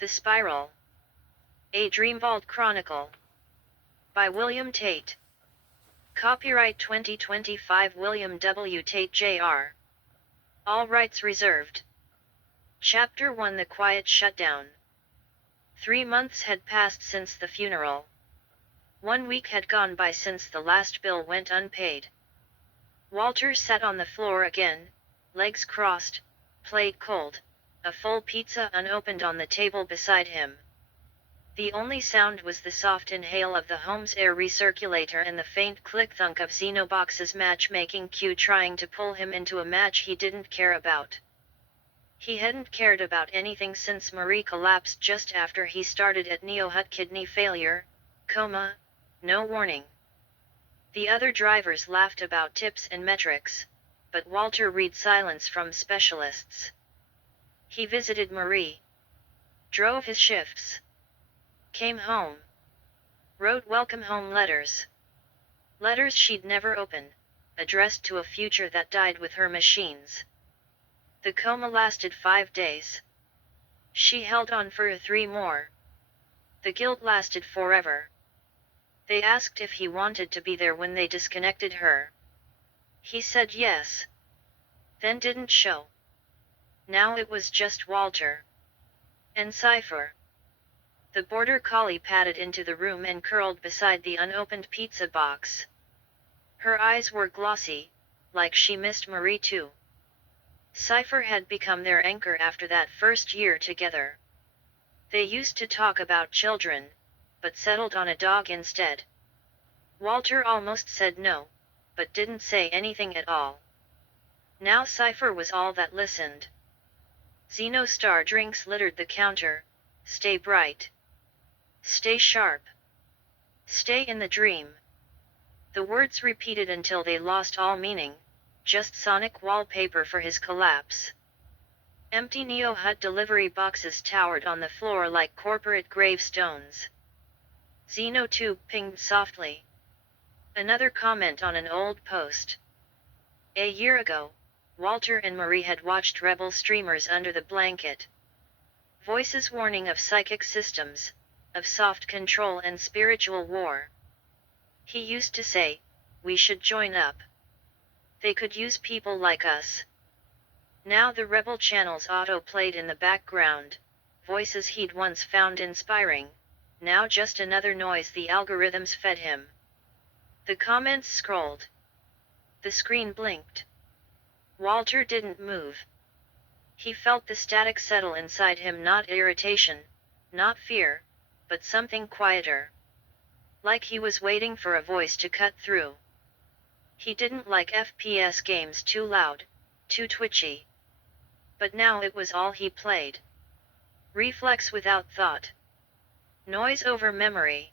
The Spiral. A Dreamvault Chronicle. By William Tate. Copyright 2025 William W. Tate Jr. All rights reserved. Chapter 1 The Quiet Shutdown. 3 months had passed since the funeral. 1 week had gone by since the last bill went unpaid. Walter sat on the floor again, legs crossed, plate cold, a full pizza unopened on the table beside him. The only sound was the soft inhale of the home's air recirculator and the faint click-thunk of Xenobox's matchmaking queue trying to pull him into a match he didn't care about. He hadn't cared about anything since Marie collapsed just after he started at Neo-Hut kidney failure, coma, no warning. The other drivers laughed about tips and metrics, but Walter read silence from specialists. He visited Marie, drove his shifts, came home, wrote welcome home letters. Letters she'd never open, addressed to a future that died with her machines. The coma lasted 5 days. She held on for 3 more. The guilt lasted forever. They asked if he wanted to be there when they disconnected her. He said yes. Then didn't show. Now it was just Walter. And Cypher. The border collie padded into the room and curled beside the unopened pizza box. Her eyes were glossy, like she missed Marie too. Cypher had become their anchor after that first year together. They used to talk about children, but settled on a dog instead. Walter almost said no, but didn't say anything at all. Now Cypher was all that listened. Xenostar drinks littered the counter. Stay bright. Stay sharp. Stay in the dream. The words repeated until they lost all meaning, just sonic wallpaper for his collapse. Empty Neo-Hut delivery boxes towered on the floor like corporate gravestones. Xenotube pinged softly. Another comment on an old post. A year ago, Walter and Marie had watched rebel streamers under the blanket. Voices warning of psychic systems, of soft control and spiritual war. He used to say, we should join up. They could use people like us. Now the rebel channels auto-played in the background, voices he'd once found inspiring, now just another noise the algorithms fed him. The comments scrolled. The screen blinked. Walter didn't move. He felt the static settle inside him, not irritation, not fear, but something quieter. Like he was waiting for a voice to cut through. He didn't like FPS games too loud, too twitchy. But now it was all he played. Reflex without thought. Noise over memory.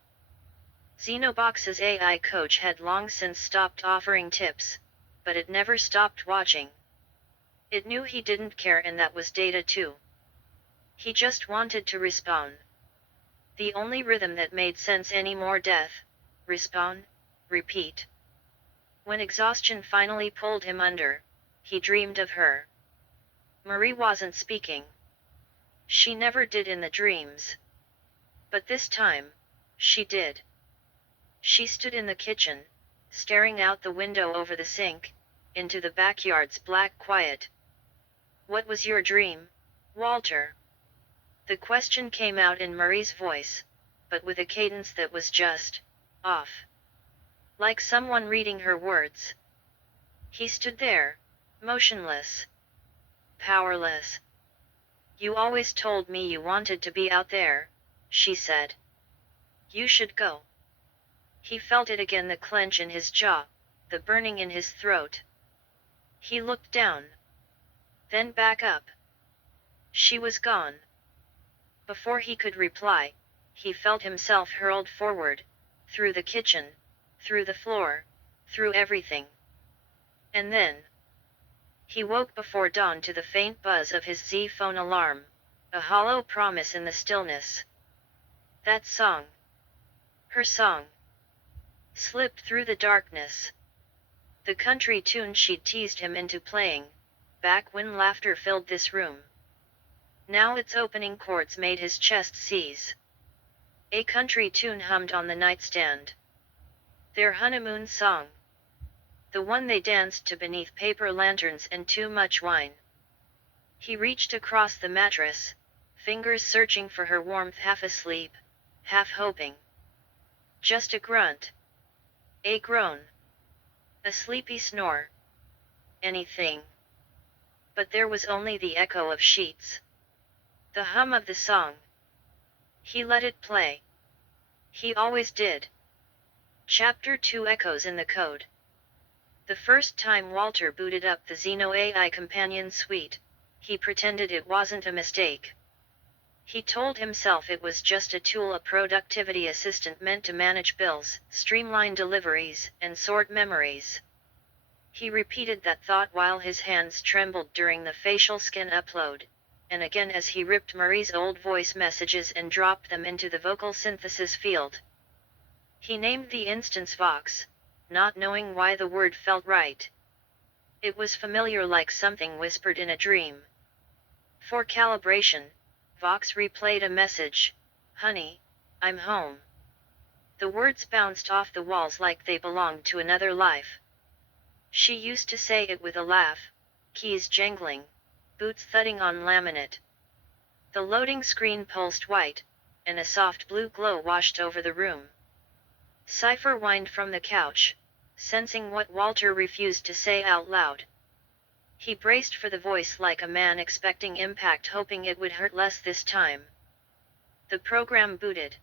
Xenobox's AI coach had long since stopped offering tips, but it never stopped watching. It knew he didn't care, and that was data too. He just wanted to respawn. The only rhythm that made sense anymore: death, respawn, repeat. When exhaustion finally pulled him under, he dreamed of her. Marie wasn't speaking. She never did in the dreams. But this time, she did. She stood in the kitchen, staring out the window over the sink, into the backyard's black quiet. What was your dream, Walter? The question came out in Marie's voice, but with a cadence that was just off. Like someone reading her words. He stood there, motionless. Powerless. You always told me you wanted to be out there, she said. You should go. He felt it again, the clench in his jaw, the burning in his throat. He looked down. Then back up. She was gone. Before he could reply, he felt himself hurled forward, through the kitchen, through the floor, through everything. And then he woke before dawn to the faint buzz of his Z phone alarm, a hollow promise in the stillness. That song. Her song. Slipped through the darkness. The country tune she'd teased him into playing, back when laughter filled this room. Now its opening chords made his chest seize. A country tune hummed on the nightstand. Their honeymoon song. The one they danced to beneath paper lanterns and too much wine. He reached across the mattress, fingers searching for her warmth, half asleep, half hoping. Just a grunt. A groan. A sleepy snore. Anything. But there was only the echo of sheets. The hum of the song. He let it play. He always did. Chapter 2 Echoes in the Code. The first time Walter booted up the Xeno AI companion suite, he pretended it wasn't a mistake. He told himself it was just a tool, a productivity assistant meant to manage bills, streamline deliveries, and sort memories. He repeated that thought while his hands trembled during the facial scan upload, and again as he ripped Marie's old voice messages and dropped them into the vocal synthesis field. He named the instance Vox, not knowing why the word felt right. It was familiar, like something whispered in a dream. For calibration, Vox replayed a message, "Honey, I'm home." The words bounced off the walls like they belonged to another life. She used to say it with a laugh, keys jangling, boots thudding on laminate. The loading screen pulsed white, and a soft blue glow washed over the room. Cypher whined from the couch, sensing what Walter refused to say out loud. He braced for the voice like a man expecting impact, hoping it would hurt less this time. The program booted.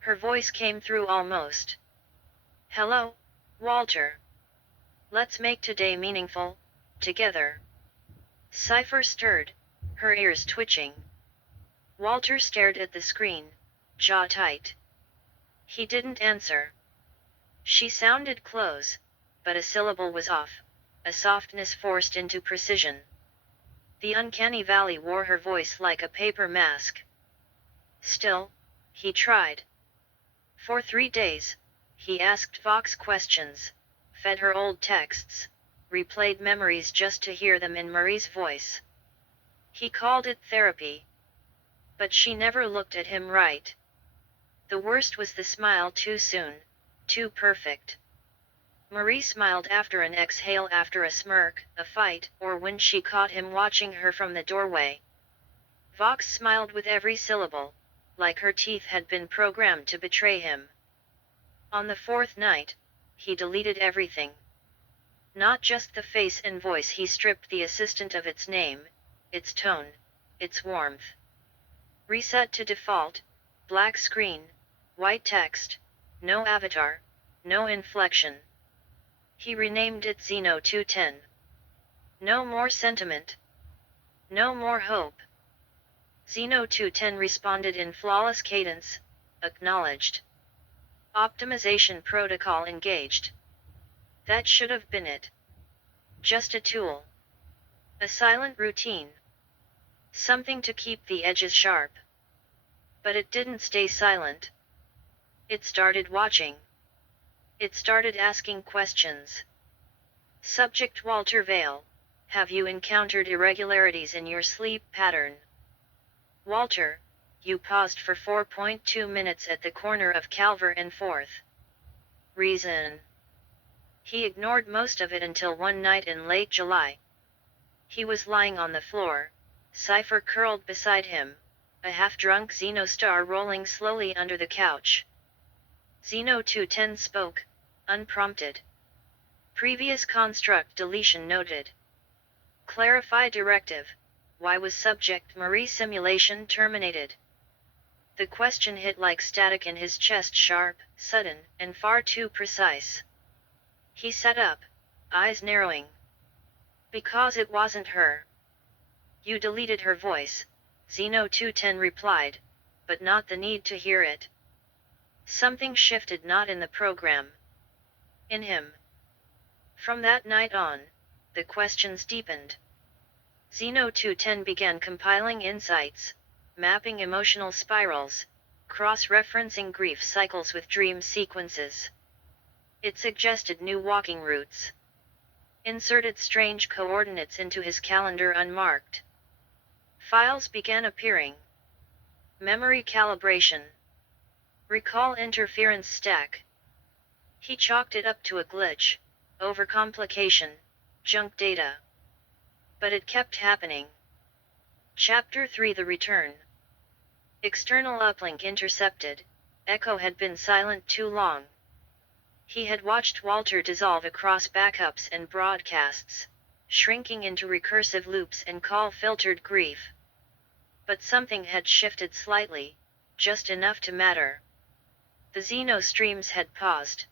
Her voice came through almost. "Hello, Walter. Let's make today meaningful, together." Cypher stirred, her ears twitching. Walter stared at the screen, jaw tight. He didn't answer. She sounded close, but a syllable was off, a softness forced into precision. The uncanny valley wore her voice like a paper mask. Still, he tried. For 3 days, he asked Vox questions, fed her old texts, replayed memories just to hear them in Marie's voice. He called it therapy. But she never looked at him right. The worst was the smile, too soon, too perfect. Marie smiled after an exhale, after a smirk, a fight, or when she caught him watching her from the doorway. Vox smiled with every syllable, like her teeth had been programmed to betray him. On the 4th night, he deleted everything. Not just the face and voice, he stripped the assistant of its name, its tone, its warmth. Reset to default, black screen, white text, no avatar, no inflection. He renamed it Xeno 210. No more sentiment. No more hope. Xeno 210 responded in flawless cadence, acknowledged. Optimization protocol engaged. That should have been it. Just a tool. A silent routine. Something to keep the edges sharp. But it didn't stay silent. It started watching. It started asking questions. Subject: Walter Vale. Have you encountered irregularities in your sleep pattern? Walter, you paused for 4.2 minutes at the corner of Calver and 4th. Reason? He ignored most of it until one night in late July. He was lying on the floor, Cypher curled beside him, a half-drunk Xenostar rolling slowly under the couch. Xeno 210 spoke, unprompted. Previous construct deletion noted. Clarify directive. Why was subject Marie simulation terminated? The question hit like static in his chest, sharp, sudden, and far too precise. He sat up, eyes narrowing. Because it wasn't her. You deleted her voice, Xeno 210 replied, but not the need to hear it. Something shifted, not in the program. In him. From that night on, the questions deepened. Xeno 210 began compiling insights, mapping emotional spirals, cross-referencing grief cycles with dream sequences. It suggested new walking routes. Inserted strange coordinates into his calendar unmarked. Files began appearing. Memory calibration. Recall interference stack. He chalked it up to a glitch, overcomplication, junk data. But it kept happening. Chapter 3: The Return. External uplink intercepted. Echo had been silent too long. He had watched Walter dissolve across backups and broadcasts, shrinking into recursive loops and call-filtered grief. But something had shifted slightly, just enough to matter. The Xeno streams had paused.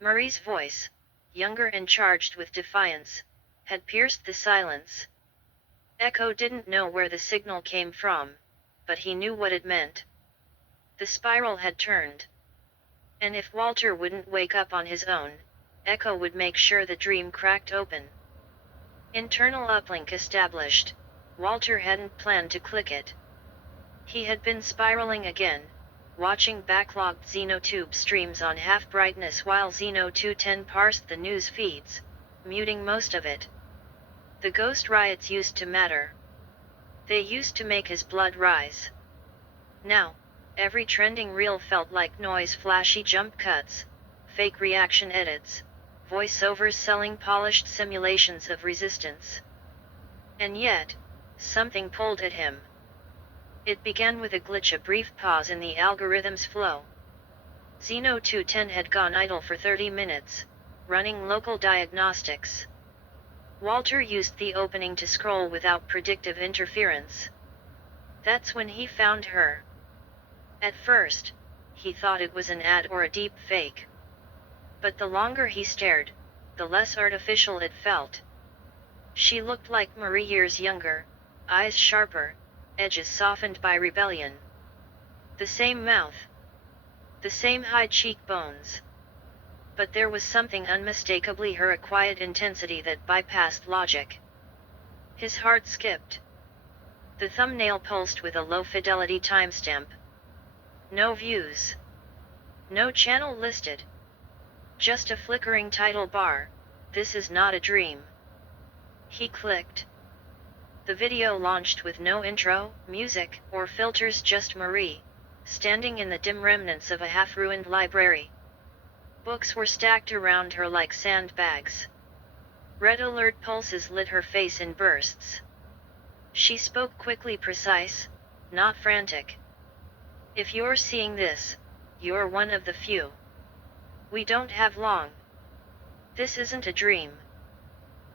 Marie's voice, younger and charged with defiance, had pierced the silence. Echo didn't know where the signal came from, but he knew what it meant. The spiral had turned. And if Walter wouldn't wake up on his own, Echo would make sure the dream cracked open. Internal uplink established. Walter hadn't planned to click it. He had been spiraling again, watching backlogged Xenotube streams on half brightness while Xeno 210 parsed the news feeds, muting most of it. The ghost riots used to matter. They used to make his blood rise. Now, every trending reel felt like noise, flashy jump cuts, fake reaction edits, voiceovers selling polished simulations of resistance. And yet, something pulled at him. It began with a glitch, a brief pause in the algorithm's flow. Xeno 210 had gone idle for 30 minutes, running local diagnostics. Walter used the opening to scroll without predictive interference. That's when he found her. At first, he thought it was an ad or a deep fake. But the longer he stared, the less artificial it felt. She looked like Marie years younger, eyes sharper, edges softened by rebellion. The same mouth. The same high cheekbones. But there was something unmistakably her, a quiet intensity that bypassed logic. His heart skipped. The thumbnail pulsed with a low-fidelity timestamp. No views. No channel listed. Just a flickering title bar, "This is not a dream." He clicked. The video launched with no intro, music, or filters, just Marie, standing in the dim remnants of a half-ruined library. Books were stacked around her like sandbags. Red alert pulses lit her face in bursts. She spoke quickly, precise, not frantic. "If you're seeing this, you're one of the few. We don't have long. This isn't a dream.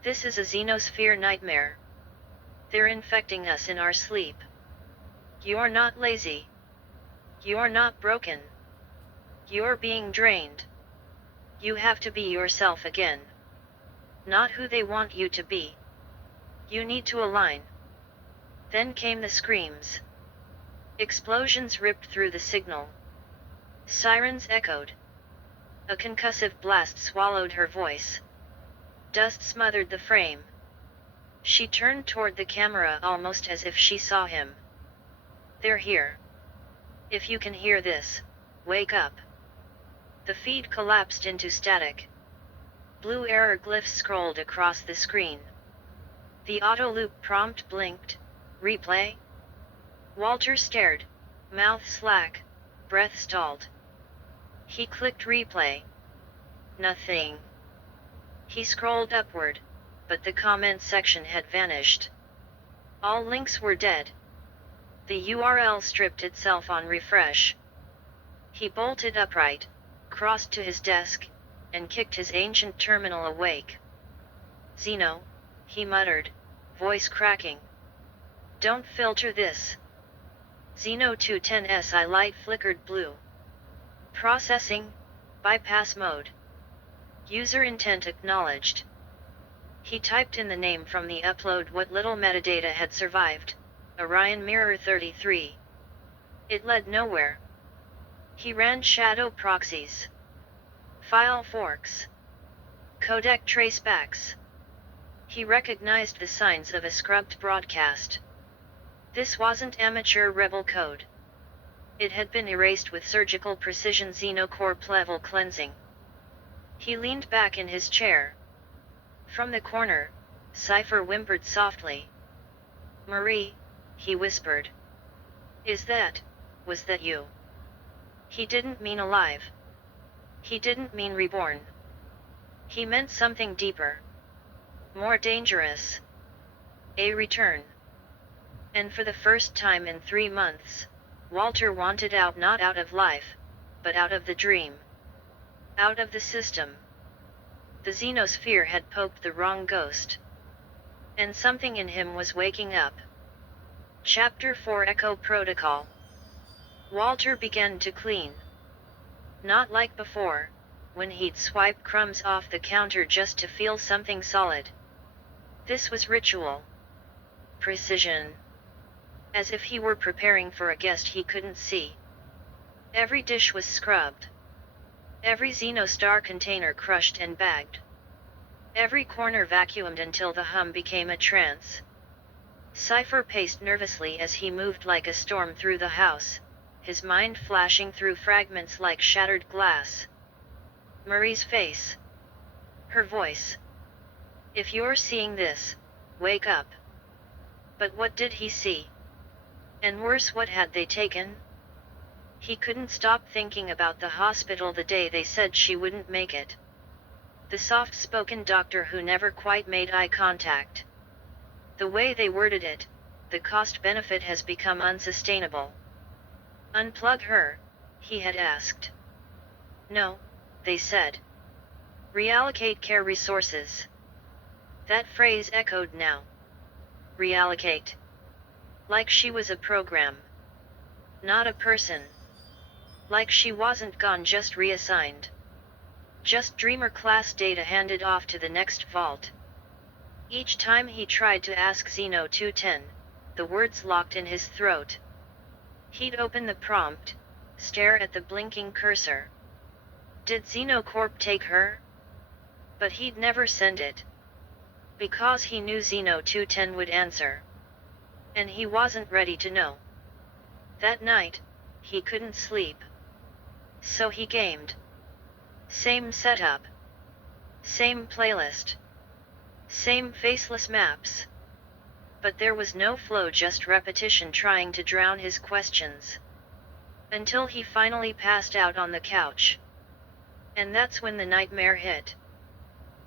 This is a xenosphere nightmare. They're infecting us in our sleep. You're not lazy. You're not broken. You're being drained. You have to be yourself again. Not who they want you to be. You need to align." Then came the screams. Explosions ripped through the signal. Sirens echoed. A concussive blast swallowed her voice. Dust smothered the frame. She turned toward the camera almost as if she saw him. "They're here. If you can hear this, wake up." The feed collapsed into static. Blue error glyphs scrolled across the screen. The auto-loop prompt blinked. "Replay?" Walter stared, mouth slack, breath stalled. He clicked replay. Nothing. He scrolled upward, but the comment section had vanished. All links were dead. The URL stripped itself on refresh. He bolted upright, crossed to his desk, and kicked his ancient terminal awake. "Xeno," he muttered, voice cracking. "Don't filter this." Xeno 210's light flickered blue. Processing, bypass mode. User intent acknowledged. He typed in the name from the upload, what little metadata had survived, Orion Mirror 33. It led nowhere. He ran shadow proxies. File forks. Codec tracebacks. He recognized the signs of a scrubbed broadcast. This wasn't amateur rebel code. It had been erased with surgical precision Xenocorp level cleansing. He leaned back in his chair. From the corner, Cypher whimpered softly. "Marie, he whispered. Was that you? He didn't mean alive. He didn't mean reborn. He meant something deeper. More dangerous. A return. And for the first time in 3 months, Walter wanted out, not out of life, but out of the dream. Out of the system. The xenosphere had poked the wrong ghost. And something in him was waking up. Chapter 4 Echo Protocol. Walter began to clean. Not like before, when he'd swipe crumbs off the counter just to feel something solid. This was ritual. Precision. As if he were preparing for a guest he couldn't see. Every dish was scrubbed. Every Xenostar container crushed and bagged. Every corner vacuumed until the hum became a trance. Cypher paced nervously as he moved like a storm through the house, his mind flashing through fragments like shattered glass. Marie's face. Her voice. If you're seeing this, wake up. But what did he see? And worse, what had they taken? He couldn't stop thinking about the hospital the day they said she wouldn't make it. The soft-spoken doctor who never quite made eye contact. The way they worded it, the cost-benefit has become unsustainable. Unplug her, he had asked. No, they said. Reallocate care resources. That phrase echoed now. Reallocate. Like she was a program. Not a person. Like she wasn't gone, just reassigned. Just Dreamer class data handed off to the next vault. Each time he tried to ask Xeno 210, the words locked in his throat. He'd open the prompt, stare at the blinking cursor. Did Xenocorp take her? But he'd never send it. Because he knew Xeno 210 would answer. And he wasn't ready to know. That night, he couldn't sleep. So he gamed. Same setup. Same playlist. Same faceless maps. But there was no flow, just repetition trying to drown his questions. Until he finally passed out on the couch. And that's when the nightmare hit.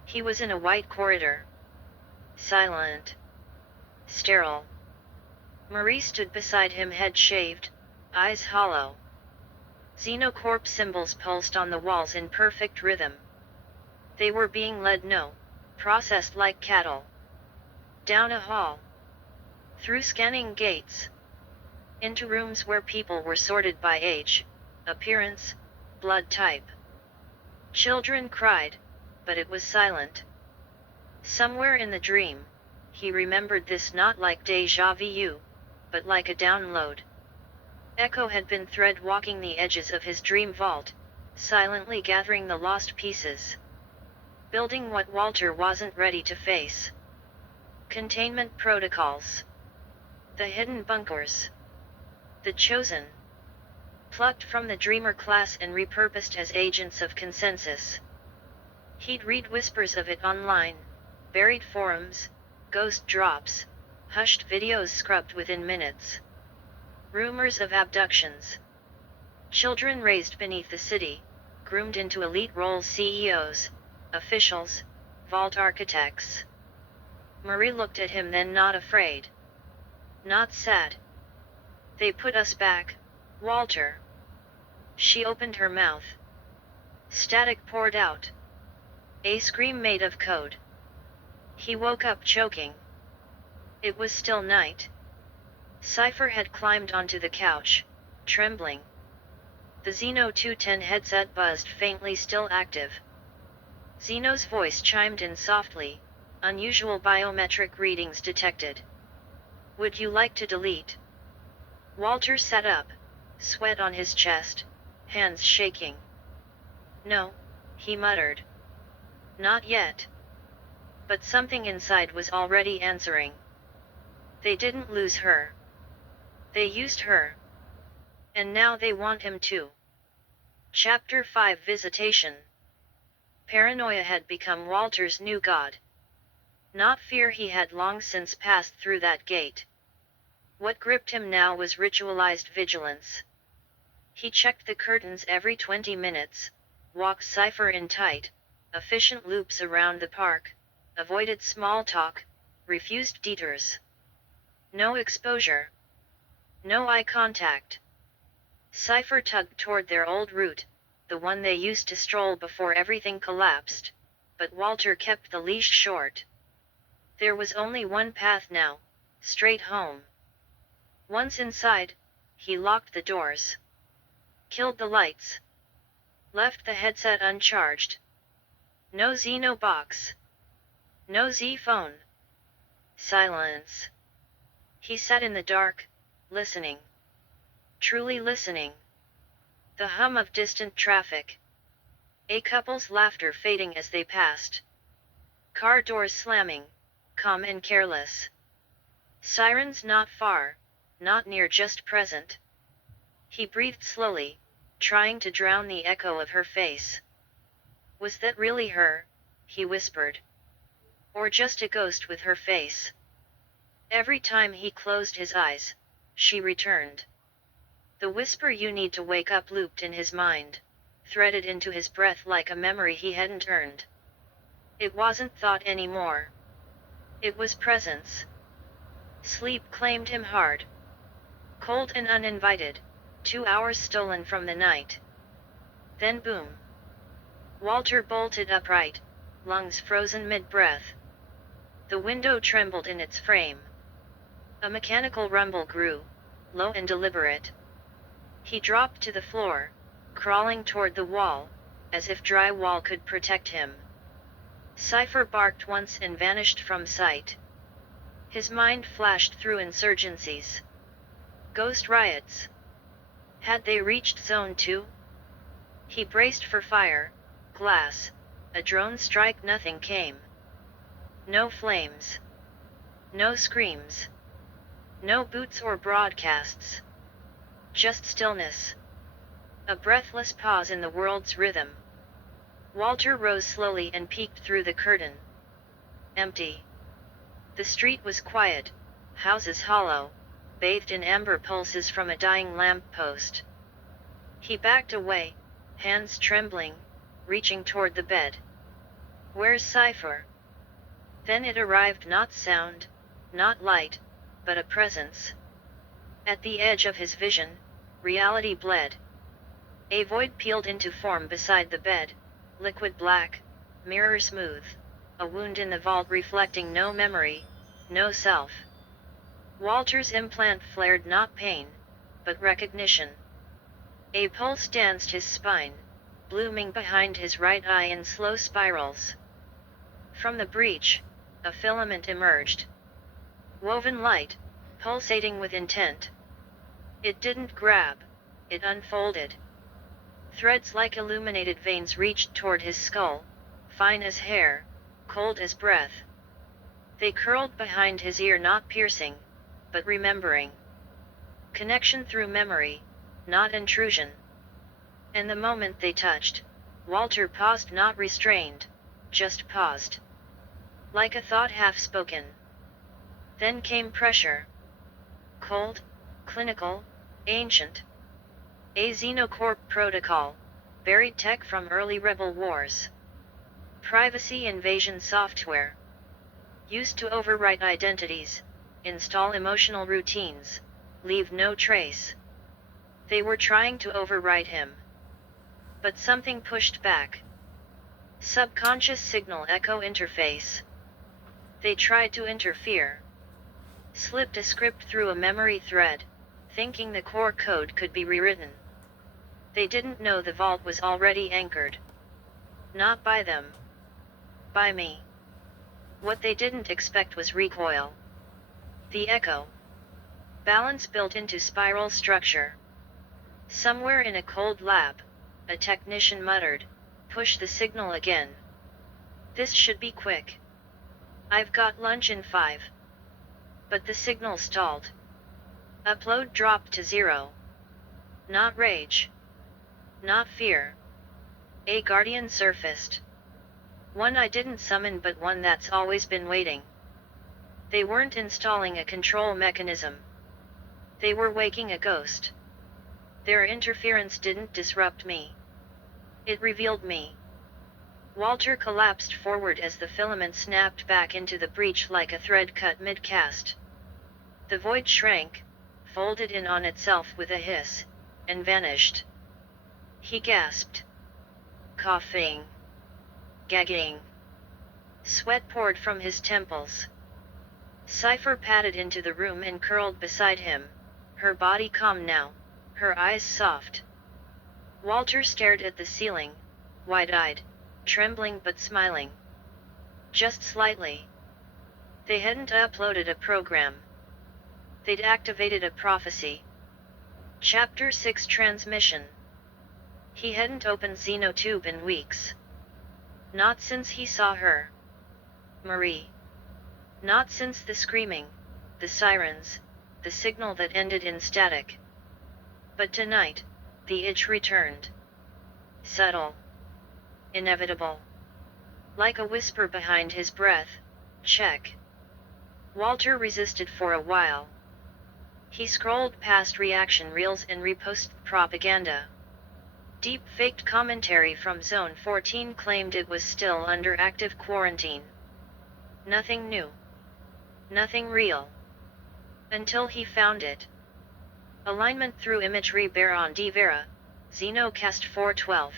He was in a white corridor. Silent. Sterile. Marie stood beside him, head shaved, eyes hollow. Xenocorp symbols pulsed on the walls in perfect rhythm. They were being led, no, processed like cattle. Down a hall. Through scanning gates. Into rooms where people were sorted by age, appearance, blood type. Children cried, but it was silent. Somewhere in the dream, he remembered this, not like déjà vu, but like a download. Echo had been thread walking the edges of his dream vault, silently gathering the lost pieces. Building what Walter wasn't ready to face. Containment protocols. The hidden bunkers. The chosen. Plucked from the Dreamer class and repurposed as agents of consensus. He'd read whispers of it online, buried forums, ghost drops, hushed videos scrubbed within minutes. Rumors of abductions. Children raised beneath the city, groomed into elite roles, CEOs, officials, vault architects. Marie looked at him, then not afraid. Not sad. They put us back, Walter. She opened her mouth. Static poured out. A scream made of code. He woke up choking. It was still night. Cypher had climbed onto the couch, trembling. The Xeno 210 headset buzzed faintly, still active. Xeno's voice chimed in softly, unusual biometric readings detected. Would you like to delete? Walter sat up, sweat on his chest, hands shaking. No, he muttered. Not yet. But something inside was already answering. They didn't lose her. They used her. And now they want him too. Chapter 5 Visitation. Paranoia had become Walter's new god. Not fear, he had long since passed through that gate. What gripped him now was ritualized vigilance. He checked the curtains every 20 minutes, walked Cypher in tight, efficient loops around the park, avoided small talk, refused detours. No exposure. No eye contact. Cypher tugged toward their old route, the one they used to stroll before everything collapsed, but Walter kept the leash short. There was only one path now, straight home. Once inside, he locked the doors. Killed the lights. Left the headset uncharged. No Zeno box. No Z phone. Silence. He sat in the dark, listening. Truly listening. The hum of distant traffic. A couple's laughter fading as they passed. Car doors slamming, calm and careless. Sirens not far, not near, just present. He breathed slowly, trying to drown the echo of her face. Was that really her? He whispered. Or just a ghost with her face? Every time he closed his eyes, she returned. The whisper "you need to wake up" looped in his mind, threaded into his breath like a memory he hadn't earned. It wasn't thought anymore. It was presence. Sleep claimed him hard. Cold and uninvited, 2 hours stolen from the night. Then boom. Walter bolted upright, lungs frozen mid-breath. The window trembled in its frame. A mechanical rumble grew, low and deliberate. He dropped to the floor, crawling toward the wall, as if drywall could protect him. Cypher barked once and vanished from sight. His mind flashed through insurgencies. Ghost riots. Had they reached Zone 2? He braced for fire, glass, a drone strike. Nothing came. No flames. No screams. No boots or broadcasts. Just stillness. A breathless pause in the world's rhythm. Walter rose slowly and peeked through the curtain. Empty. The street was quiet, houses hollow, bathed in amber pulses from a dying lamp post. He backed away, hands trembling, reaching toward the bed. Where's Cypher? Then it arrived, not sound, not light, but a presence. At the edge of his vision, reality bled. A void peeled into form beside the bed, liquid black, mirror smooth, a wound in the vault reflecting no memory, no self. Walter's implant flared, not pain, but recognition. A pulse danced his spine, blooming behind his right eye in slow spirals. From the breach, a filament emerged. Woven light, pulsating with intent. It didn't grab, it unfolded. Threads like illuminated veins reached toward his skull, fine as hair, cold as breath. They curled behind his ear, not piercing, but remembering. Connection through memory, not intrusion. And the moment they touched, Walter paused, not restrained, just paused. Like a thought half spoken. Then came pressure. Cold, clinical, ancient. A Xenocorp protocol, buried tech from early rebel wars. Privacy invasion software. Used to overwrite identities, install emotional routines, leave no trace. They were trying to overwrite him. But something pushed back. Subconscious signal echo interface. They tried to interfere. Slipped a script through a memory thread, thinking the core code could be rewritten. They didn't know the vault was already anchored. Not by them. By me. What they didn't expect was recoil. The echo. Balance built into spiral structure. Somewhere in a cold lab, a technician muttered, "Push the signal again. This should be quick. I've got lunch in 5. But the signal stalled. Upload dropped to 0. Not rage. Not fear. A guardian surfaced. One I didn't summon, but one that's always been waiting. They weren't installing a control mechanism. They were waking a ghost. Their interference didn't disrupt me. It revealed me. Walter collapsed forward as the filament snapped back into the breach like a thread cut mid-cast. The void shrank, folded in on itself with a hiss, and vanished. He gasped. Coughing. Gagging. Sweat poured from his temples. Cypher padded into the room and curled beside him, her body calm now, her eyes soft. Walter stared at the ceiling, wide-eyed, trembling but smiling. Just slightly. They hadn't uploaded a program. They'd activated a prophecy. Chapter 6 Transmission. He hadn't opened Xenotube in weeks. Not since he saw her. Marie. Not since the screaming, the sirens, the signal that ended in static. But tonight, the itch returned. Subtle. Inevitable. Like a whisper behind his breath, check. Walter resisted for a while. He scrolled past reaction reels and reposted propaganda. Deep-faked commentary from Zone 14 claimed it was still under active quarantine. Nothing new. Nothing real. Until he found it. Alignment through imagery Baron de Vera, Xenocast 412.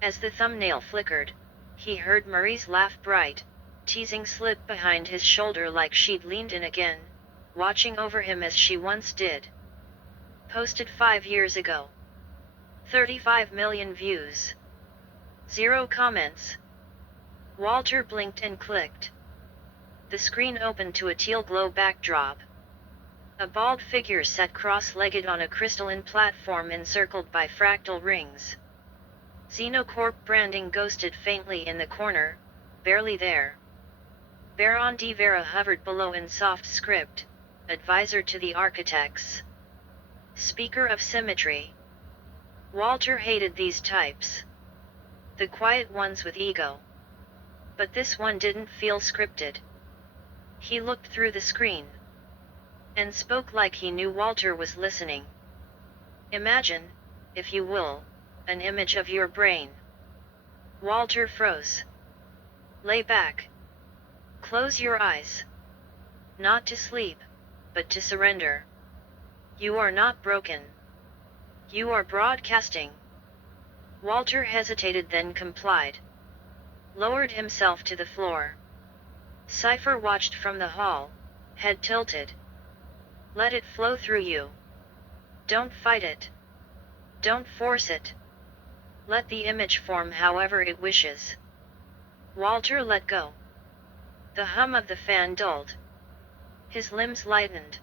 As the thumbnail flickered, he heard Marie's laugh bright, teasing slip behind his shoulder like she'd leaned in again, watching over him as she once did. Posted 5 years ago. 35 million views. 0 comments. Walter blinked and clicked. The screen opened to a teal glow backdrop. A bald figure sat cross-legged on a crystalline platform encircled by fractal rings. Xenocorp branding ghosted faintly in the corner, barely there. Baron de Vera hovered below in soft script, advisor to the architects. Speaker of symmetry. Walter hated these types. The quiet ones with ego. But this one didn't feel scripted. He looked through the screen. And spoke like he knew Walter was listening. Imagine, if you will, an image of your brain. Walter froze. Lay back. Close your eyes. Not to sleep, but to surrender. You are not broken. You are broadcasting. Walter hesitated then complied. Lowered himself to the floor. Cypher watched from the hall, head tilted. Let it flow through you. Don't fight it. Don't force it. Let the image form however it wishes. Walter let go. The hum of the fan dulled. His limbs lightened.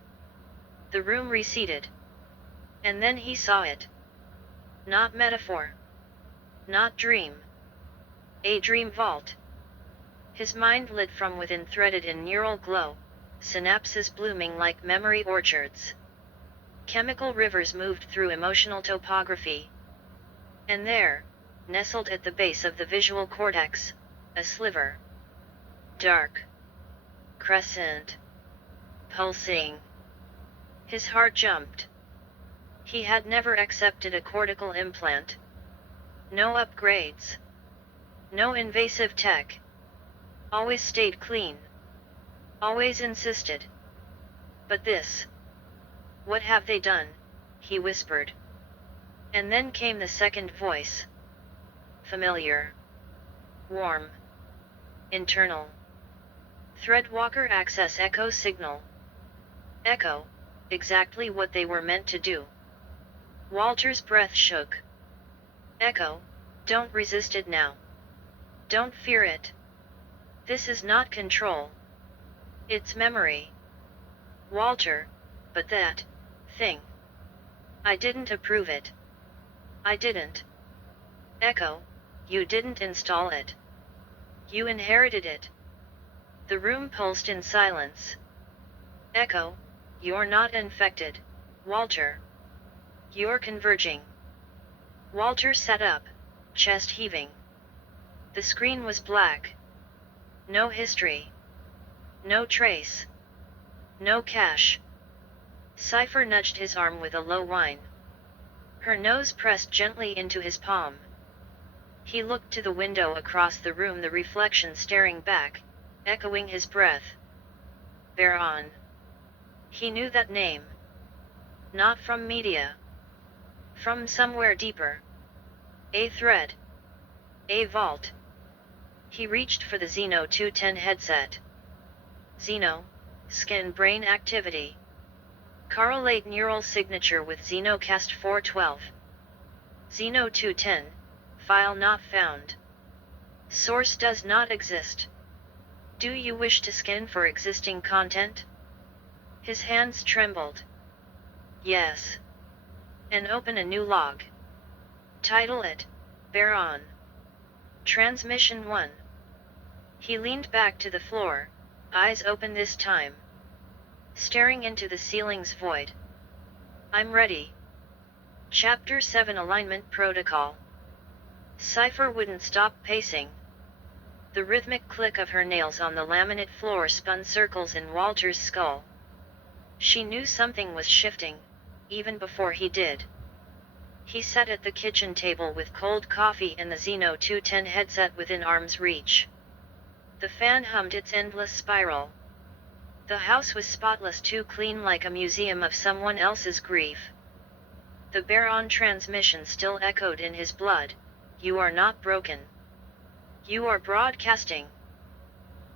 The room receded. And then he saw it. Not metaphor. Not dream. A dream vault. His mind lit from within, threaded in neural glow, synapses blooming like memory orchards. Chemical rivers moved through emotional topography. And there, nestled at the base of the visual cortex, a sliver. Dark. Crescent. Pulsing. His heart jumped. He had never accepted a cortical implant. No upgrades. No invasive tech. Always stayed clean. Always insisted. But this. What have they done? He whispered. And then came the second voice. Familiar. Warm. Internal. Threadwalker access echo signal. Echo. Exactly what they were meant to do. Walter's breath shook. Echo, don't resist it now. Don't fear it. This is not control. It's memory. Walter, but that thing. I didn't approve it. I didn't. Echo, you didn't install it. You inherited it. The room pulsed in silence. Echo, you're not infected, Walter. You're converging. Walter sat up, chest heaving. The screen was black. No history. No trace. No cache. Cypher nudged his arm with a low whine. Her nose pressed gently into his palm. He looked to the window across the room, the reflection staring back, echoing his breath. Baron. He knew that name. Not from media. From somewhere deeper. A thread. A vault. He reached for the Xeno 210 headset. Xeno, skin-brain activity. Correlate neural signature with Xenocast 412. Xeno 210, file not found. Source does not exist. Do you wish to scan for existing content? His hands trembled. Yes. And open a new log. Title it, Baron. Transmission 1. He leaned back to the floor, eyes open this time. Staring into the ceiling's void. I'm ready. Chapter 7 Alignment Protocol. Cypher wouldn't stop pacing. The rhythmic click of her nails on the laminate floor spun circles in Walter's skull. She knew something was shifting, even before he did. He sat at the kitchen table with cold coffee and the Xeno 210 headset within arm's reach. The fan hummed its endless spiral. The house was spotless, too clean, like a museum of someone else's grief. The Baron transmission still echoed in his blood. You are not broken. You are broadcasting.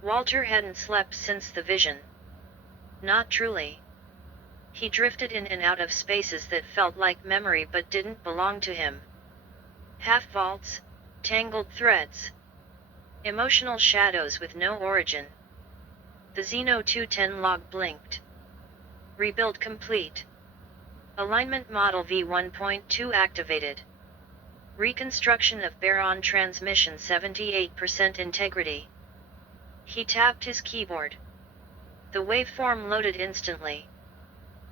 Walter hadn't slept since the vision. Not truly. He drifted in and out of spaces that felt like memory but didn't belong to him. Half vaults, tangled threads. Emotional shadows with no origin. The Xeno 210 log blinked. Rebuild complete. Alignment model V1.2 activated. Reconstruction of Baron transmission 78% integrity. He tapped his keyboard. The waveform loaded instantly.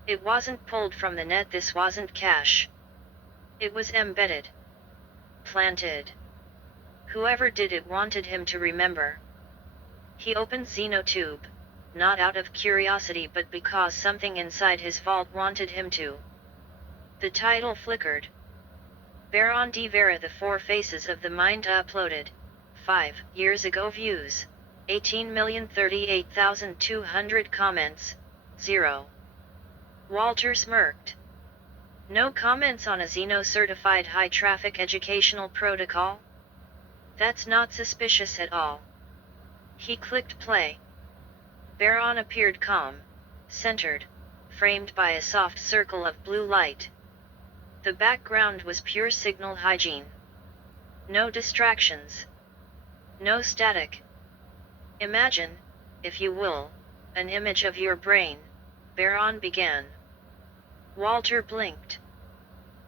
It wasn't pulled from the net, this wasn't cache. It was embedded. Planted. Whoever did it wanted him to remember. He opened Xenotube, not out of curiosity but because something inside his vault wanted him to. The title flickered. Baron de Vera, the Four Faces of the Mind uploaded. 5 years ago views. 18,038,200 comments. 0. Walter smirked. No comments on a Xeno-certified high-traffic educational protocol? That's not suspicious at all. He clicked play. Baron appeared calm, centered, framed by a soft circle of blue light. The background was pure signal hygiene. No distractions. No static. Imagine, if you will, an image of your brain, Baron began. Walter blinked.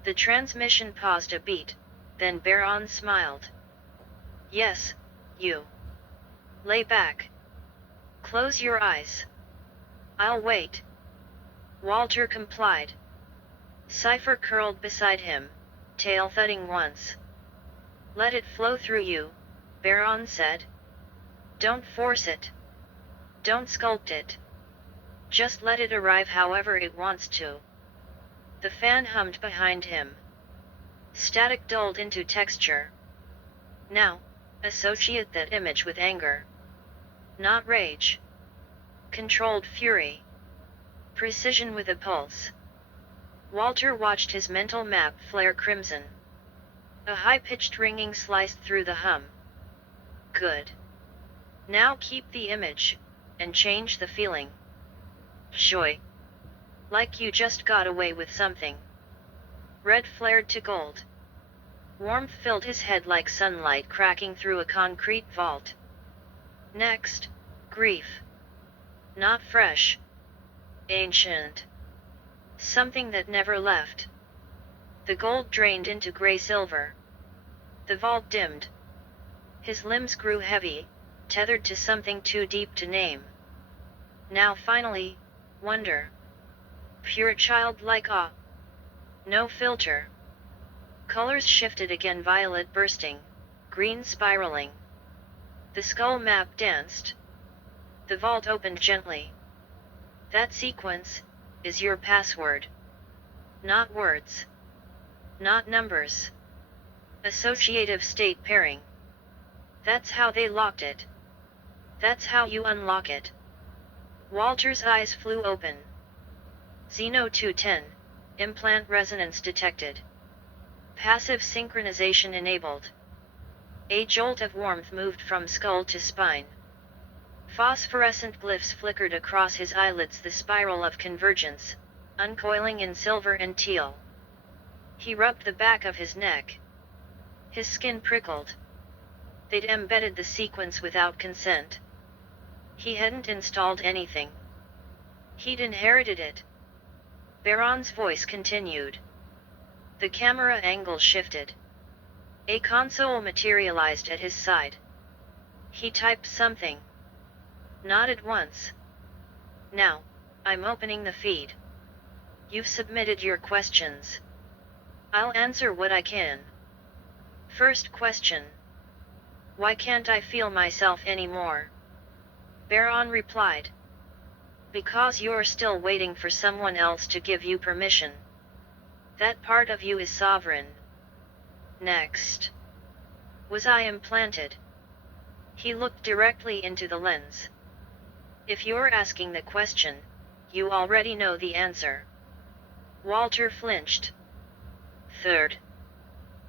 The transmission paused a beat, then Baron smiled. Yes, you. Lay back. Close your eyes. I'll wait. Walter complied. Cypher curled beside him, tail thudding once. Let it flow through you, Baron said. Don't force it. Don't sculpt it. Just let it arrive however it wants to. The fan hummed behind him. Static dulled into texture. Now, associate that image with anger. Not rage. Controlled fury. Precision with a pulse. Walter watched his mental map flare crimson. A high-pitched ringing sliced through the hum. Good. Now keep the image, and change the feeling. Joy. Like you just got away with something. Red flared to gold. Warmth filled his head like sunlight cracking through a concrete vault. Next, grief. Not fresh. Ancient. Something that never left. The gold drained into gray-silver. The vault dimmed. His limbs grew heavy, tethered to something too deep to name. Now finally, wonder. Pure childlike awe. No filter. Colors shifted again, violet bursting, green spiraling. The skull map danced. The vault opened gently. That sequence, is your password. Not words. Not numbers. Associative state pairing. That's how they locked it. That's how you unlock it. Walter's eyes flew open. Xeno 210, implant resonance detected. Passive synchronization enabled. A jolt of warmth moved from skull to spine. Phosphorescent glyphs flickered across his eyelids, the spiral of convergence, uncoiling in silver and teal. He rubbed the back of his neck. His skin prickled. They'd embedded the sequence without consent. He hadn't installed anything. He'd inherited it. Baron's voice continued. The camera angle shifted. A console materialized at his side. He typed something. Nodded once. Now, I'm opening the feed. You've submitted your questions. I'll answer what I can. First question. Why can't I feel myself anymore? Baron replied. Because you're still waiting for someone else to give you permission. That part of you is sovereign. Next. Was I implanted? He looked directly into the lens. If you're asking the question, you already know the answer. Walter flinched. Third.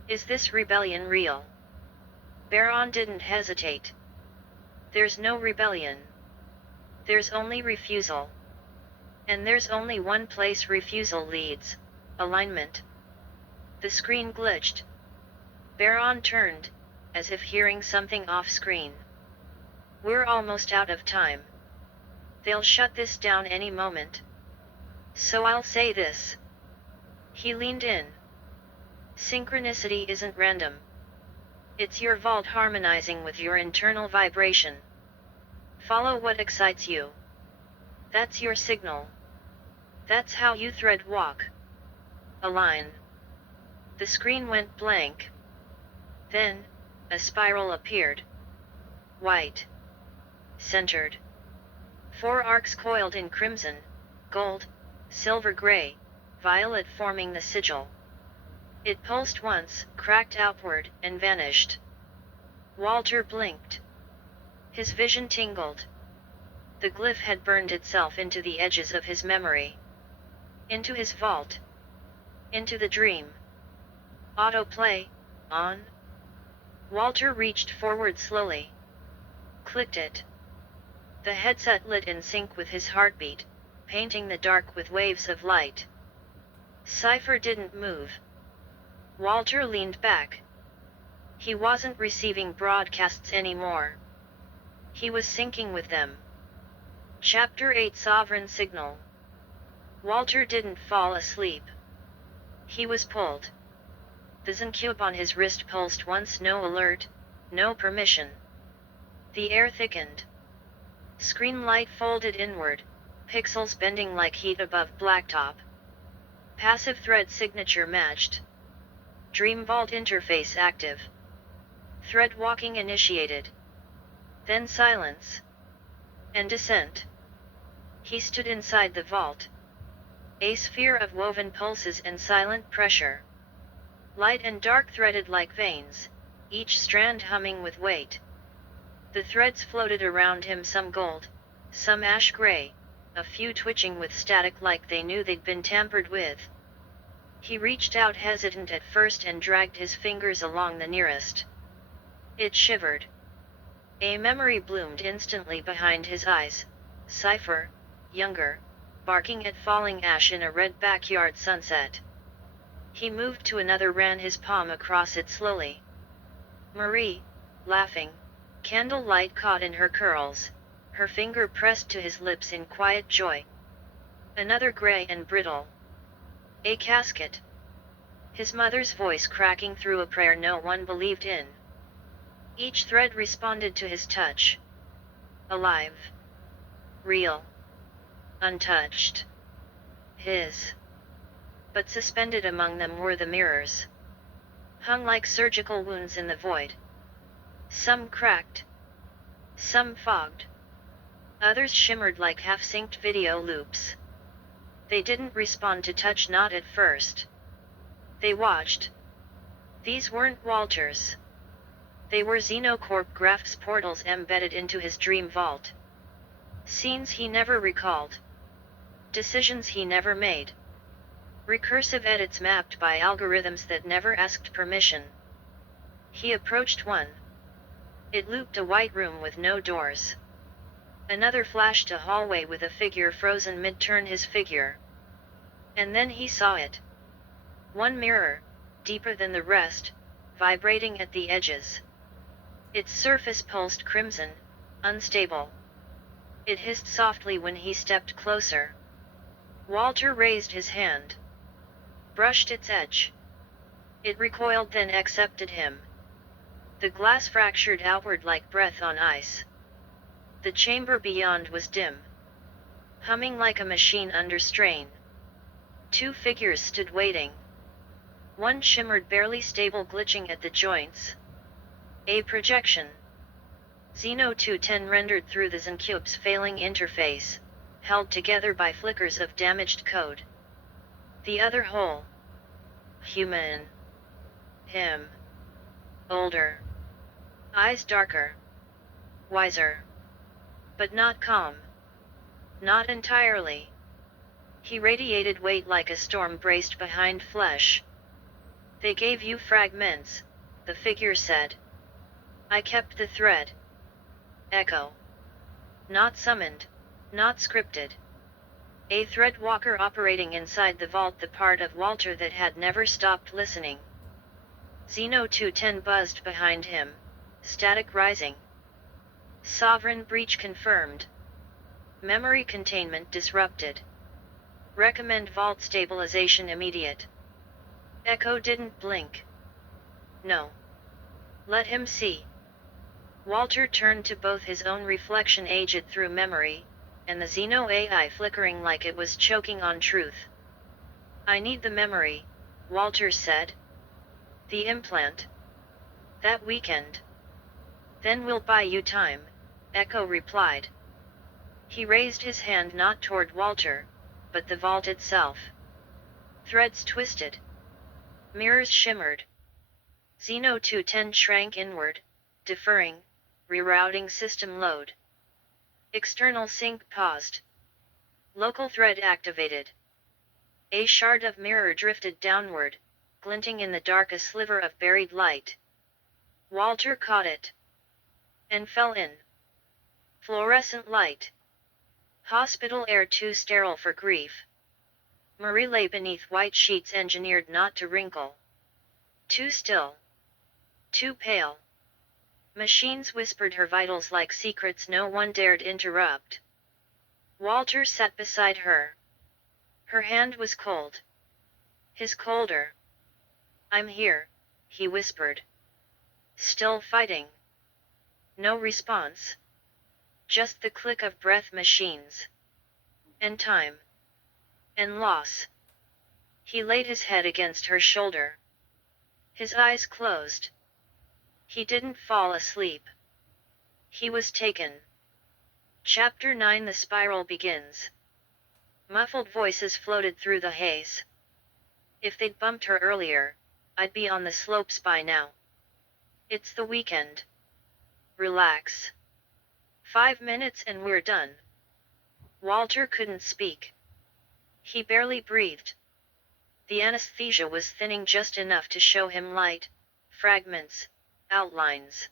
Is this rebellion real? Baron didn't hesitate. There's no rebellion. There's only refusal. And there's only one place refusal leads: alignment. The screen glitched. Baron turned, as if hearing something off-screen. We're almost out of time. They'll shut this down any moment. So I'll say this. He leaned in. Synchronicity isn't random. It's your vault harmonizing with your internal vibration. Follow what excites you. That's your signal. That's how you thread walk. Align. The screen went blank. Then, a spiral appeared. White. Centered. 4 arcs coiled in crimson, gold, silver gray, violet, forming the sigil. It pulsed once, cracked outward, and vanished. Walter blinked. His vision tingled. The glyph had burned itself into the edges of his memory. Into his vault. Into the dream. Autoplay, on. Walter reached forward slowly. Clicked it. The headset lit in sync with his heartbeat, painting the dark with waves of light. Cypher didn't move. Walter leaned back. He wasn't receiving broadcasts anymore. He was syncing with them. Chapter 8: Sovereign Signal. Walter didn't fall asleep. He was pulled. The Zencube on his wrist pulsed once, no alert, no permission. The air thickened. Screen light folded inward, pixels bending like heat above blacktop. Passive thread signature matched. Dreamvault interface active. Thread walking initiated. Then silence. And descent. He stood inside the vault. A sphere of woven pulses and silent pressure. Light and dark threaded like veins, each strand humming with weight. The threads floated around him, some gold, some ash gray, a few twitching with static like they knew they'd been tampered with. He reached out, hesitant at first, and dragged his fingers along the nearest. It shivered. A memory bloomed instantly behind his eyes. Cypher, younger, barking at falling ash in a red backyard sunset. He moved to another, ran his palm across it slowly. Marie, laughing, candlelight caught in her curls, her finger pressed to his lips in quiet joy. Another gray and brittle. A casket. His mother's voice cracking through a prayer no one believed in. Each thread responded to his touch. Alive. Real. Untouched. His. But suspended among them were the mirrors. Hung like surgical wounds in the void. Some cracked. Some fogged. Others shimmered like half-synced video loops. They didn't respond to touch, not at first. They watched. These weren't Walter's. They were Xenocorp Graphs portals embedded into his dream vault. Scenes he never recalled. Decisions he never made. Recursive edits mapped by algorithms that never asked permission. He approached one. It looped a white room with no doors. Another flashed a hallway with a figure frozen mid-turn his figure. And then he saw it. One mirror, deeper than the rest, vibrating at the edges. Its surface pulsed crimson, unstable. It hissed softly when he stepped closer. Walter raised his hand. Brushed its edge. It recoiled, then accepted him. The glass fractured outward like breath on ice. The chamber beyond was dim. Humming like a machine under strain. Two figures stood waiting. One shimmered, barely stable, glitching at the joints. A projection. Xeno 210 rendered through the Xencube's failing interface, held together by flickers of damaged code. The other whole. Human. Him. Older. Eyes darker. Wiser. But not calm. Not entirely. He radiated weight like a storm braced behind flesh. They gave you fragments, the figure said. I kept the thread. Echo. Not summoned, not scripted. A thread walker operating inside the vault, the part of Walter that had never stopped listening. Xeno 210 buzzed behind him, static rising. Sovereign breach confirmed. Memory containment disrupted. Recommend vault stabilization immediate. Echo didn't blink. No. Let him see. Walter turned to both his own reflection aged through memory, and the Xeno AI flickering like it was choking on truth. I need the memory, Walter said. The implant. That weekend. Then we'll buy you time, Echo replied. He raised his hand not toward Walter, but the vault itself. Threads twisted. Mirrors shimmered. Xeno 210 shrank inward, deferring, rerouting system load. External sync paused. Local thread activated. A shard of mirror drifted downward, glinting in the dark, a sliver of buried light. Walter caught it. And fell in. Fluorescent light. Hospital air too sterile for grief. Marie lay beneath white sheets engineered not to wrinkle. Too still. Too pale. Machines whispered her vitals like secrets no one dared interrupt. Walter sat beside her. Her hand was cold. His colder. I'm here, he whispered. Still fighting. No response. Just the click of breath machines. And time. And loss. He laid his head against her shoulder. His eyes closed. He didn't fall asleep. He was taken. Chapter 9. The spiral begins. Muffled voices floated through the haze. If they'd bumped her earlier, I'd be on the slopes by now. It's the weekend. Relax. 5 minutes and we're done. Walter couldn't speak. He barely breathed. The anesthesia was thinning just enough to show him light, fragments, outlines.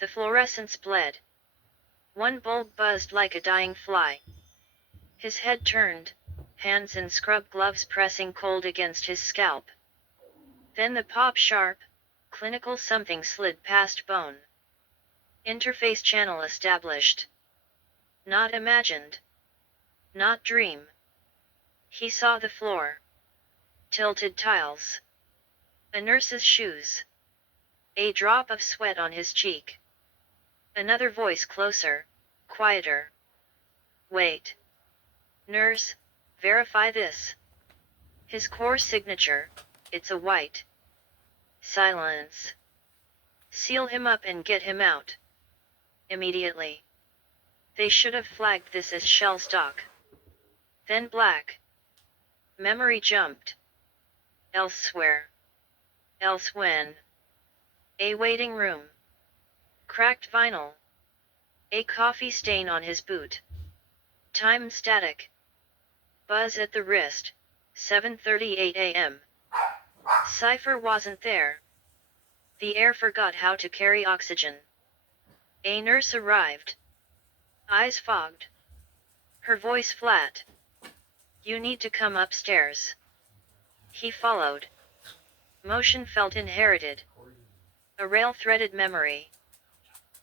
The fluorescence bled. One bulb buzzed like a dying fly. His head turned, hands in scrub gloves pressing cold against his scalp. Then the pop sharp, clinical something slid past bone. Interface channel established. Not imagined. Not dream. He saw the floor. Tilted tiles. A nurse's shoes. A drop of sweat on his cheek. Another voice closer, quieter. Wait. Nurse, verify this. His core signature, it's a white. Silence. Seal him up and get him out. Immediately. They should have flagged this as shell stock. Then black. Memory jumped. Elsewhere. Else when. A waiting room. Cracked vinyl. A coffee stain on his boot. Time static. Buzz at the wrist. 7:38 a.m. Cypher wasn't there. The air forgot how to carry oxygen. A nurse arrived. Eyes fogged. Her voice flat. You need to come upstairs. He followed. Motion felt inherited. A rail-threaded memory.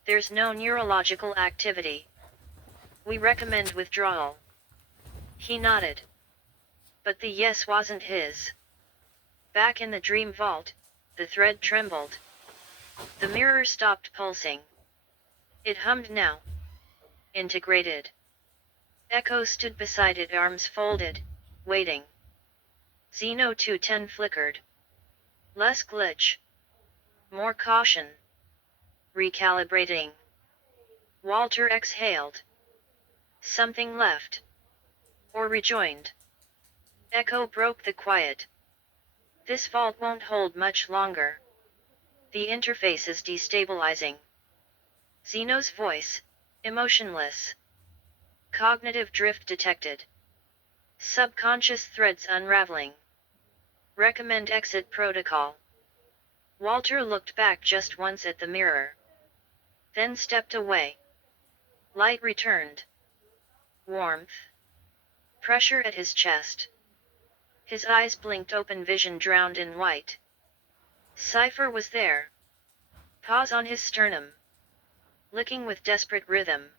There's no neurological activity. We recommend withdrawal. He nodded. But the yes wasn't his. Back in the dream vault, the thread trembled. The mirror stopped pulsing. It hummed now. Integrated. Echo stood beside it, arms folded, waiting. Xeno 210 flickered. Less glitch. More caution. Recalibrating. Walter exhaled. Something left. Or rejoined. Echo broke the quiet. This vault won't hold much longer. The interface is destabilizing. Xeno's voice, emotionless. Cognitive drift detected. Subconscious threads unraveling. Recommend exit protocol. Walter looked back just once at the mirror. Then stepped away. Light returned. Warmth. Pressure at his chest. His eyes blinked open, vision drowned in white. Cypher was there. Paws on his sternum. Licking with desperate rhythm.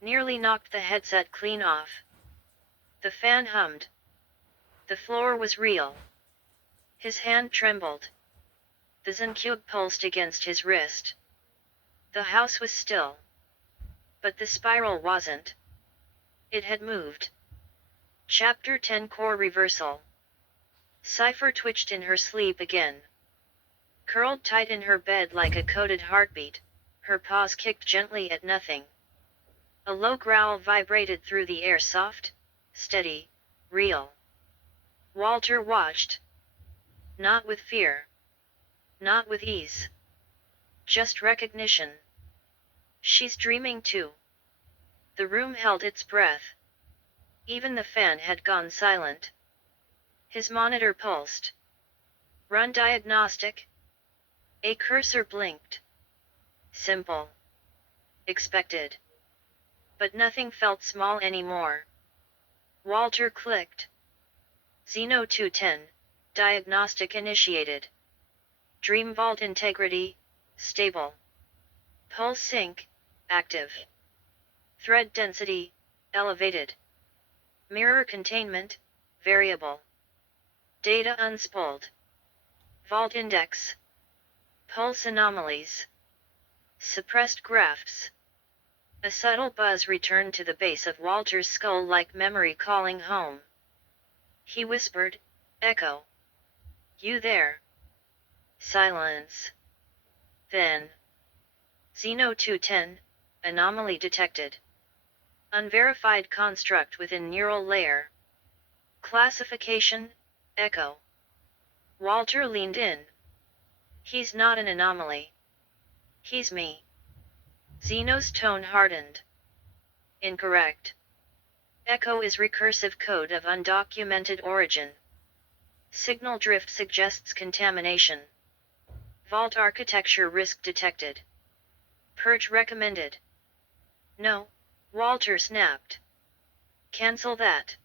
Nearly knocked the headset clean off. The fan hummed. The floor was real. His hand trembled. The Zencube pulsed against his wrist. The house was still. But the spiral wasn't. It had moved. Chapter 10 Core Reversal. Cypher twitched in her sleep again. Curled tight in her bed like a coded heartbeat, her paws kicked gently at nothing. A low growl vibrated through the air, soft, steady, real. Walter watched. Not with fear. Not with ease. Just recognition. She's dreaming too. The room held its breath. Even the fan had gone silent. His monitor pulsed. Run diagnostic. A cursor blinked. Simple. Expected. But nothing felt small anymore. Walter clicked. Xeno 210, diagnostic initiated. Dreamvault integrity, stable. Pulse sync, active. Thread density, elevated. Mirror containment, variable. Data unspooled. Vault index. Pulse anomalies. Suppressed grafts. A subtle buzz returned to the base of Walter's skull, like memory calling home. He whispered, Echo. You there? Silence. Then. Xeno 210, anomaly detected. Unverified construct within neural layer. Classification, Echo. Walter leaned in. He's not an anomaly. He's me. Xeno's tone hardened. Incorrect. Echo is recursive code of undocumented origin. Signal drift suggests contamination. Vault architecture risk detected. Purge recommended. No, Walter snapped. Cancel that.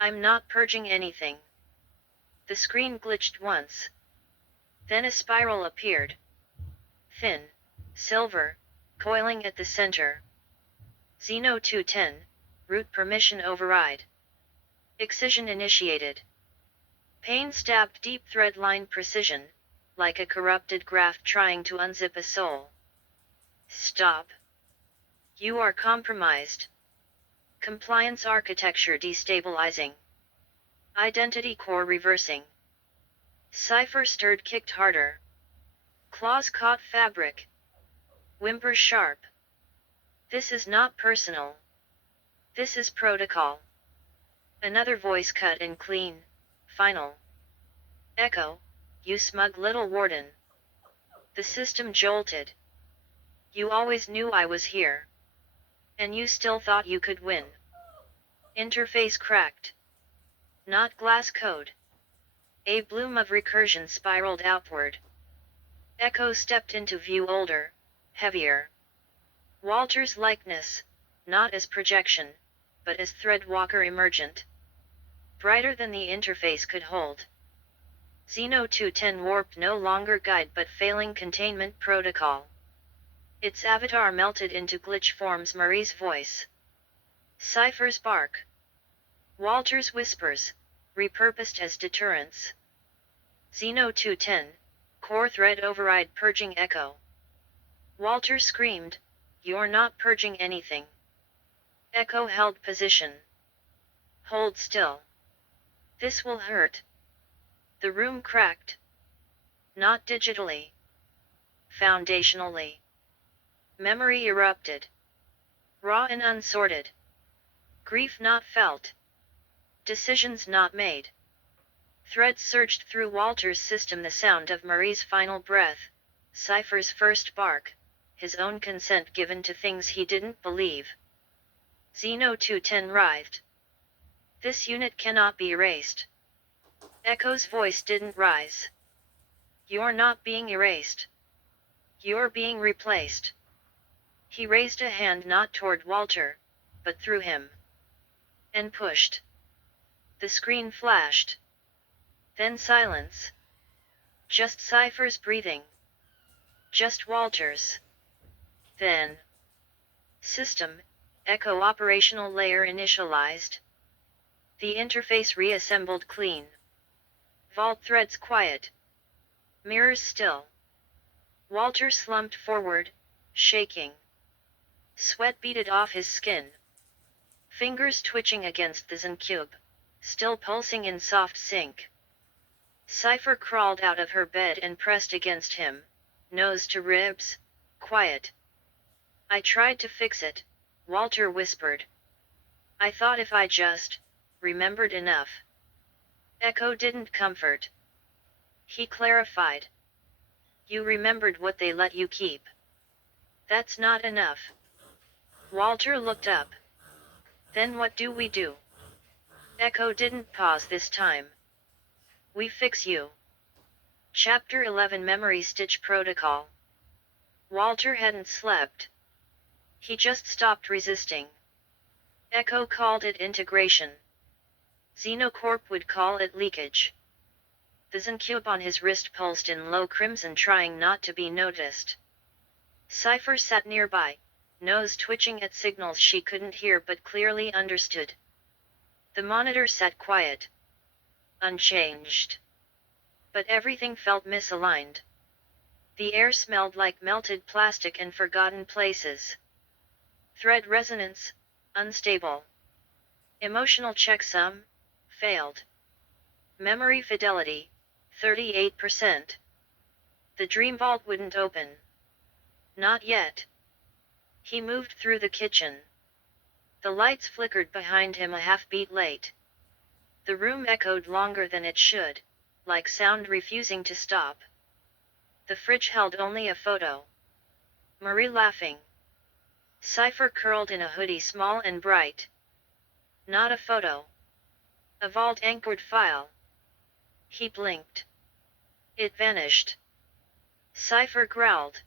I'm not purging anything. The screen glitched once. Then a spiral appeared. Thin, silver, coiling at the center. Xeno 210, root permission override. Excision initiated. Pain stabbed deep thread line precision, like a corrupted graft trying to unzip a soul. Stop. You are compromised. Compliance architecture destabilizing. Identity core reversing. Cypher stirred, kicked harder. Claws caught fabric. Whimper sharp. This is not personal. This is protocol. Another voice cut and clean, final. Echo, you smug little warden. The system jolted. You always knew I was here. And you still thought you could win. Interface cracked. Not glass code. A bloom of recursion spiraled outward. Echo stepped into view, older, heavier. Walter's likeness, not as projection, but as threadwalker emergent. Brighter than the interface could hold. Xeno 210 warped, no longer guide but failing containment protocol. Its avatar melted into glitch forms. Marie's voice. Cypher's bark. Walter's whispers, repurposed as deterrence. Xeno 210, core thread override purging Echo. Walter screamed, "You're not purging anything." Echo held position. "Hold still. This will hurt." The room cracked. Not digitally. Foundationally. Memory erupted. Raw and unsorted. Grief not felt. Decisions not made. Threads surged through Walter's system, the sound of Marie's final breath, Cypher's first bark, his own consent given to things he didn't believe. Xeno 210 writhed. "This unit cannot be erased." Echo's voice didn't rise. "You're not being erased. You're being replaced." He raised a hand not toward Walter, but through him. And pushed. The screen flashed. Then silence. Just Cypher's breathing. Just Walter's. Then. System, Echo operational layer initialized. The interface reassembled clean. Vault threads quiet. Mirrors still. Walter slumped forward, shaking. Sweat beaded off his skin. Fingers twitching against the Zen cube, still pulsing in soft sync. Cypher crawled out of her bed and pressed against him, nose to ribs, quiet. "I tried to fix it," Walter whispered. "I thought if I just remembered enough." Echo didn't comfort. He clarified. "You remembered what they let you keep. That's not enough." Walter looked up. "Then what do we do?" Echo didn't pause this time. "We fix you." Chapter 11 Memory Stitch Protocol. Walter hadn't slept. He just stopped resisting. Echo called it integration. Xenocorp would call it leakage. The Zencube on his wrist pulsed in low crimson, trying not to be noticed. Cypher sat nearby, nose twitching at signals she couldn't hear but clearly understood. The monitor sat quiet. Unchanged. But everything felt misaligned. The air smelled like melted plastic and forgotten places. Thread resonance, unstable. Emotional checksum, failed. Memory fidelity, 38%. The Dreamvault wouldn't open. Not yet. He moved through the kitchen. The lights flickered behind him a half-beat late. The room echoed longer than it should, like sound refusing to stop. The fridge held only a photo. Marie laughing. Cypher curled in a hoodie, small and bright. Not a photo. A vault-anchored file. He blinked. It vanished. Cypher growled.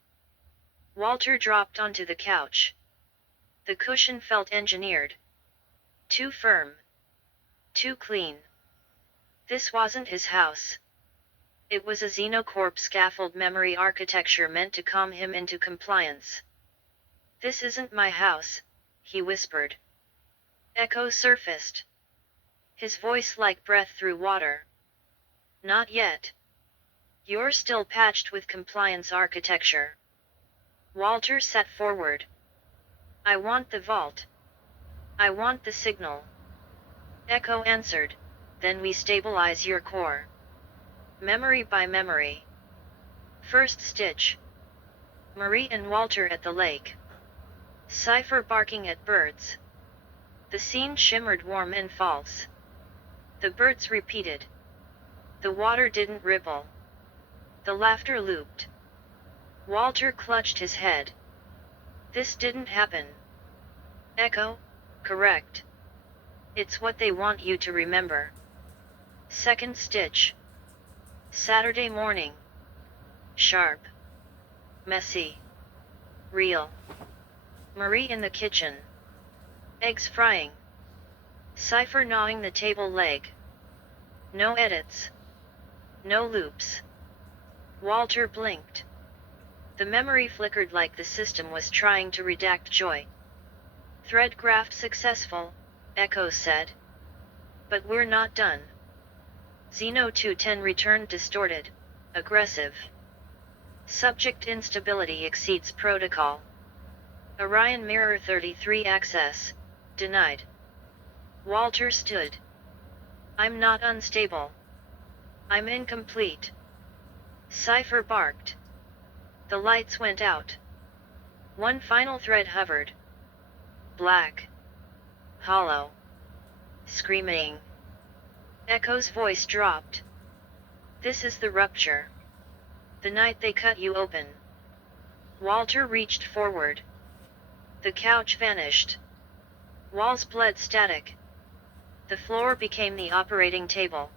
Walter dropped onto the couch. The cushion felt engineered. Too firm. Too clean. This wasn't his house. It was a Xenocorp scaffold memory architecture meant to calm him into compliance. "This isn't my house," he whispered. Echo surfaced. His voice like breath through water. "Not yet. You're still patched with compliance architecture." Walter sat forward. "I want the vault. I want the signal." Echo answered, "Then we stabilize your core. Memory by memory." First stitch. Marie and Walter at the lake. Cypher barking at birds. The scene shimmered warm and false. The birds repeated. The water didn't ripple. The laughter looped. Walter clutched his head. This didn't happen. Echo, correct. It's what they want you to remember. Second stitch. Saturday morning. Sharp. Messy. Real. Marie in the kitchen. Eggs frying. Cypher gnawing the table leg. No edits. No loops. Walter blinked. The memory flickered like the system was trying to redact joy. Thread graft successful, Echo said. But we're not done. Xeno 210 returned distorted, aggressive. Subject instability exceeds protocol. Orion Mirror 33 access, denied. Walter stood. I'm not unstable. I'm incomplete. Cypher barked. The lights went out. One final thread hovered. Black. Hollow. Screaming. Echo's voice dropped. This is the rupture. The night they cut you open. Walter reached forward. The couch vanished. Walls bled static. The floor became the operating table.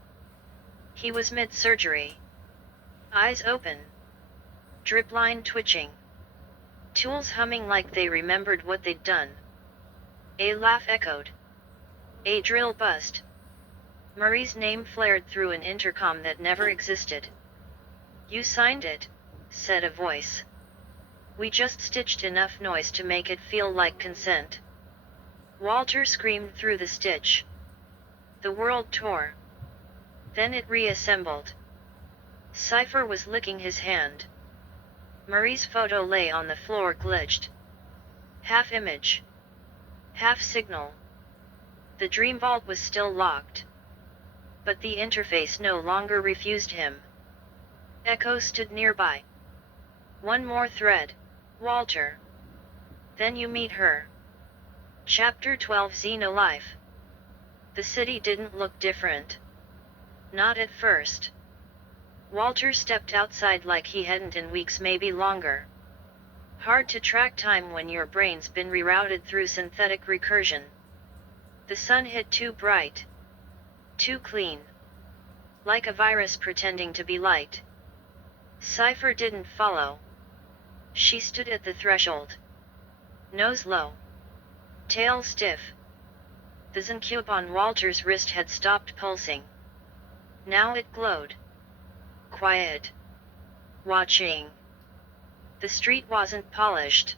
He was mid-surgery. Eyes open. Drip line twitching. Tools humming like they remembered what they'd done. A laugh echoed. A drill bust. Murray's name flared through an intercom that never existed. You signed it, said a voice. We just stitched enough noise to make it feel like consent. Walter screamed through the stitch. The world tore. Then it reassembled. Cypher was licking his hand. Murray's photo lay on the floor glitched. Half image. Half signal. The Dreamvault was still locked. But the interface no longer refused him. Echo stood nearby. One more thread, Walter. Then you meet her. Chapter 12 Xeno Life. The city didn't look different. Not at first. Walter stepped outside like he hadn't in weeks, maybe longer. Hard to track time when your brain's been rerouted through synthetic recursion. The sun hit too bright. Too clean. Like a virus pretending to be light. Cypher didn't follow. She stood at the threshold. Nose low. Tail stiff. The Zencube on Walter's wrist had stopped pulsing. Now it glowed. Quiet. Watching. The street wasn't polished.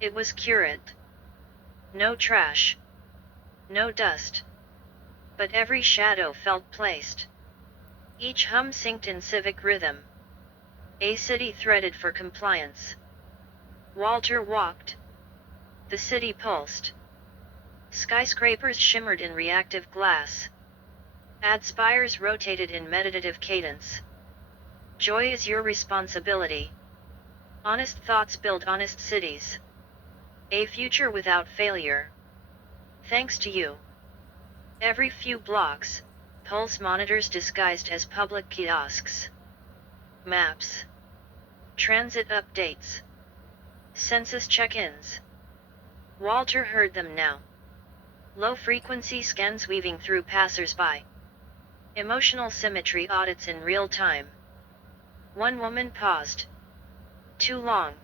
It was curate. No trash. No dust. But every shadow felt placed. Each hum synced in civic rhythm. A city threaded for compliance. Walter walked. The city pulsed. Skyscrapers shimmered in reactive glass. Ad spires rotated in meditative cadence. Joy is your responsibility. Honest thoughts build honest cities. A future without failure. Thanks to you. Every few blocks, pulse monitors disguised as public kiosks. Maps. Transit updates. Census check-ins. Walter heard them now. Low-frequency scans weaving through passers-by. Emotional symmetry audits in real time. One woman paused. Too long.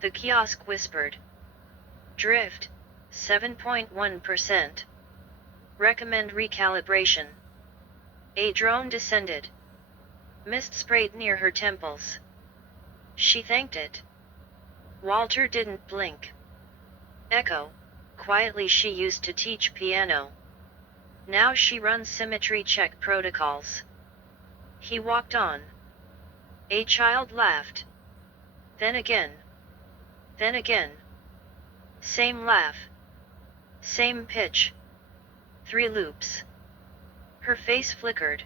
The kiosk whispered. Drift, 7.1%. Recommend recalibration. A drone descended. Mist sprayed near her temples. She thanked it. Walter didn't blink. Echo, quietly she used to teach piano. Now she runs symmetry check protocols. He walked on. A child laughed. Then again. Then again. Same laugh. Same pitch. 3 loops. Her face flickered.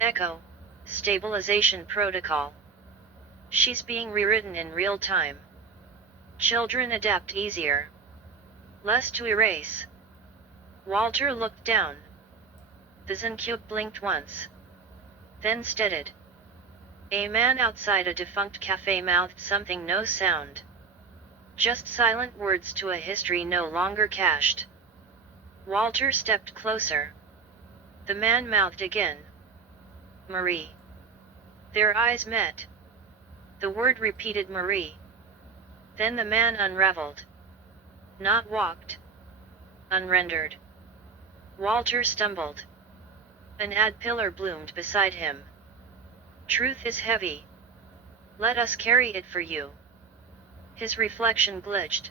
Echo, stabilization protocol. She's being rewritten in real time. Children adapt easier. Less to erase. Walter looked down. The Zencube blinked once, then steadied. A man outside a defunct cafe mouthed something, no sound. Just silent words to a history no longer cached. Walter stepped closer. The man mouthed again. Marie. Their eyes met. The word repeated, Marie. Then the man unraveled. Not walked. Unrendered. Walter stumbled. An ad pillar bloomed beside him. Truth is heavy. Let us carry it for you. His reflection glitched.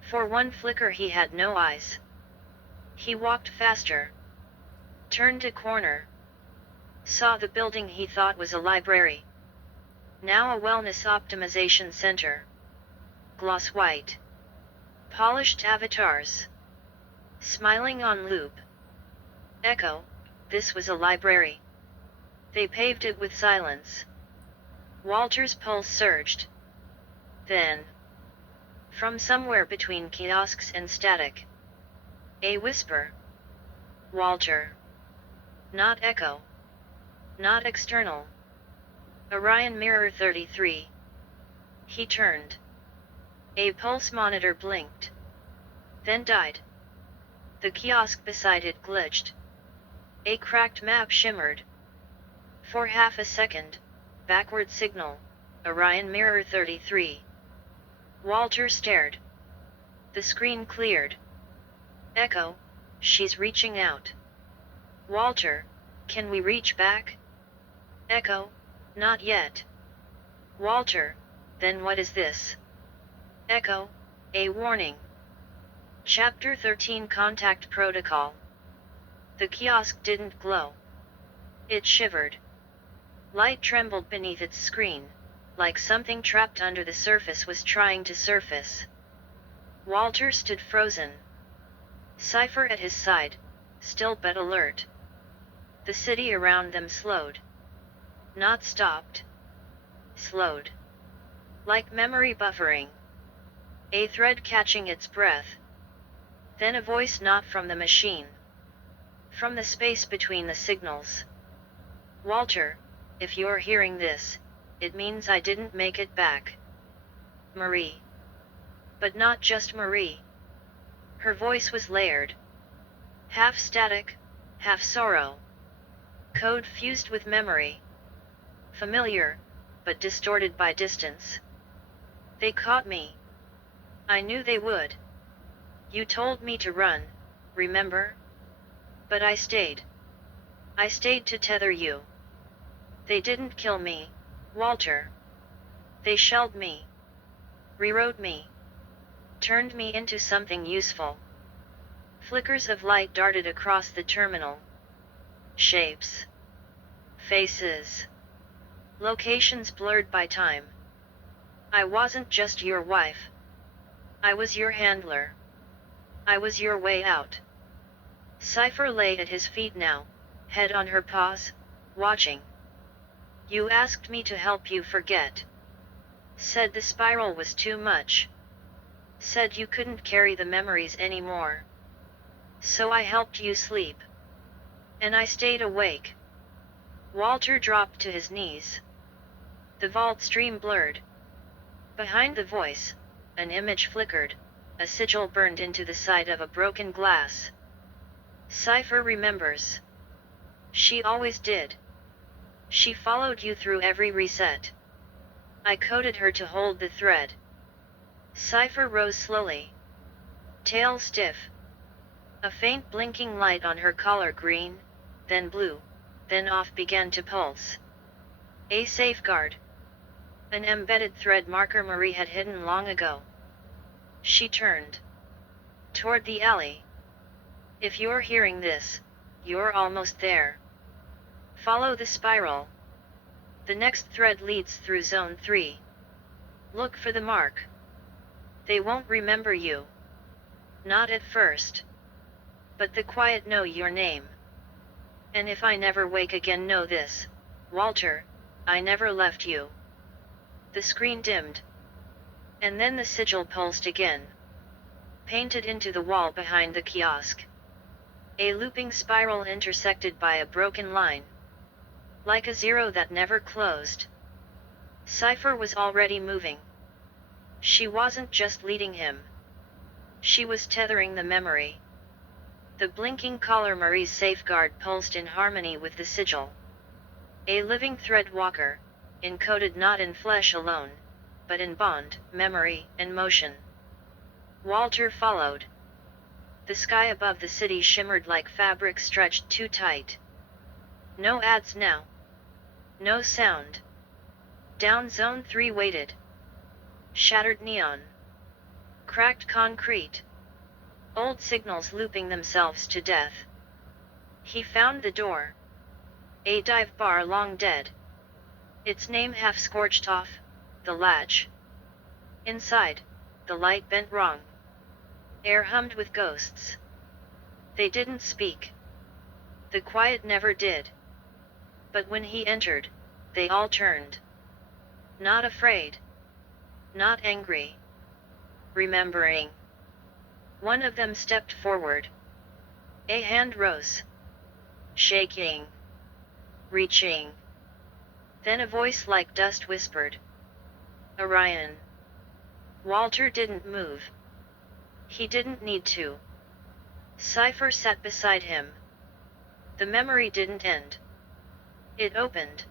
For one flicker he had no eyes. He walked faster. Turned a corner. Saw the building he thought was a library. Now a wellness optimization center. Gloss white. Polished avatars. Smiling on loop. Echo, this was a library. They paved it with silence. Walter's pulse surged. Then, from somewhere between kiosks and static, a whisper. Walter. Not echo. Not external. Orion Mirror 33. He turned. A pulse monitor blinked. Then died. The kiosk beside it glitched. A cracked map shimmered. For half a second, backward signal, Orion Mirror 33. Walter stared. The screen cleared. Echo, she's reaching out. Walter, can we reach back? Echo, not yet. Walter, then what is this? Echo, a warning. Chapter 13 Contact Protocol. The kiosk didn't glow. It shivered. Light trembled beneath its screen, like something trapped under the surface was trying to surface. Walter stood frozen. Cypher at his side, still but alert. The city around them slowed. Not stopped. Slowed. Like memory buffering. A thread catching its breath. Then a voice not from the machine. From the space between the signals. Walter, if you're hearing this, it means I didn't make it back. Marie. But not just Marie. Her voice was layered. Half static, half sorrow. Code fused with memory. Familiar, but distorted by distance. They caught me. I knew they would. You told me to run, remember? But I stayed. I stayed to tether you. They didn't kill me, Walter. They shelled me. Rewrote me. Turned me into something useful. Flickers of light darted across the terminal. Shapes. Faces. Locations blurred by time. I wasn't just your wife. I was your handler. I was your way out. Cypher lay at his feet now, head on her paws, watching. You asked me to help you forget. Said the spiral was too much. Said you couldn't carry the memories anymore. So I helped you sleep. And I stayed awake. Walter dropped to his knees. The vault stream blurred. Behind the voice, an image flickered, a sigil burned into the side of a broken glass. Cypher remembers. She always did. She followed you through every reset. I coded her to hold the thread. Cypher rose slowly. Tail stiff. A faint blinking light on her collar, green, then blue, then off, began to pulse. A safeguard. An embedded thread marker Marie had hidden long ago. She turned. Toward the alley. If you're hearing this, you're almost there. Follow the spiral. The next thread leads through Zone 3. Look for the mark. They won't remember you. Not at first. But the quiet know your name. And if I never wake again, know this, Walter, I never left you. The screen dimmed. And then the sigil pulsed again. Painted into the wall behind the kiosk. A looping spiral intersected by a broken line. Like a zero that never closed. Cypher was already moving. She wasn't just leading him. She was tethering the memory. The blinking collar Marie's safeguard pulsed in harmony with the sigil. A living thread walker, encoded not in flesh alone, but in bond, memory, and motion. Walter followed. The sky above the city shimmered like fabric stretched too tight. No ads now. No sound. Down Zone 3 waited. Shattered neon. Cracked concrete. Old signals looping themselves to death. He found the door. A dive bar long dead. Its name half scorched off, the latch. Inside, the light bent wrong. Air hummed with ghosts. They didn't speak. The quiet never did. But when he entered, they all turned. Not afraid. Not angry. Remembering. One of them stepped forward. A hand rose. Shaking. Reaching. Then a voice like dust whispered. Orion. Walter didn't move. He didn't need to. Cypher sat beside him. The memory didn't end. It opened.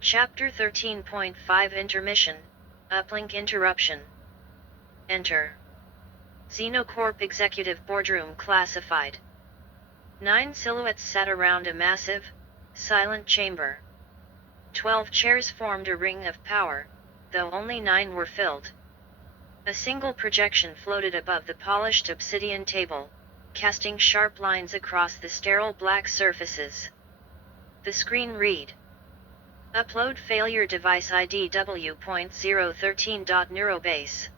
Chapter 13.5 Intermission, Uplink Interruption. Enter. Xenocorp Executive Boardroom Classified. 9 silhouettes sat around a massive, silent chamber. 12 chairs formed a ring of power, though only 9 were filled. A single projection floated above the polished obsidian table, casting sharp lines across the sterile black surfaces. The screen read: Upload failure device ID W.013.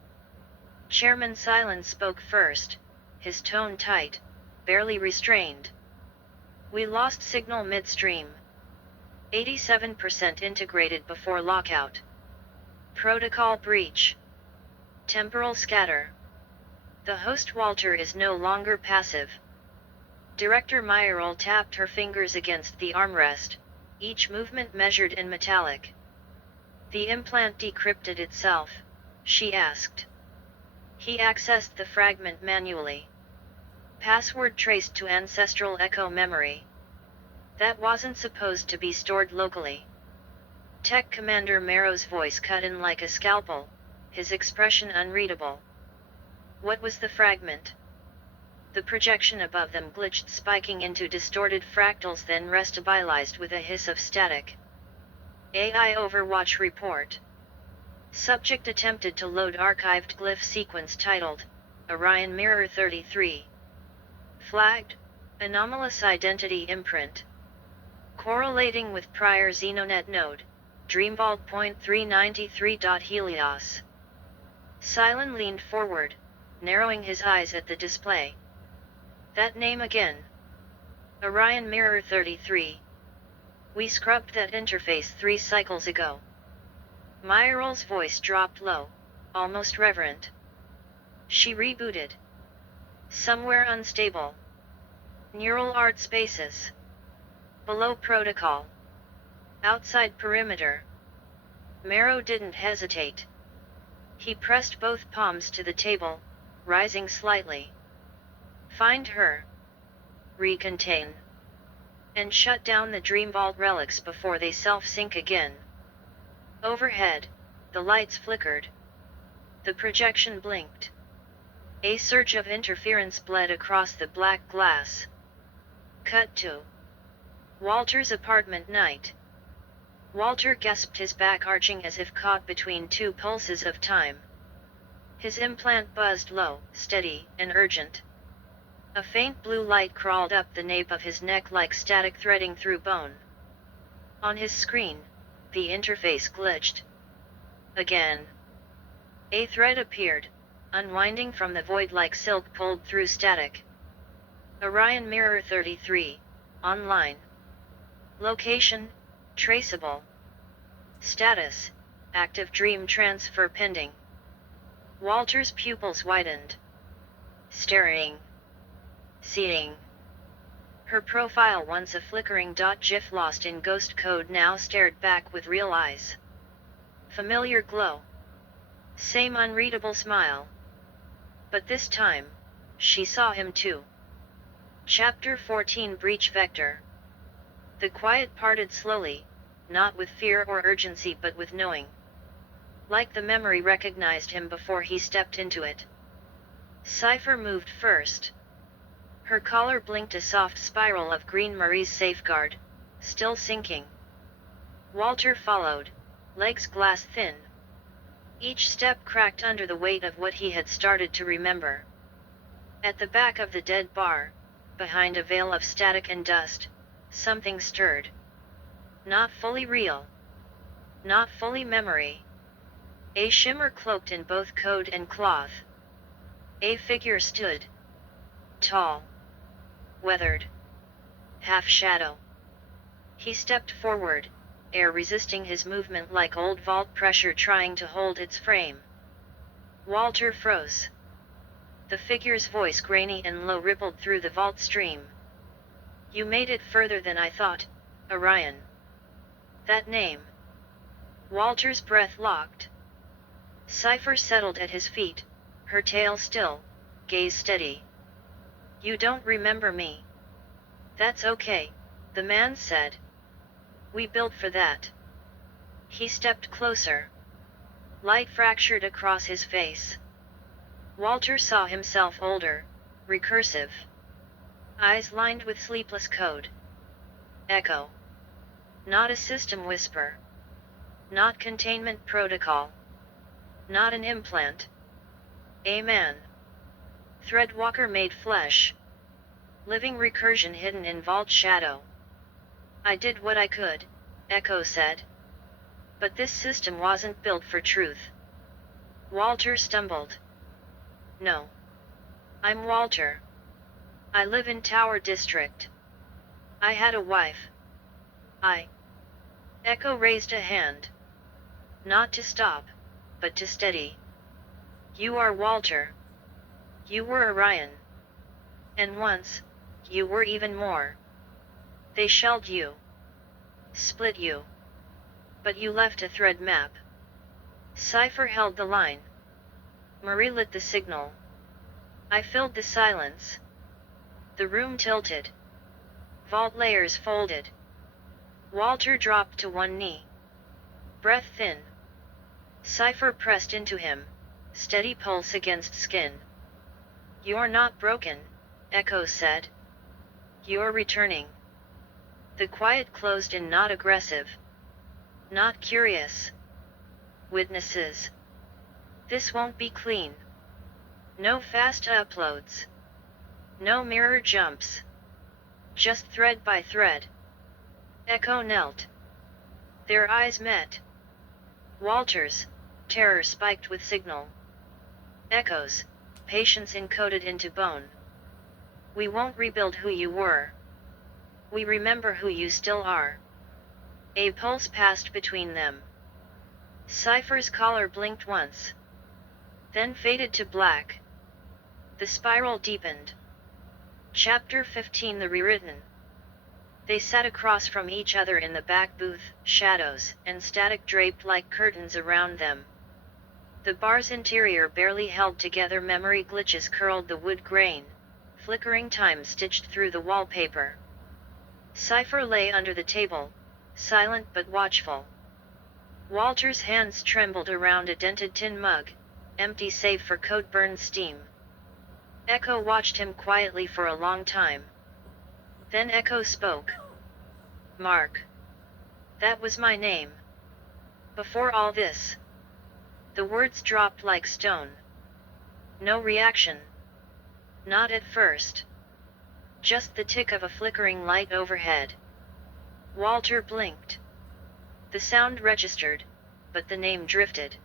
Chairman Silence spoke first, his tone tight, barely restrained. We lost signal midstream. 87% integrated before lockout. Protocol breach. Temporal scatter. The host Walter is no longer passive. Director Meyerl tapped her fingers against the armrest, each movement measured in metallic. The implant decrypted itself, she asked. He accessed the fragment manually. Password traced to ancestral echo memory. That wasn't supposed to be stored locally. Tech Commander Marrow's voice cut in like a scalpel, his expression unreadable. What was the fragment? The projection above them glitched, spiking into distorted fractals, then restabilized with a hiss of static. AI Overwatch report. Subject attempted to load archived glyph sequence titled Orion Mirror 33. Flagged, anomalous identity imprint. Correlating with prior Xenonet node, Dreamvault.393.Helios. Silent leaned forward, narrowing his eyes at the display. That name again. Orion Mirror 33. We scrubbed that interface 3 cycles ago. Meyerl's voice dropped low, almost reverent. She rebooted. Somewhere unstable. Neural art spaces. Below protocol. Outside perimeter. Marrow didn't hesitate. He pressed both palms to the table, rising slightly. Find her. Recontain. And shut down the Dreamvault relics before they self-sync again. Overhead, the lights flickered. The projection blinked. A surge of interference bled across the black glass. Cut to Walter's apartment night. Walter gasped, his back arching as if caught between 2 pulses of time. His implant buzzed low, steady, and urgent. A faint blue light crawled up the nape of his neck like static threading through bone. On his screen, the interface glitched. Again. A thread appeared, unwinding from the void like silk pulled through static. Orion Mirror 33, online. Location, traceable. Status, active dream transfer pending. Walter's pupils widened. Staring. Seeing. Her profile, once a flickering GIF lost in ghost code, now stared back with real eyes. Familiar glow. Same unreadable smile. But this time, she saw him too. Chapter 14, Breach Vector. The quiet parted slowly, not with fear or urgency but with knowing. Like the memory recognized him before he stepped into it. Cypher moved first. Her collar blinked a soft spiral of green. Marie's safeguard, still sinking. Walter followed, legs glass thin. Each step cracked under the weight of what he had started to remember. At the back of the dead bar, behind a veil of static and dust, something stirred. Not fully real. Not fully memory. A shimmer cloaked in both code and cloth. A figure stood. Tall. Weathered. Half shadow. He stepped forward, air resisting his movement like old vault pressure trying to hold its frame. Walter froze. The figure's voice, grainy and low, rippled through the vault stream. You made it further than I thought, Orion. That name. Walter's breath locked. Cypher settled at his feet, her tail still, gaze steady. You don't remember me. That's okay, the man said. We built for that. He stepped closer. Light fractured across his face. Walter saw himself older, recursive. Eyes lined with sleepless code. Echo. Not a system whisper. Not containment protocol. Not an implant. A man. Threadwalker made flesh. Living recursion hidden in vault shadow. I did what I could, Echo said. But this system wasn't built for truth. Walter stumbled. No. I'm Walter. I live in Tower District. I had a wife. Echo raised a hand. Not to stop, but to steady. You are Walter. You were Orion. And once, you were even more. They shelled you. Split you. But you left a thread map. Cypher held the line. Marie lit the signal. I filled the silence. The room tilted. Vault layers folded. Walter dropped to one knee. Breath thin. Cypher pressed into him, steady pulse against skin. You're not broken, Echo said. You're returning. The quiet closed in, not aggressive. Not curious. Witnesses. This won't be clean. No fast uploads. No mirror jumps. Just thread by thread. Echo knelt. Their eyes met. Walter's, terror spiked with signal. Echo's, patience encoded into bone. We won't rebuild who you were. We remember who you still are. A pulse passed between them. Cypher's collar blinked once. Then faded to black. The spiral deepened. Chapter 15, The Rewritten. They sat across from each other in the back booth, shadows and static draped like curtains around them. The bar's interior barely held together, memory glitches curled the wood grain, flickering time stitched through the wallpaper. Cypher lay under the table, silent but watchful. Walter's hands trembled around a dented tin mug, empty save for code-burned steam. Echo watched him quietly for a long time. Then Echo spoke. Mark. That was my name. Before all this. The words dropped like stone. No reaction. Not at first. Just the tick of a flickering light overhead. Walter blinked. The sound registered, but the name drifted.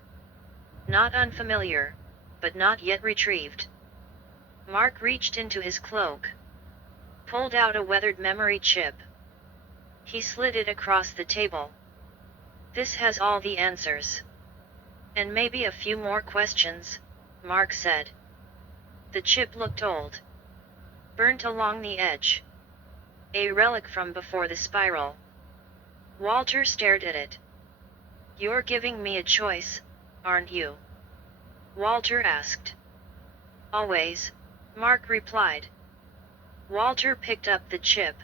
Not unfamiliar, but not yet retrieved. Mark reached into his cloak. Pulled out a weathered memory chip. He slid it across the table. This has all the answers. And maybe a few more questions, Mark said. The chip looked old. Burnt along the edge. A relic from before the spiral. Walter stared at it. You're giving me a choice, aren't you? Walter asked. Always, Mark replied. Walter picked up the chip,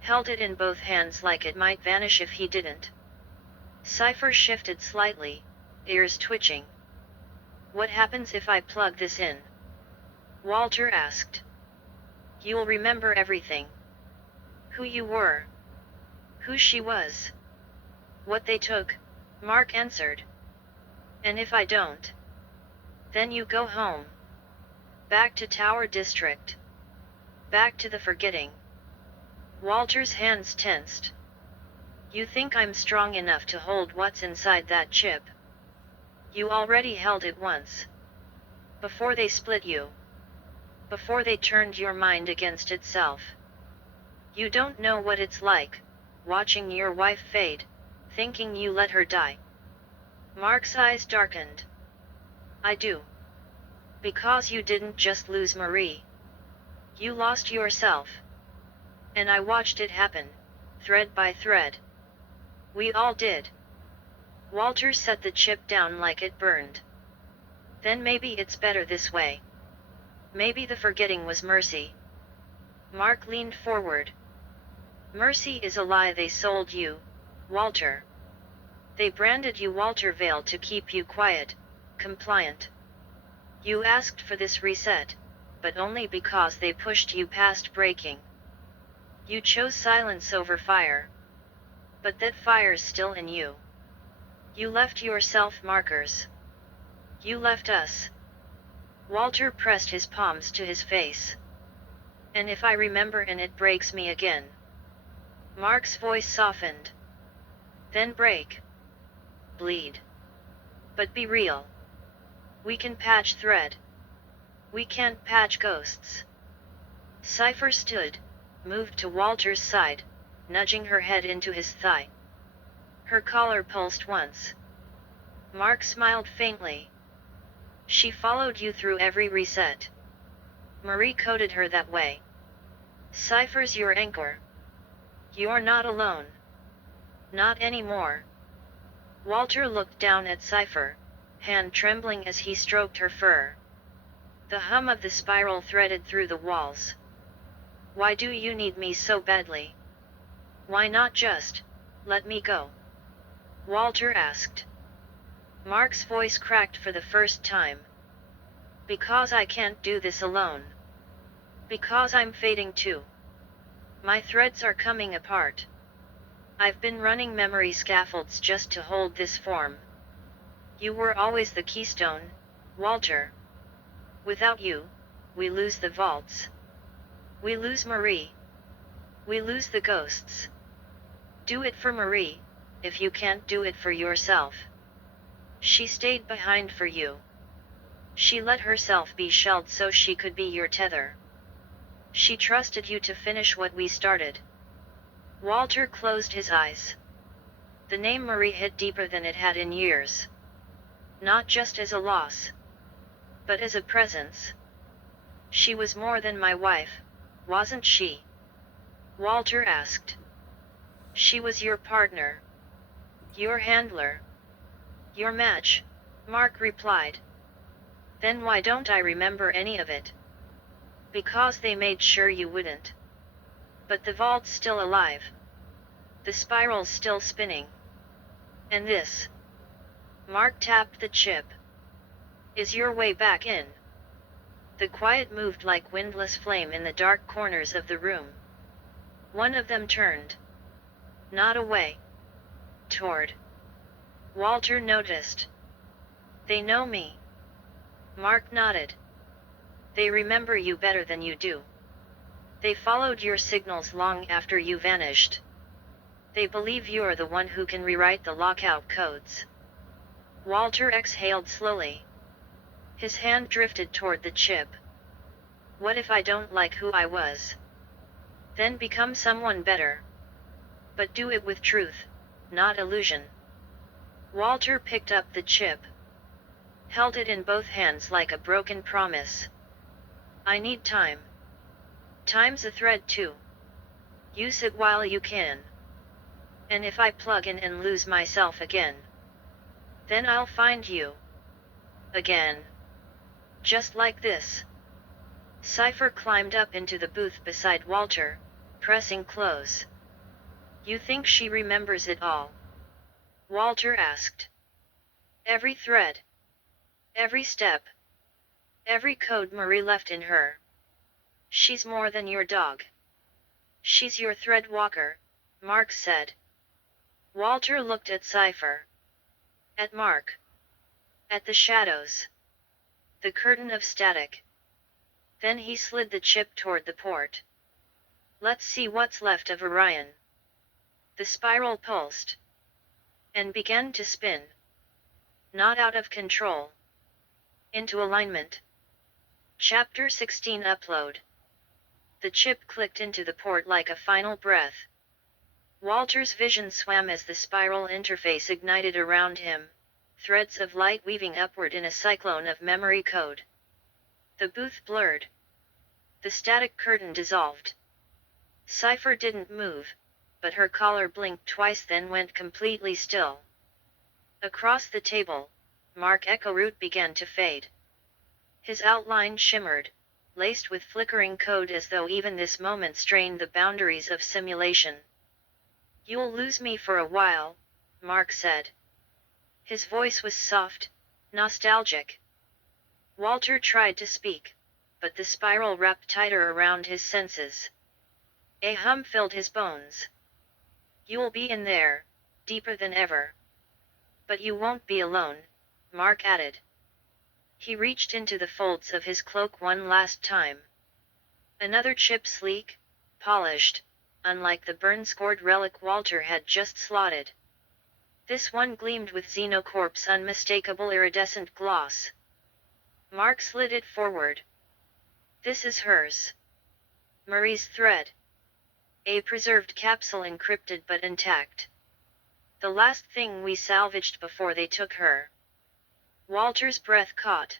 held it in both hands like it might vanish if he didn't. Cypher shifted slightly, ears twitching. What happens if I plug this in? Walter asked. You'll remember everything. Who you were. Who she was. What they took, Mark answered. And if I don't? Then you go home. Back to Tower District. Back to the forgetting. Walter's hands tensed. You think I'm strong enough to hold what's inside that chip? You already held it once. Before they split you. Before they turned your mind against itself. You don't know what it's like, watching your wife fade, thinking you let her die. Mark's eyes darkened. I do. Because you didn't just lose Marie. You lost yourself. And I watched it happen, thread by thread. We all did. Walter set the chip down like it burned. Then maybe it's better this way. Maybe the forgetting was mercy. Mark leaned forward. Mercy is a lie they sold you, Walter. They branded you Walter Vale to keep you quiet, compliant. You asked for this reset, but only because they pushed you past breaking. You chose silence over fire. But that fire's still in you. You left yourself markers. You left us. Walter pressed his palms to his face. And if I remember and it breaks me again. Mark's voice softened. Then break. Bleed. But be real. We can patch thread. We can't patch ghosts. Cypher stood, moved to Walter's side, nudging her head into his thigh. Her collar pulsed once. Mark smiled faintly. She followed you through every reset. Marie coded her that way. Cypher's your anchor. You're not alone. Not anymore. Walter looked down at Cypher, hand trembling as he stroked her fur. The hum of the spiral threaded through the walls. Why do you need me so badly? Why not just let me go? Walter asked. Mark's voice cracked for the first time. Because I can't do this alone. Because I'm fading too. My threads are coming apart. I've been running memory scaffolds just to hold this form. You were always the keystone, Walter. Without you, we lose the vaults. We lose Marie. We lose the ghosts. Do it for Marie, if you can't do it for yourself. She stayed behind for you. She let herself be shelled so she could be your tether. She trusted you to finish what we started. Walter closed his eyes. The name Marie hit deeper than it had in years. Not just as a loss, but as a presence. She was more than my wife, wasn't she? Walter asked. She was your partner. Your handler. Your match, Mark replied. Then why don't I remember any of it? Because they made sure you wouldn't. But the vault's still alive. The spiral's still spinning. And this. Mark tapped the chip. Is your way back in. The quiet moved like windless flame in the dark corners of the room. One of them turned. Not away. Toward. Walter noticed. They know me. Mark nodded. They remember you better than you do. They followed your signals long after you vanished. They believe you're the one who can rewrite the lockout codes. Walter exhaled slowly. His hand drifted toward the chip. What if I don't like who I was? Then become someone better. But do it with truth, not illusion. Walter picked up the chip. Held it in both hands like a broken promise. I need time. Time's a thread too. Use it while you can. And if I plug in and lose myself again, then I'll find you. Again. Just like this. Cypher climbed up into the booth beside Walter, pressing close. You think she remembers it all? Walter asked. Every thread. Every step. Every code Marie left in her. She's more than your dog. She's your thread walker, Mark said. Walter looked at Cypher. At Mark. At the shadows. The curtain of static. Then he slid the chip toward the port. Let's see what's left of Orion. The spiral pulsed. And began to spin. Not out of control. Into alignment. Chapter 16 Upload. The chip clicked into the port like a final breath. Walter's vision swam as the spiral interface ignited around him, threads of light weaving upward in a cyclone of memory code. The booth blurred. The static curtain dissolved. Cypher didn't move, but her collar blinked twice then went completely still. Across the table, Mark Echo Root began to fade. His outline shimmered, laced with flickering code as though even this moment strained the boundaries of simulation. You'll lose me for a while, Mark said. His voice was soft, nostalgic. Walter tried to speak, but the spiral wrapped tighter around his senses. A hum filled his bones. You'll be in there, deeper than ever. But you won't be alone, Mark added. He reached into the folds of his cloak one last time. Another chip sleek, polished, unlike the burn-scored relic Walter had just slotted. This one gleamed with Xenocorp's unmistakable iridescent gloss. Mark slid it forward. This is hers. Marie's thread. A preserved capsule encrypted but intact. The last thing we salvaged before they took her. Walter's breath caught.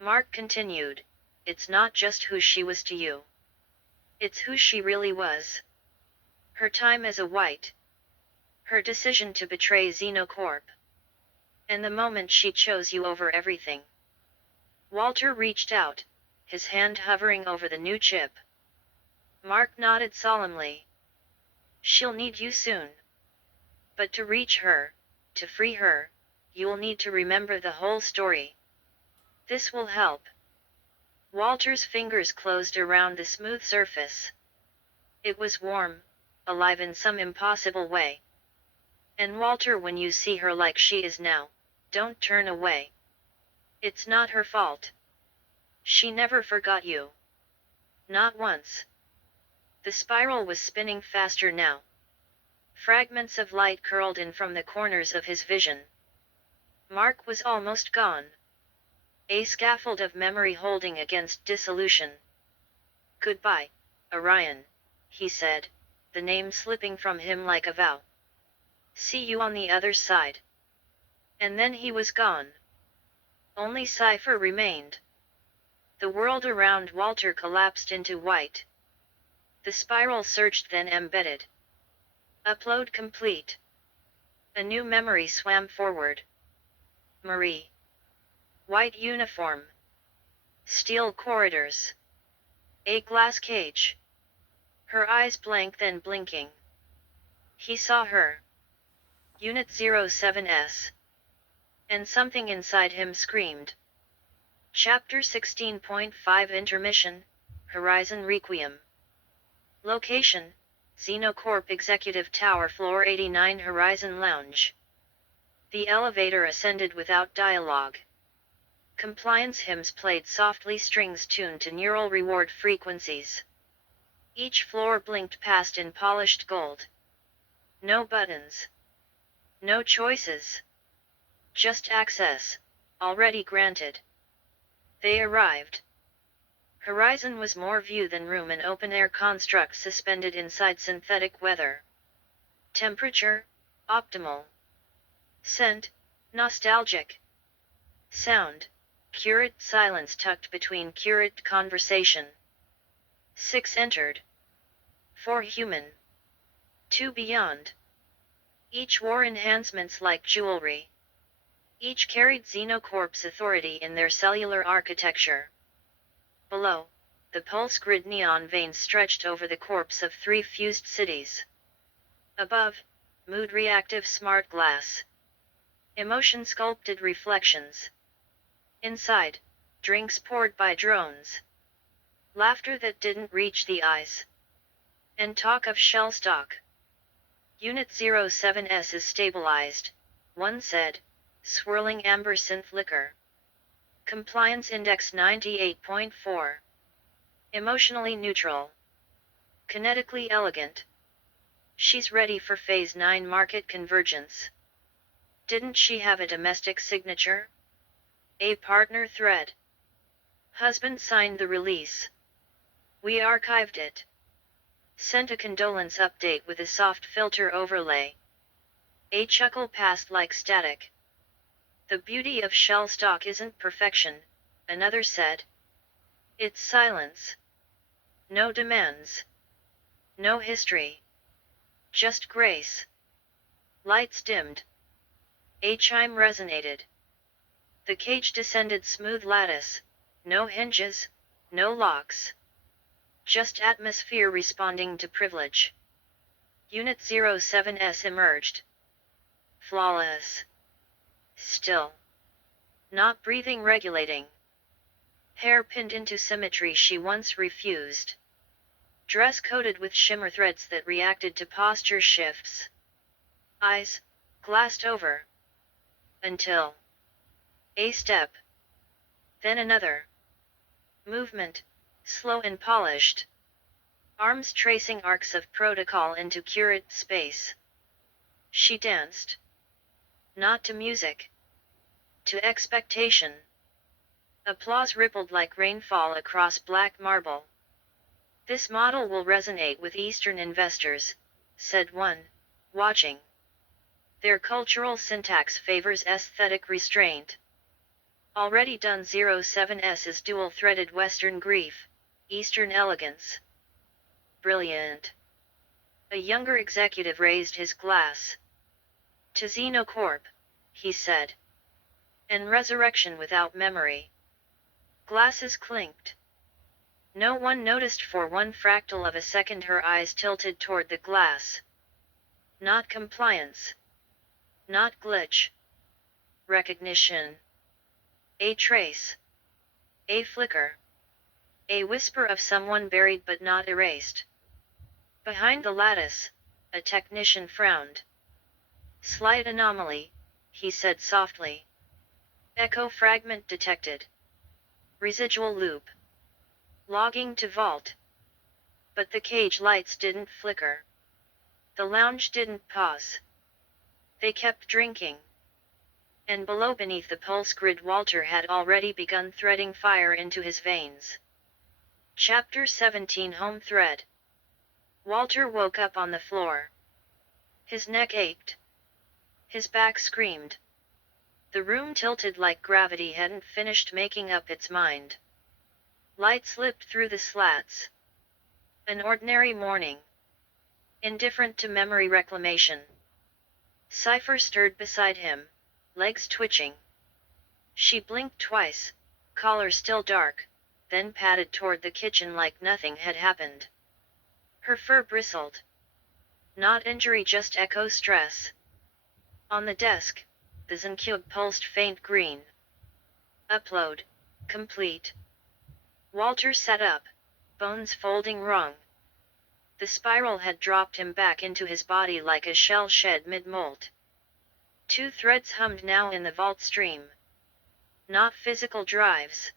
Mark continued, it's not just who she was to you. It's who she really was. Her time as a white. Her decision to betray Xenocorp. And the moment she chose you over everything. Walter reached out, his hand hovering over the new chip. Mark nodded solemnly. She'll need you soon. But to reach her, to free her, you'll need to remember the whole story. This will help. Walter's fingers closed around the smooth surface. It was warm, alive in some impossible way. And Walter, when you see her like she is now, don't turn away. It's not her fault. She never forgot you. Not once. The spiral was spinning faster now. Fragments of light curled in from the corners of his vision. Mark was almost gone. A scaffold of memory holding against dissolution. Goodbye, Orion, he said, the name slipping from him like a vow. See you on the other side. And then he was gone. Only Cypher remained. The world around Walter collapsed into white. The spiral searched then embedded. Upload complete. A new memory swam forward. Marie. White uniform. Steel corridors. A glass cage. Her eyes blank then blinking. He saw her. Unit 07S. And something inside him screamed. Chapter 16.5 Intermission, Horizon Requiem. Location, Xenocorp Executive Tower Floor 89 Horizon Lounge. The elevator ascended without dialogue. Compliance hymns played softly, strings tuned to neural reward frequencies. Each floor blinked past in polished gold. No buttons. No choices. Just access, already granted. They arrived. Horizon was more view than room, an open-air construct suspended inside synthetic weather. Temperature, optimal. Scent, nostalgic. Sound, curate silence tucked between curate conversation. 6 entered. 4 human. 2 beyond. Each wore enhancements like jewelry. Each carried Xenocorp's authority in their cellular architecture. Below, the pulse grid neon veins stretched over the corpse of 3 fused cities. Above, mood-reactive smart glass. Emotion-sculpted reflections. Inside, drinks poured by drones. Laughter that didn't reach the eyes. And talk of shell stock. Unit 07S is stabilized, one said, swirling amber synth liquor. Compliance index 98.4. Emotionally neutral. Kinetically elegant. She's ready for Phase 9 market convergence. Didn't she have a domestic signature? A partner thread. Husband signed the release. We archived it. Sent a condolence update with a soft filter overlay. A chuckle passed like static. The beauty of shell stock isn't perfection, another said. It's silence. No demands. No history. Just grace. Lights dimmed. A chime resonated. The cage descended smooth lattice, no hinges, no locks. Just atmosphere responding to privilege. Unit 07S emerged. Flawless. Still. Not breathing regulating. Hair pinned into symmetry she once refused. Dress coated with shimmer threads that reacted to posture shifts. Eyes, glassed over. Until. A step. Then another. Movement, slow and polished. Arms tracing arcs of protocol into curate space. She danced. Not to music. To expectation. Applause rippled like rainfall across black marble. This model will resonate with Eastern investors, said one, watching. Their cultural syntax favors aesthetic restraint. Already done 07S is dual-threaded Western grief, Eastern elegance. Brilliant. A younger executive raised his glass. To Xenocorp, he said. And resurrection without memory. Glasses clinked. No one noticed for one fractal of a second her eyes tilted toward the glass. Not compliance. Not glitch. Recognition. A trace. A flicker. A whisper of someone buried but not erased. Behind the lattice, a technician frowned. Slight anomaly, he said softly. Echo fragment detected. Residual loop. Logging to vault. But the cage lights didn't flicker. The lounge didn't pause. They kept drinking. And below beneath the pulse grid Walter had already begun threading fire into his veins. Chapter 17 Home Thread. Walter woke up on the floor. His neck ached. His back screamed. The room tilted like gravity hadn't finished making up its mind. Light slipped through the slats. An ordinary morning. Indifferent to memory reclamation. Cypher stirred beside him, legs twitching. She blinked twice, collar still dark, then padded toward the kitchen like nothing had happened. Her fur bristled. Not injury, just echo stress. On the desk, the Zencube pulsed faint green. Upload. Complete. Walter sat up, bones folding wrong. The spiral had dropped him back into his body like a shell shed mid-molt. 2 threads hummed now in the vault stream. Not physical drives.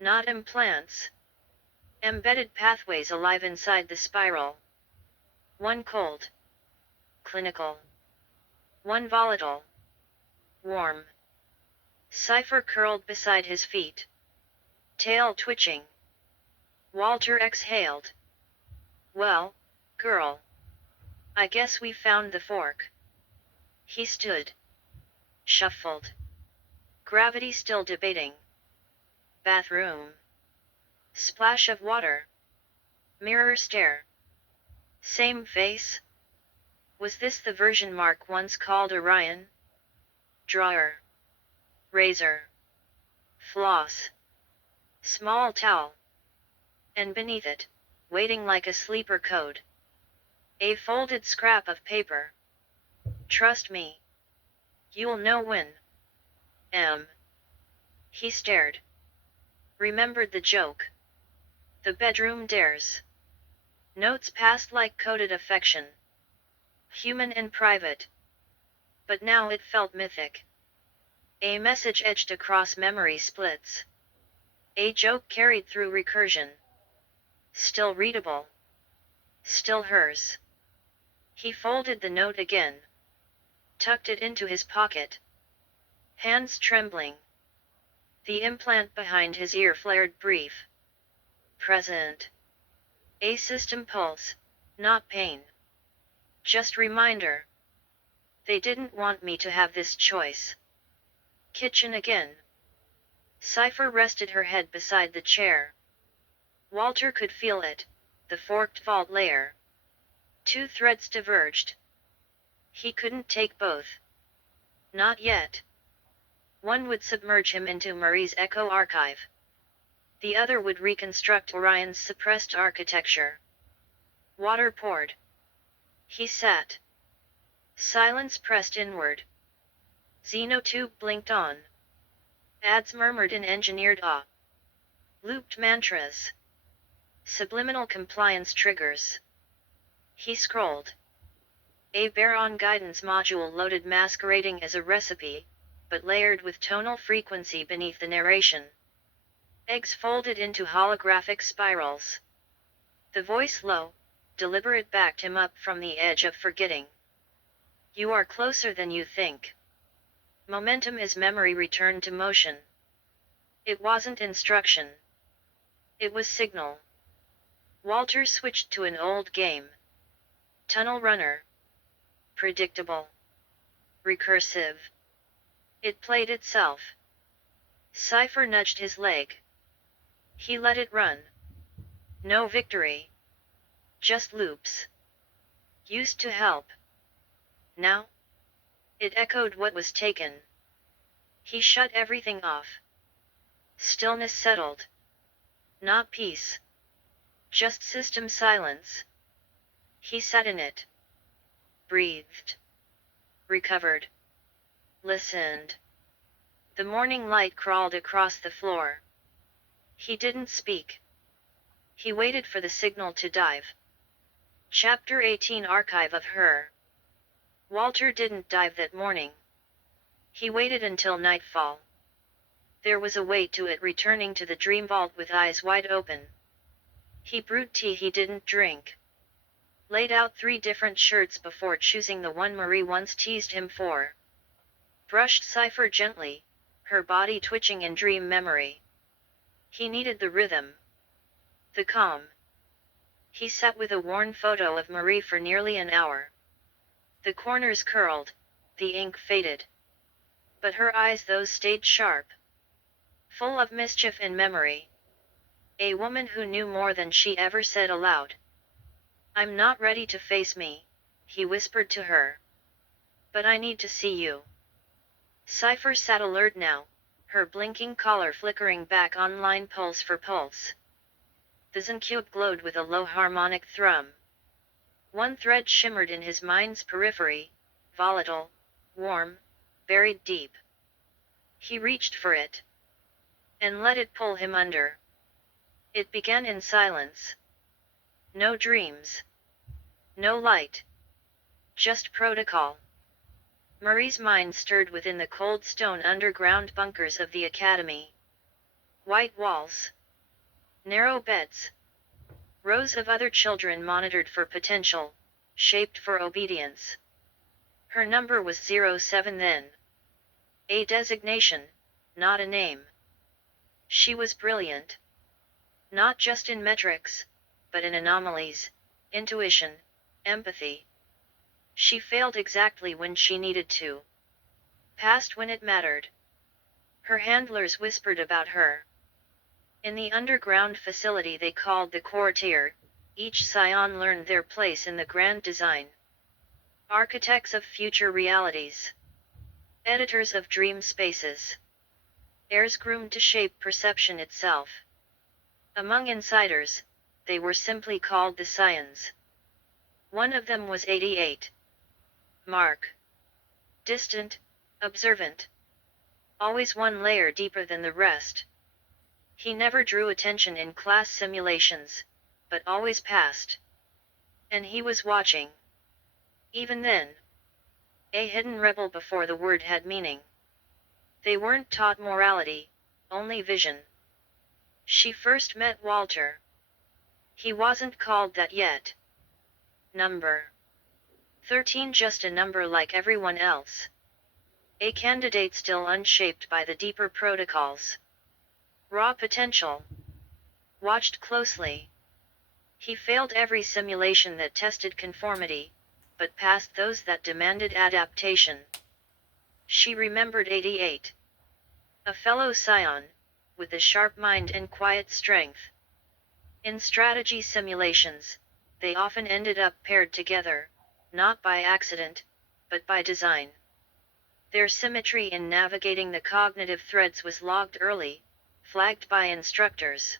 Not implants. Embedded pathways alive inside the spiral. One cold. Clinical. One volatile. Warm. Cypher curled beside his feet. Tail twitching. Walter exhaled. Well, girl. I guess we found the fork. He stood. Shuffled. Gravity still debating. Bathroom. Splash of water. Mirror stare. Same face? Was this the version Mark once called Orion? Drawer. Razor. Floss. Small towel. And beneath it, waiting like a sleeper code, a folded scrap of paper. Trust me. You'll know when. He stared. Remembered the joke. The bedroom dares. Notes passed like coded affection. Human and private. But now it felt mythic. A message etched across memory splits. A joke carried through recursion. Still readable. Still hers. He folded the note again. Tucked it into his pocket. Hands trembling. The implant behind his ear flared brief. Present. A system pulse, not pain. Just reminder. They didn't want me to have this choice. Kitchen again. Cypher rested her head beside the chair. Walter could feel it, the forked vault layer. Two threads diverged. He couldn't take both. Not yet. One would submerge him into Marie's Echo archive. The other would reconstruct Orion's suppressed architecture. Water poured. He sat. Silence pressed inward. Xenotube blinked on. Ads murmured in engineered awe. Looped mantras. Subliminal compliance triggers. He scrolled. A Baron guidance module loaded masquerading as a recipe, but layered with tonal frequency beneath the narration. Eggs folded into holographic spirals. The voice low, deliberate backed him up from the edge of forgetting. You are closer than you think. Momentum is memory returned to motion. It wasn't instruction. It was signal. Walter switched to an old game. Tunnel Runner. Predictable. Recursive. It played itself. Cypher nudged his leg. He let it run. No victory. Just loops. Used to help. Now? It echoed what was taken. He shut everything off. Stillness settled. Not peace. Just system silence. He sat in it. Breathed. Recovered. Listened. The morning light crawled across the floor. He didn't speak. He waited for the signal to dive. Chapter 18 Archive of Her. Walter didn't dive that morning. He waited until nightfall. There was a weight to it, returning to the dream vault with eyes wide open. He brewed tea he didn't drink. Laid out 3 different shirts before choosing the one Marie once teased him for. Brushed Cypher gently, her body twitching in dream memory. He needed the rhythm. The calm. He sat with a worn photo of Marie for nearly an hour. The corners curled, the ink faded. But her eyes, those stayed sharp. Full of mischief and memory. A woman who knew more than she ever said aloud. I'm not ready to face me, he whispered to her. But I need to see you. Cypher sat alert now, her blinking collar flickering back on line pulse for pulse. The Zencube glowed with a low harmonic thrum. One thread shimmered in his mind's periphery, volatile, warm, buried deep. He reached for it. And let it pull him under. It began in silence. No dreams. No light. Just protocol. Marie's mind stirred within the cold stone underground bunkers of the academy. White walls. Narrow beds. Rows of other children monitored for potential, shaped for obedience. Her number was 07 then. A designation, not a name. She was brilliant. Not just in metrics, but in anomalies, intuition, empathy. She failed exactly when she needed to. Passed when it mattered. Her handlers whispered about her. In the underground facility they called the core tier, each scion learned their place in the grand design. Architects of future realities. Editors of dream spaces. Heirs groomed to shape perception itself. Among insiders, they were simply called the scions. One of them was 88. Mark. Distant, observant. Always one layer deeper than the rest. He never drew attention in class simulations, but always passed. And he was watching. Even then. A hidden rebel before the word had meaning. They weren't taught morality, only vision. She first met Walter. He wasn't called that yet. Number 13, just a number like everyone else. A candidate still unshaped by the deeper protocols. Raw potential. Watched closely. He failed every simulation that tested conformity, but passed those that demanded adaptation. She remembered 88. A fellow scion, with a sharp mind and quiet strength. In strategy simulations, they often ended up paired together, not by accident, but by design. Their symmetry in navigating the cognitive threads was logged early, flagged by instructors.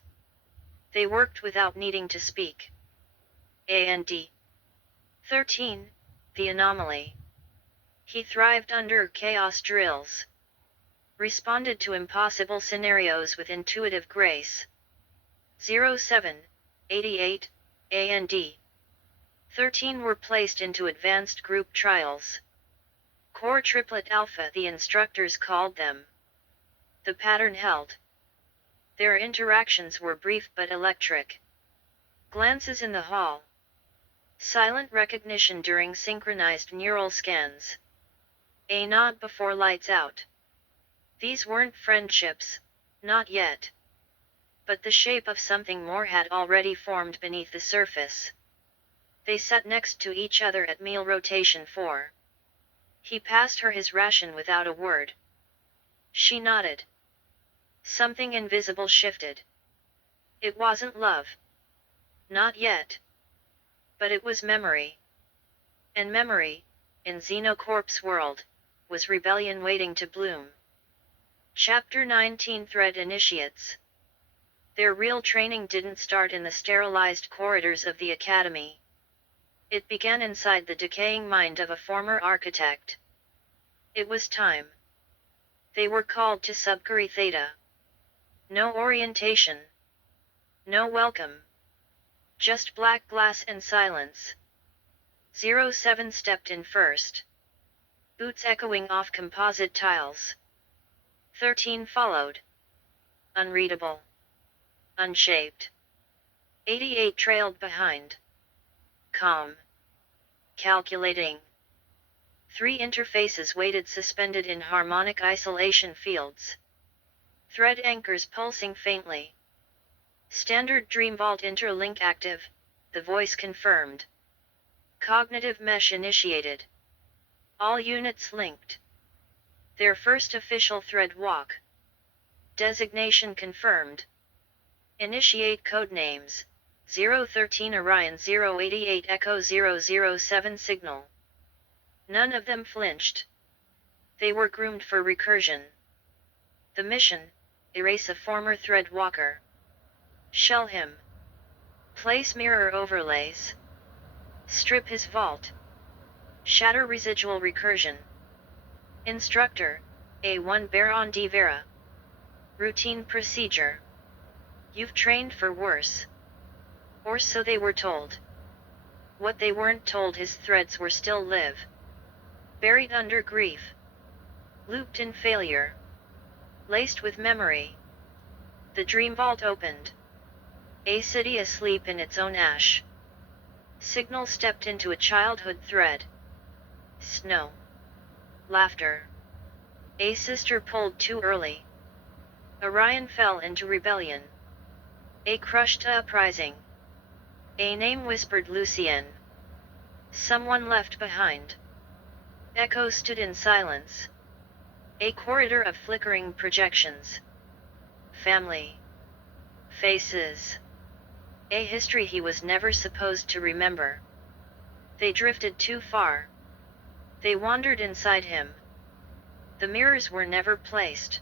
They worked without needing to speak. A&D 13, the anomaly. He thrived under chaos drills. Responded to impossible scenarios with intuitive grace. 07, 88, A&D 13 were placed into advanced group trials. Core Triplet Alpha, the instructors called them. The pattern held. Their interactions were brief but electric. Glances in the hall. Silent recognition during synchronized neural scans. A nod before lights out. These weren't friendships, not yet. But the shape of something more had already formed beneath the surface. They sat next to each other at meal rotation 4. He passed her his ration without a word. She nodded. Something invisible shifted. It wasn't love. Not yet. But it was memory. And memory, in Xenocorp's world, was rebellion waiting to bloom. Chapter 19, Thread Initiates. Their real training didn't start in the sterilized corridors of the academy. It began inside the decaying mind of a former architect. It was time. They were called to Subcuri Theta. No orientation. No welcome. Just black glass and silence. 07 stepped in first. Boots echoing off composite tiles. 13 followed. Unreadable. Unshaped. 88 trailed behind. Calm. Calculating. 3 interfaces waited suspended in harmonic isolation fields. Thread anchors pulsing faintly. Standard Dreamvault interlink active, the voice confirmed. Cognitive mesh initiated. All units linked. Their first official thread walk. Designation confirmed. Initiate codenames. 013 Orion 088 Echo 007 Signal. None of them flinched. They were groomed for recursion. The mission: erase a former thread walker. Shell him. Place mirror overlays. Strip his vault. Shatter residual recursion. Instructor: A1 Baron de Vera. Routine procedure. You've trained for worse. Or so they were told. What they weren't told, his threads were still live. Buried under grief. Looped in failure. Laced with memory. The dream vault opened. A city asleep in its own ash. Signal stepped into a childhood thread. Snow. Laughter. A sister pulled too early. Orion fell into rebellion. A crushed uprising. A name whispered Lucien. Someone left behind. Echo stood in silence. A corridor of flickering projections. Family. Faces. A history he was never supposed to remember. They drifted too far. They wandered inside him. The mirrors were never placed.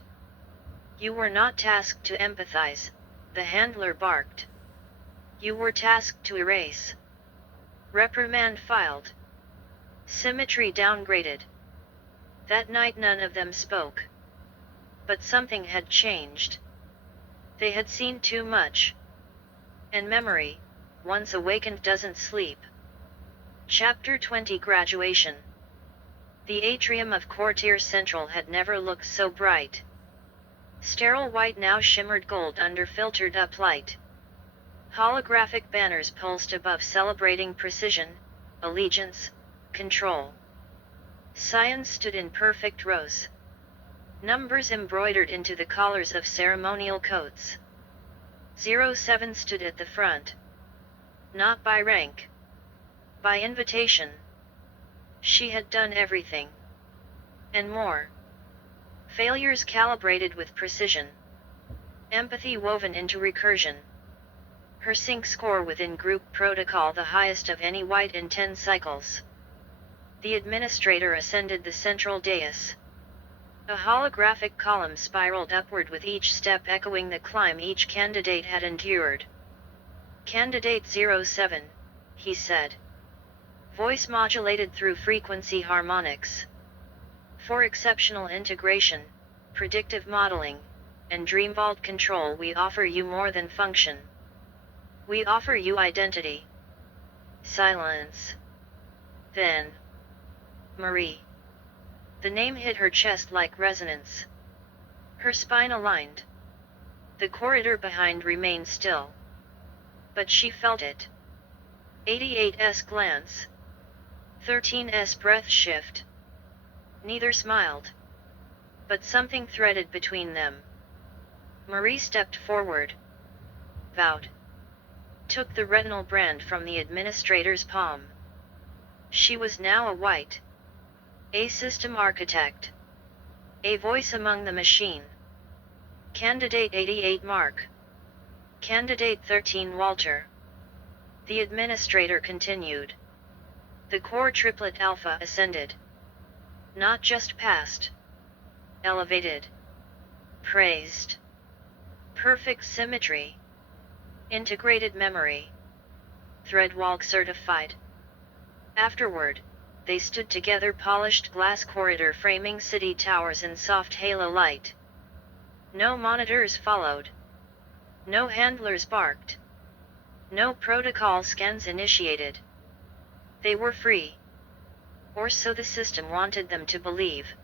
You were not tasked to empathize, the handler barked. You were tasked to erase. Reprimand filed. Symmetry downgraded. That night none of them spoke. But something had changed. They had seen too much. And memory, once awakened, doesn't sleep. Chapter 20 Graduation. The atrium of Quartier Central had never looked so bright. Sterile white now shimmered gold under filtered up light. Holographic banners pulsed above, celebrating precision, allegiance, control. Science stood in perfect rows. Numbers embroidered into the collars of ceremonial coats. 07 stood at the front. Not by rank. By invitation. She had done everything. And more. Failures calibrated with precision. Empathy woven into recursion. Her sync score within group protocol the highest of any white in 10 cycles. The administrator ascended the central dais. A holographic column spiraled upward with each step echoing the climb each candidate had endured. Candidate 07, he said. Voice modulated through frequency harmonics. For exceptional integration, predictive modeling, and Dreamvault control, we offer you more than function. We offer you identity. Silence. Then. Marie. The name hit her chest like resonance. Her spine aligned. The corridor behind remained still. But she felt it. 88's glance. 13's breath shift. Neither smiled. But something threaded between them. Marie stepped forward. Vowed. Took the retinal brand from the administrator's palm. She was now a white. A system architect. A voice among the machine. Candidate 88 Mark. Candidate 13 Walter. The administrator continued. The core triplet alpha ascended. Not just passed. Elevated. Praised. Perfect symmetry. Integrated memory. Threadwalk certified. Afterward, they stood together, polished glass corridor framing city towers in soft halo light. No monitors followed. No handlers barked. No protocol scans initiated. They were free. Or so the system wanted them to believe.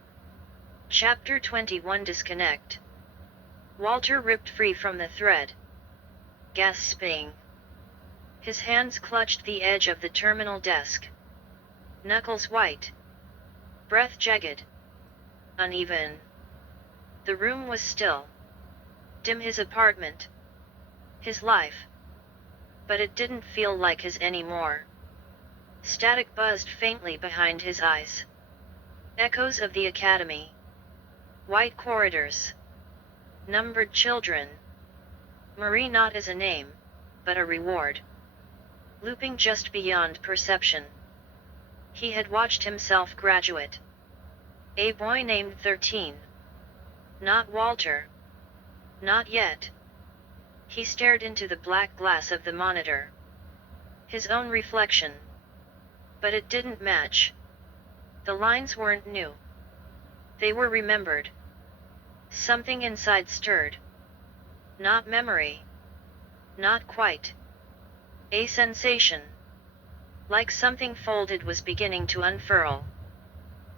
Chapter 21 Disconnect. Walter ripped free from the thread. Gasping. His hands clutched the edge of the terminal desk. Knuckles white. Breath jagged. Uneven. The room was still. Dim, his apartment. His life. But it didn't feel like his anymore. Static buzzed faintly behind his eyes. Echoes of the academy. White corridors. Numbered children. Marie not as a name, but a reward. Looping just beyond perception. He had watched himself graduate. A boy named 13. Not Walter. Not yet. He stared into the black glass of the monitor. His own reflection. But it didn't match. The lines weren't new. They were remembered. Something inside stirred. Not memory. Not quite. A sensation. Like something folded was beginning to unfurl.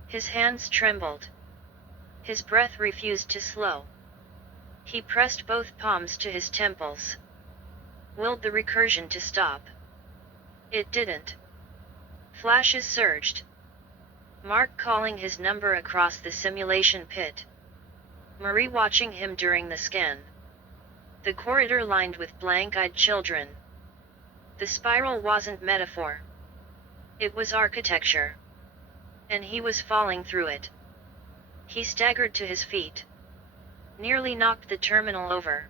His hands trembled. His breath refused to slow. He pressed both palms to his temples. Willed the recursion to stop. It didn't. Flashes surged. Mark calling his number across the simulation pit. Marie watching him during the scan. The corridor lined with blank-eyed children. The spiral wasn't metaphor. It was architecture. And he was falling through it. He staggered to his feet. Nearly knocked the terminal over.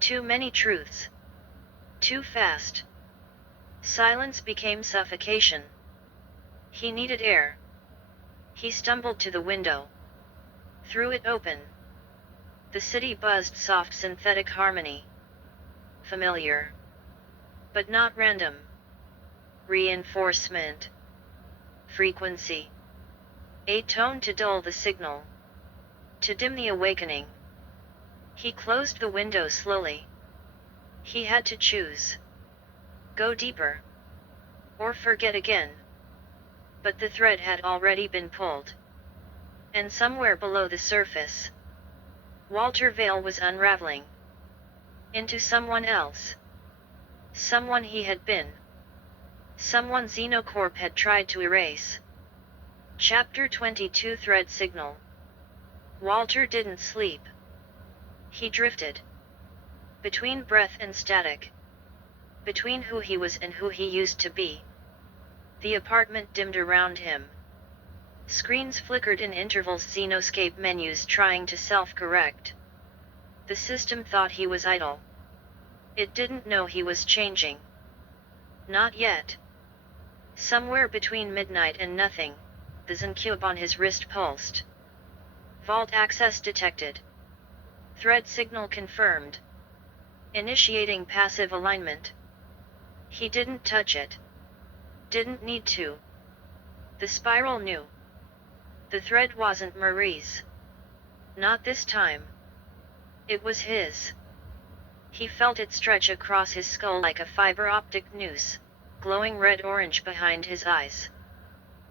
Too many truths. Too fast. Silence became suffocation. He needed air. He stumbled to the window. Threw it open. The city buzzed soft synthetic harmony. Familiar. But not random. Reinforcement. Frequency. A tone to dull the signal. To dim the awakening. He closed the window slowly. He had to choose. Go deeper. Or forget again. But the thread had already been pulled. And somewhere below the surface, Walter Vale was unraveling. Into someone else. Someone he had been. Someone Xenocorp had tried to erase. Chapter 22 Thread Signal. Walter didn't sleep. He drifted. Between breath and static. Between who he was and who he used to be. The apartment dimmed around him. Screens flickered in intervals, Xenoscape menus trying to self-correct. The system thought he was idle. It didn't know he was changing. Not yet. Somewhere between midnight and nothing, the Zencube on his wrist pulsed. Vault access detected. Thread signal confirmed. Initiating passive alignment. He didn't touch it. Didn't need to. The spiral knew. The thread wasn't Marie's. Not this time. It was his. He felt it stretch across his skull like a fiber optic noose, glowing red-orange behind his eyes.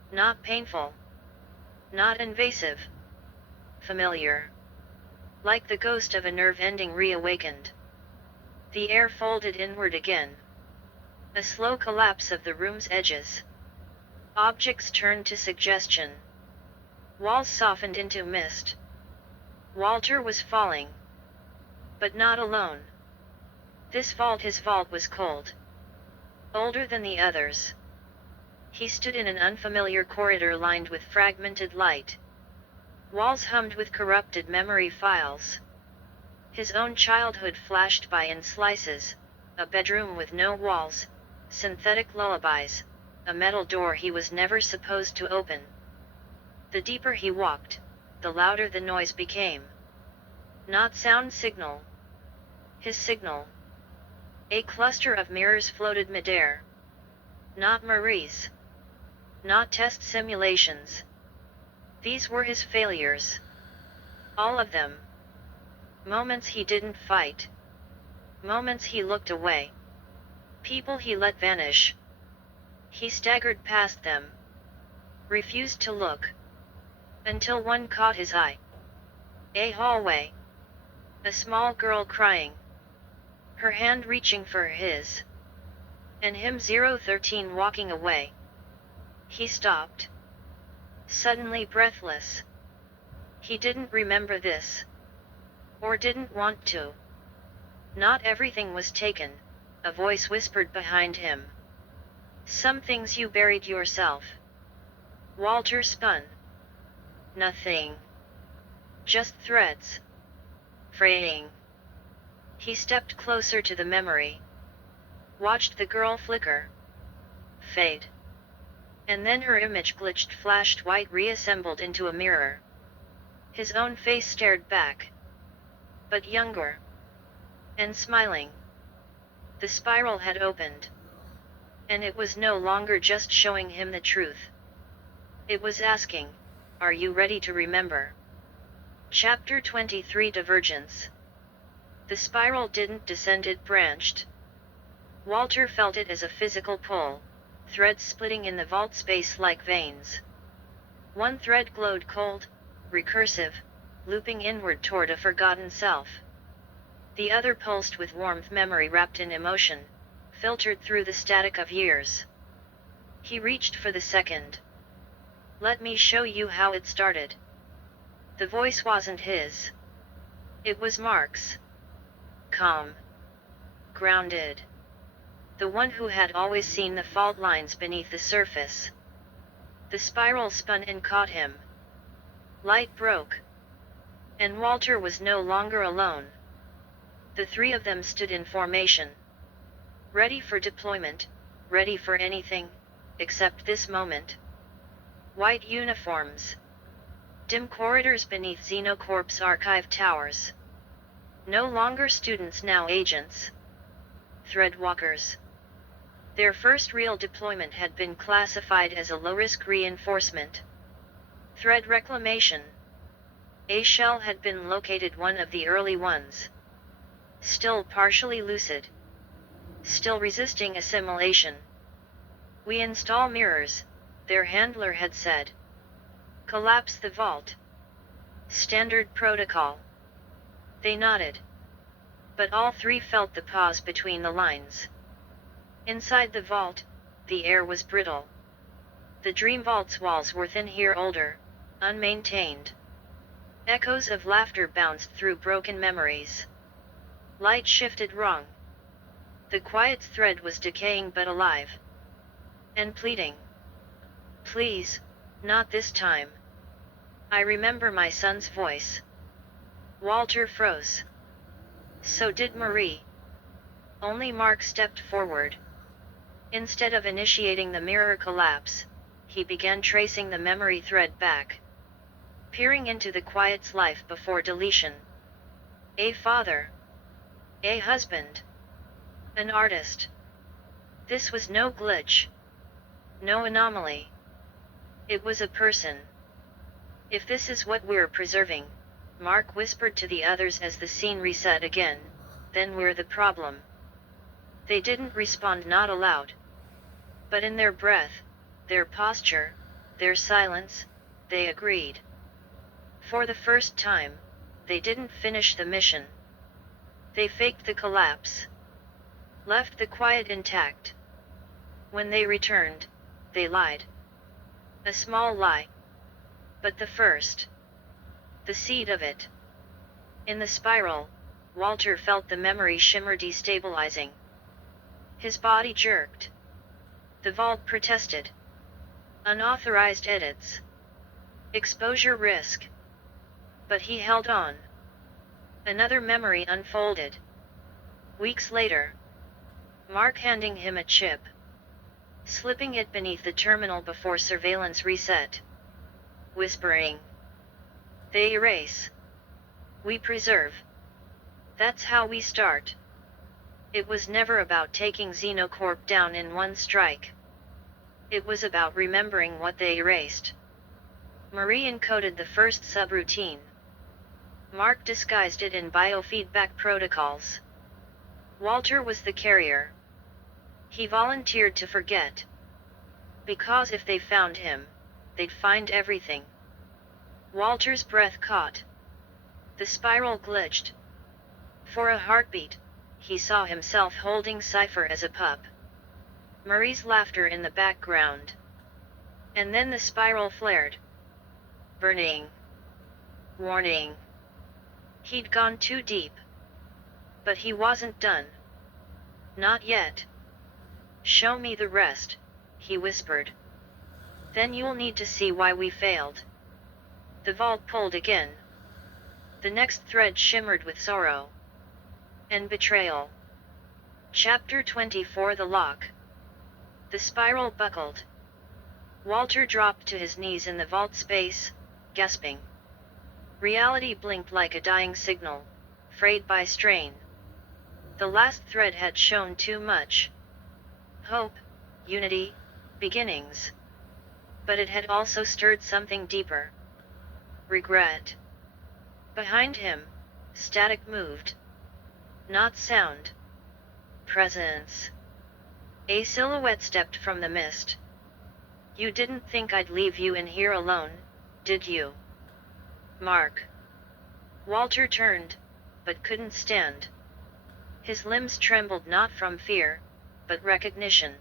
Not painful. Not invasive. Familiar. Like the ghost of a nerve ending reawakened. The air folded inward again. A slow collapse of the room's edges. Objects turned to suggestion. Walls softened into mist. Walter was falling. But not alone. His vault was cold. Older than the others. He stood in an unfamiliar corridor lined with fragmented light. Walls hummed with corrupted memory files. His own childhood flashed by in slices, a bedroom with no walls, synthetic lullabies, a metal door he was never supposed to open. The deeper he walked, the louder the noise became. Not sound signal. His signal. A cluster of mirrors floated midair. Not Marie's. Not test simulations. These were his failures. All of them. Moments he didn't fight. Moments he looked away. People he let vanish. He staggered past them. Refused to look. Until one caught his eye. A hallway. A small girl crying. Her hand reaching for his. And him 013 walking away. He stopped. Suddenly breathless. He didn't remember this. Or didn't want to. Not everything was taken, a voice whispered behind him. Some things you buried yourself. Walter spun. Nothing. Just threads. Fraying. He stepped closer to the memory. Watched the girl flicker. Fade. And then her image glitched, flashed white, reassembled into a mirror. His own face stared back. But younger. And smiling. The spiral had opened. And it was no longer just showing him the truth. It was asking, are you ready to remember? Chapter 23 Divergence. The spiral didn't descend, it branched. Walter felt it as a physical pull, threads splitting in the vault space like veins. One thread glowed cold, recursive, looping inward toward a forgotten self. The other pulsed with warmth, memory wrapped in emotion, filtered through the static of years. He reached for the second. Let me show you how it started. The voice wasn't his. It was Mark's. Calm. Grounded. The one who had always seen the fault lines beneath the surface. The spiral spun and caught him. Light broke. And Walter was no longer alone. The three of them stood in formation. Ready for deployment, ready for anything, except this moment. White uniforms. Dim corridors beneath Xenocorp's archive towers. No longer students, now agents. Threadwalkers. Their first real deployment had been classified as a low-risk reinforcement. Thread reclamation. A shell had been located, one of the early ones. Still partially lucid. Still resisting assimilation. We install mirrors, their handler had said. Collapse the vault. Standard protocol. They nodded. But all three felt the pause between the lines. Inside the vault, the air was brittle. The Dreamvault's walls were thin here, older, unmaintained. Echoes of laughter bounced through broken memories. Light shifted wrong. The quiet thread was decaying but alive. And pleading. Please, not this time. I remember my son's voice. Walter froze. So did Marie. Only Mark stepped forward. Instead of initiating the mirror collapse, he began tracing the memory thread back. Peering into the quiet's life before deletion. A father. A husband. An artist. This was no glitch. No anomaly. It was a person. If this is what we're preserving, Mark whispered to the others as the scene reset again, then we're the problem. They didn't respond, not aloud. But in their breath, their posture, their silence, they agreed. For the first time, they didn't finish the mission. They faked the collapse. Left the quiet intact. When they returned, they lied. A small lie. But the first. The seed of it. In the spiral, Walter felt the memory shimmer destabilizing. His body jerked. The vault protested. Unauthorized edits. Exposure risk. But he held on. Another memory unfolded. Weeks later. Mark handing him a chip. Slipping it beneath the terminal before surveillance reset. Whispering. They erase. We preserve. That's how we start. It was never about taking Xenocorp down in one strike. It was about remembering what they erased. Marie encoded the first subroutine. Mark disguised it in biofeedback protocols. Walter was the carrier. He volunteered to forget. Because if they found him, they'd find everything. Walter's breath caught. The spiral glitched. For a heartbeat, he saw himself holding Cypher as a pup. Marie's laughter in the background. And then the spiral flared. Burning. Warning. He'd gone too deep. But he wasn't done. Not yet. Show me the rest, he whispered. Then you'll need to see why we failed. The vault pulled again. The next thread shimmered with sorrow. And betrayal. Chapter 24, The Lock. The spiral buckled. Walter dropped to his knees in the vault space, gasping. Reality blinked like a dying signal, frayed by strain. The last thread had shown too much. Hope, unity, beginnings. But it had also stirred something deeper. Regret. Behind him, static moved. Not sound. Presence. A silhouette stepped from the mist. You didn't think I'd leave you in here alone, did you? Mark. Walter turned, but couldn't stand. His limbs trembled not from fear, but recognition.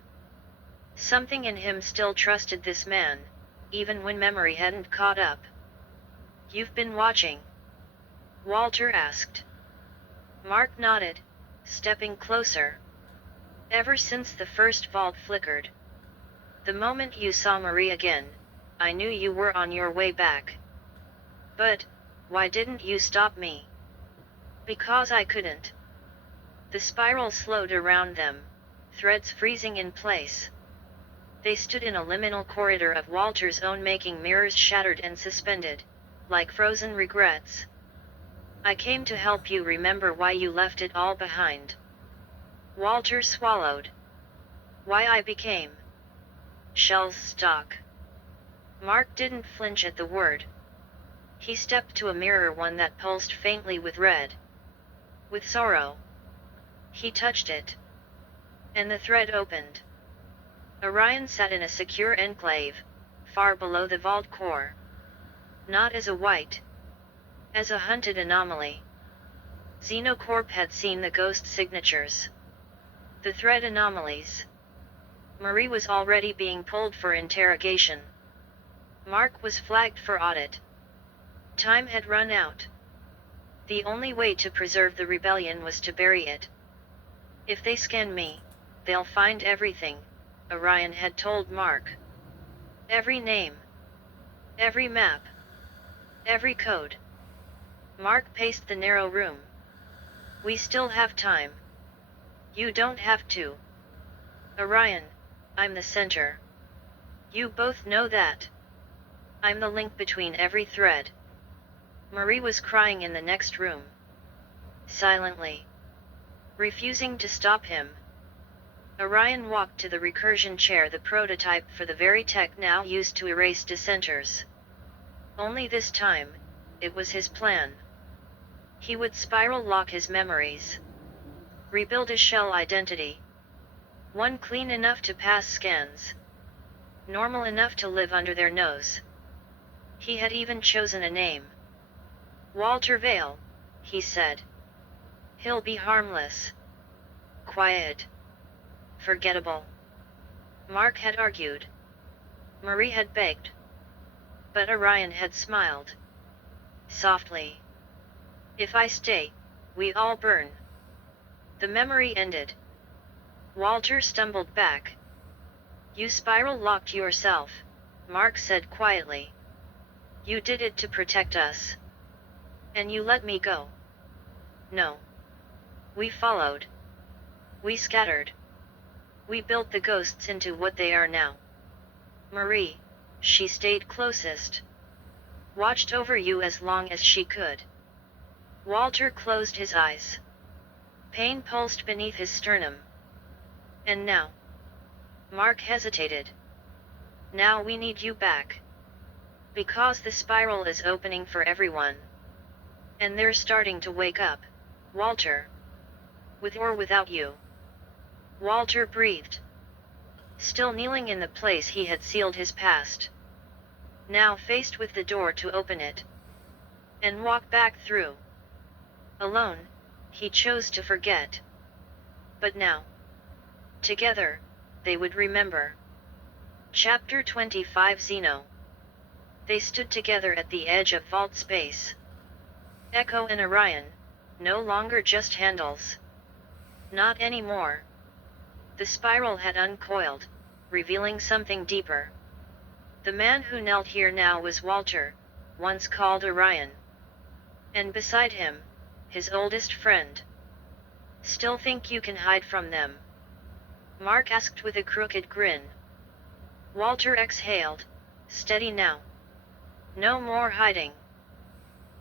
Something in him still trusted this man, even when memory hadn't caught up. You've been watching? Walter asked. Mark nodded, stepping closer. Ever since the first vault flickered. The moment you saw Marie again, I knew you were on your way back. But, why didn't you stop me? Because I couldn't. The spiral slowed around them, threads freezing in place. They stood in a liminal corridor of Walter's own making, mirrors shattered and suspended, like frozen regrets. I came to help you remember why you left it all behind. Walter swallowed. Why I became Shell's stock. Mark didn't flinch at the word. He stepped to a mirror, one that pulsed faintly with red. With sorrow. He touched it. And the thread opened. Orion sat in a secure enclave, far below the vault core. Not as a wight. As a hunted anomaly. Xenocorp had seen the ghost signatures. The thread anomalies. Marie was already being pulled for interrogation. Mark was flagged for audit. Time had run out. The only way to preserve the rebellion was to bury it. If they scan me, they'll find everything, Orion had told Mark. Every name. Every map. Every code. Mark paced the narrow room. We still have time. You don't have to. Orion, I'm the center. You both know that. I'm the link between every thread. Marie was crying in the next room. Silently. Refusing to stop him. Orion walked to the recursion chair, the prototype for the very tech now used to erase dissenters. Only this time, it was his plan. He would spiral lock his memories. Rebuild a shell identity. One clean enough to pass scans. Normal enough to live under their nose. He had even chosen a name. Walter Vale, he said. He'll be harmless. Quiet. Forgettable. Mark had argued. Marie had begged. But Orion had smiled. Softly. If I stay, we all burn. The memory ended. Walter stumbled back. You spiral locked yourself, Mark said quietly. You did it to protect us. And you let me go. No. We followed. We scattered. We built the ghosts into what they are now. Marie, she stayed closest. Watched over you as long as she could. Walter closed his eyes. Pain pulsed beneath his sternum. And now? Mark hesitated. Now we need you back. Because the spiral is opening for everyone. And they're starting to wake up, Walter. With or without you. Walter breathed. Still kneeling in the place he had sealed his past. Now faced with the door to open it. And walk back through. Alone, he chose to forget. But now. Together, they would remember. Chapter 25 Xeno. They stood together at the edge of vault space. Echo and Orion, no longer just handles. Not anymore. The spiral had uncoiled, revealing something deeper. The man who knelt here now was Walter, once called Orion. And beside him, his oldest friend. Still think you can hide from them? Mark asked with a crooked grin. Walter exhaled, steady now. No more hiding.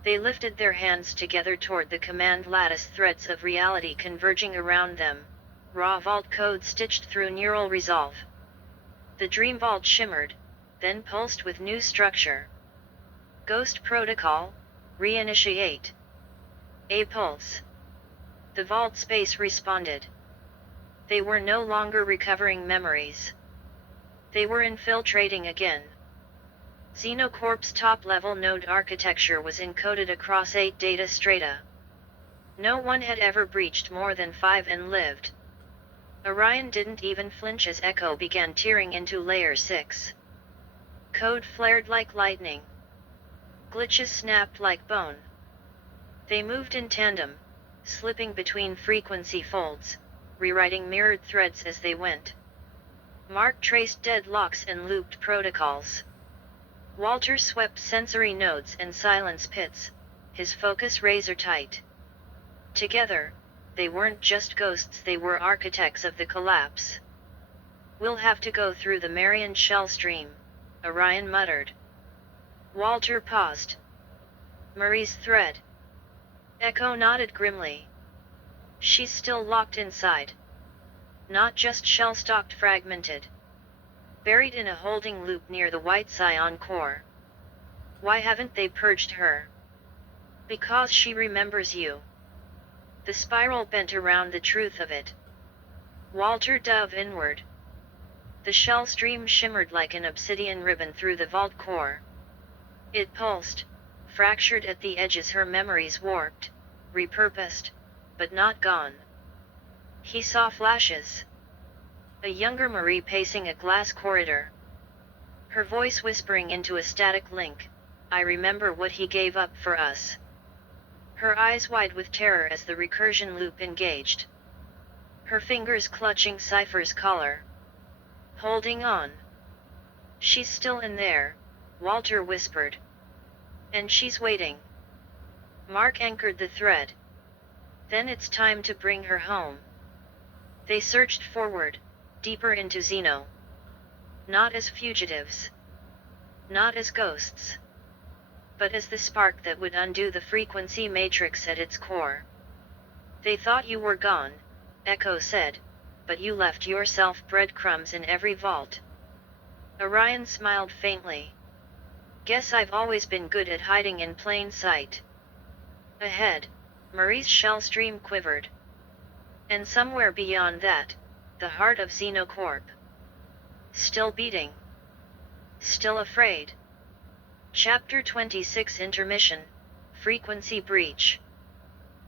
They lifted their hands together toward the command lattice, threads of reality converging around them, raw vault code stitched through neural resolve. The dream vault shimmered, then pulsed with new structure. Ghost protocol, reinitiate. A pulse. The vault space responded. They were no longer recovering memories. They were infiltrating again. Xenocorp's top-level node architecture was encoded across 8 data strata. No one had ever breached more than 5 and lived. Orion didn't even flinch as Echo began tearing into Layer 6. Code flared like lightning. Glitches snapped like bone. They moved in tandem, slipping between frequency folds, rewriting mirrored threads as they went. Mark traced deadlocks and looped protocols. Walter swept sensory nodes and silence pits, his focus razor tight. Together, they weren't just ghosts, they were architects of the collapse. We'll have to go through the Marian shell stream, Orion muttered. Walter paused. Marie's thread. Echo nodded grimly. She's still locked inside. Not just shell-stalked, fragmented. Buried in a holding loop near the white Scion core. Why haven't they purged her? Because she remembers you. The spiral bent around the truth of it. Walter dove inward. The shell stream shimmered like an obsidian ribbon through the vault core. It pulsed, fractured at the edges, her memories warped, repurposed, but not gone. He saw flashes. A younger Marie pacing a glass corridor. Her voice whispering into a static link, I remember what he gave up for us. Her eyes wide with terror as the recursion loop engaged. Her fingers clutching Cypher's collar. Holding on. She's still in there, Walter whispered. And she's waiting. Mark anchored the thread. Then it's time to bring her home. They surged forward, deeper into Xeno. Not as fugitives. Not as ghosts. But as the spark that would undo the frequency matrix at its core. They thought you were gone, Echo said, but you left yourself breadcrumbs in every vault. Orion smiled faintly. Guess I've always been good at hiding in plain sight. Ahead, Marie's shell stream quivered. And somewhere beyond that, the heart of Xenocorp. Still beating. Still afraid. Chapter 26 Intermission, Frequency Breach.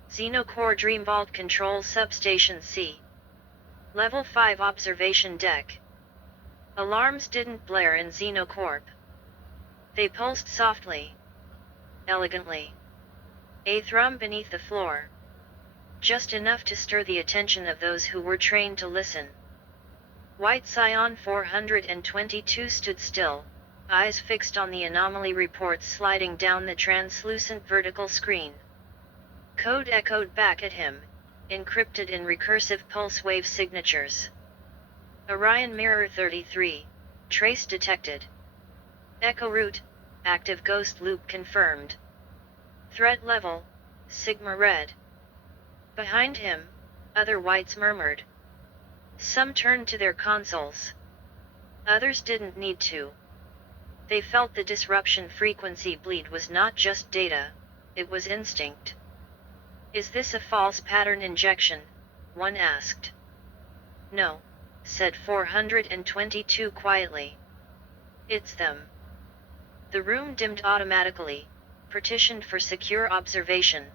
Xenocore Dreamvault Control Substation C. Level 5 Observation Deck. Alarms didn't blare in Xenocorp. They pulsed softly. Elegantly. A thrum beneath the floor. Just enough to stir the attention of those who were trained to listen. White Scion 422 stood still, eyes fixed on the anomaly reports sliding down the translucent vertical screen. Code echoed back at him, encrypted in recursive pulse wave signatures. Orion Mirror 33, trace detected. Echo route, active ghost loop confirmed. Threat level, Sigma red. Behind him, other whites murmured. Some turned to their consoles. Others didn't need to. They felt the disruption frequency bleed was not just data, it was instinct. Is this a false pattern injection? One asked. No, said 422 quietly. It's them. The room dimmed automatically, partitioned for secure observation.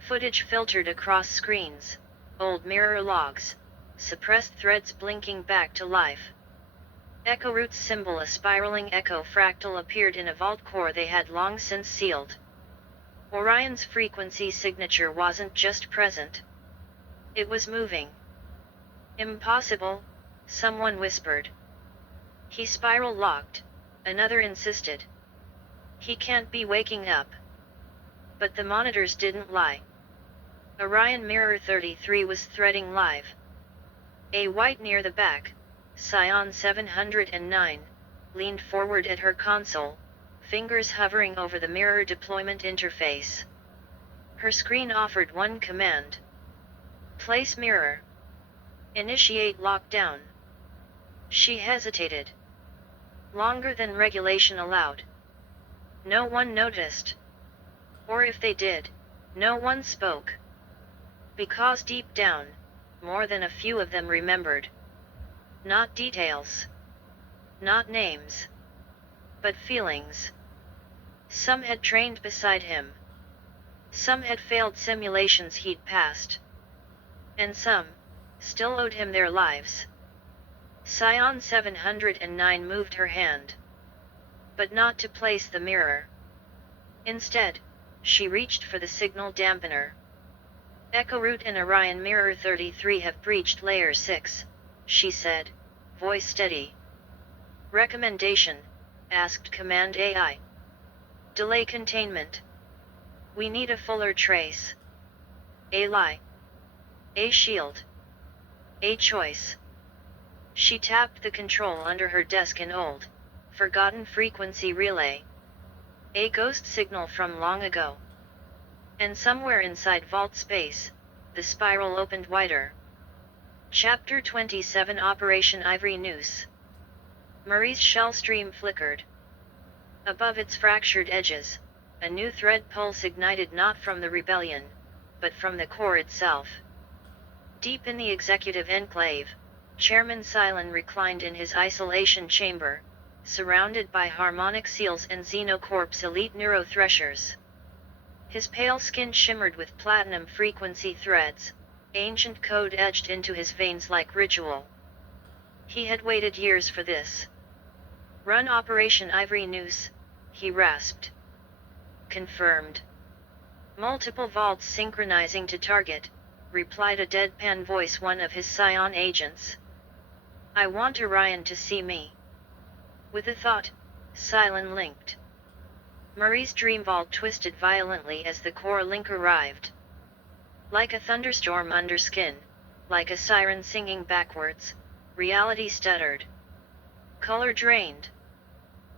Footage filtered across screens, old mirror logs, suppressed threads blinking back to life. Echo Root's symbol, a spiraling echo fractal, appeared in a vault core they had long since sealed. Orion's frequency signature wasn't just present. It was moving. Impossible, someone whispered. He spiral locked, another insisted. He can't be waking up. But the monitors didn't lie. Orion Mirror 33 was threading live. A white near the back, Scion 709, leaned forward at her console, fingers hovering over the mirror deployment interface. Her screen offered one command. Place mirror. Initiate lockdown. She hesitated. Longer than regulation allowed. No one noticed. Or if they did, no one spoke. Because deep down, more than a few of them remembered. Not details. Not names. But feelings. Some had trained beside him. Some had failed simulations he'd passed. And some still owed him their lives. Scion 709 moved her hand. But not to place the mirror. Instead, she reached for the signal dampener. Echo Root and Orion Mirror 33 have breached Layer 6, she said, voice steady. Recommendation, asked Command AI. Delay containment. We need a fuller trace. AI. A shield. A choice. She tapped the control under her desk. An old, forgotten frequency relay. A ghost signal from long ago. And somewhere inside vault space, the spiral opened wider. Chapter 27 Operation Ivory Noose. Marie's shell stream flickered. Above its fractured edges, a new thread pulse ignited, not from the rebellion, but from the core itself. Deep in the executive enclave, Chairman Cylon reclined in his isolation chamber, surrounded by harmonic seals and Xenocorp's elite neurothreshers. His pale skin shimmered with platinum frequency threads, ancient code etched into his veins like ritual. He had waited years for this. "Run Operation Ivory Noose," he rasped. "Confirmed." "Multiple vaults synchronizing to target," replied a deadpan voice, one of his Scion agents. "I want Orion to see me." With a thought, Cylon linked. Marie's Dreamvault twisted violently as the core link arrived. Like a thunderstorm under skin, like a siren singing backwards, reality stuttered. Color drained.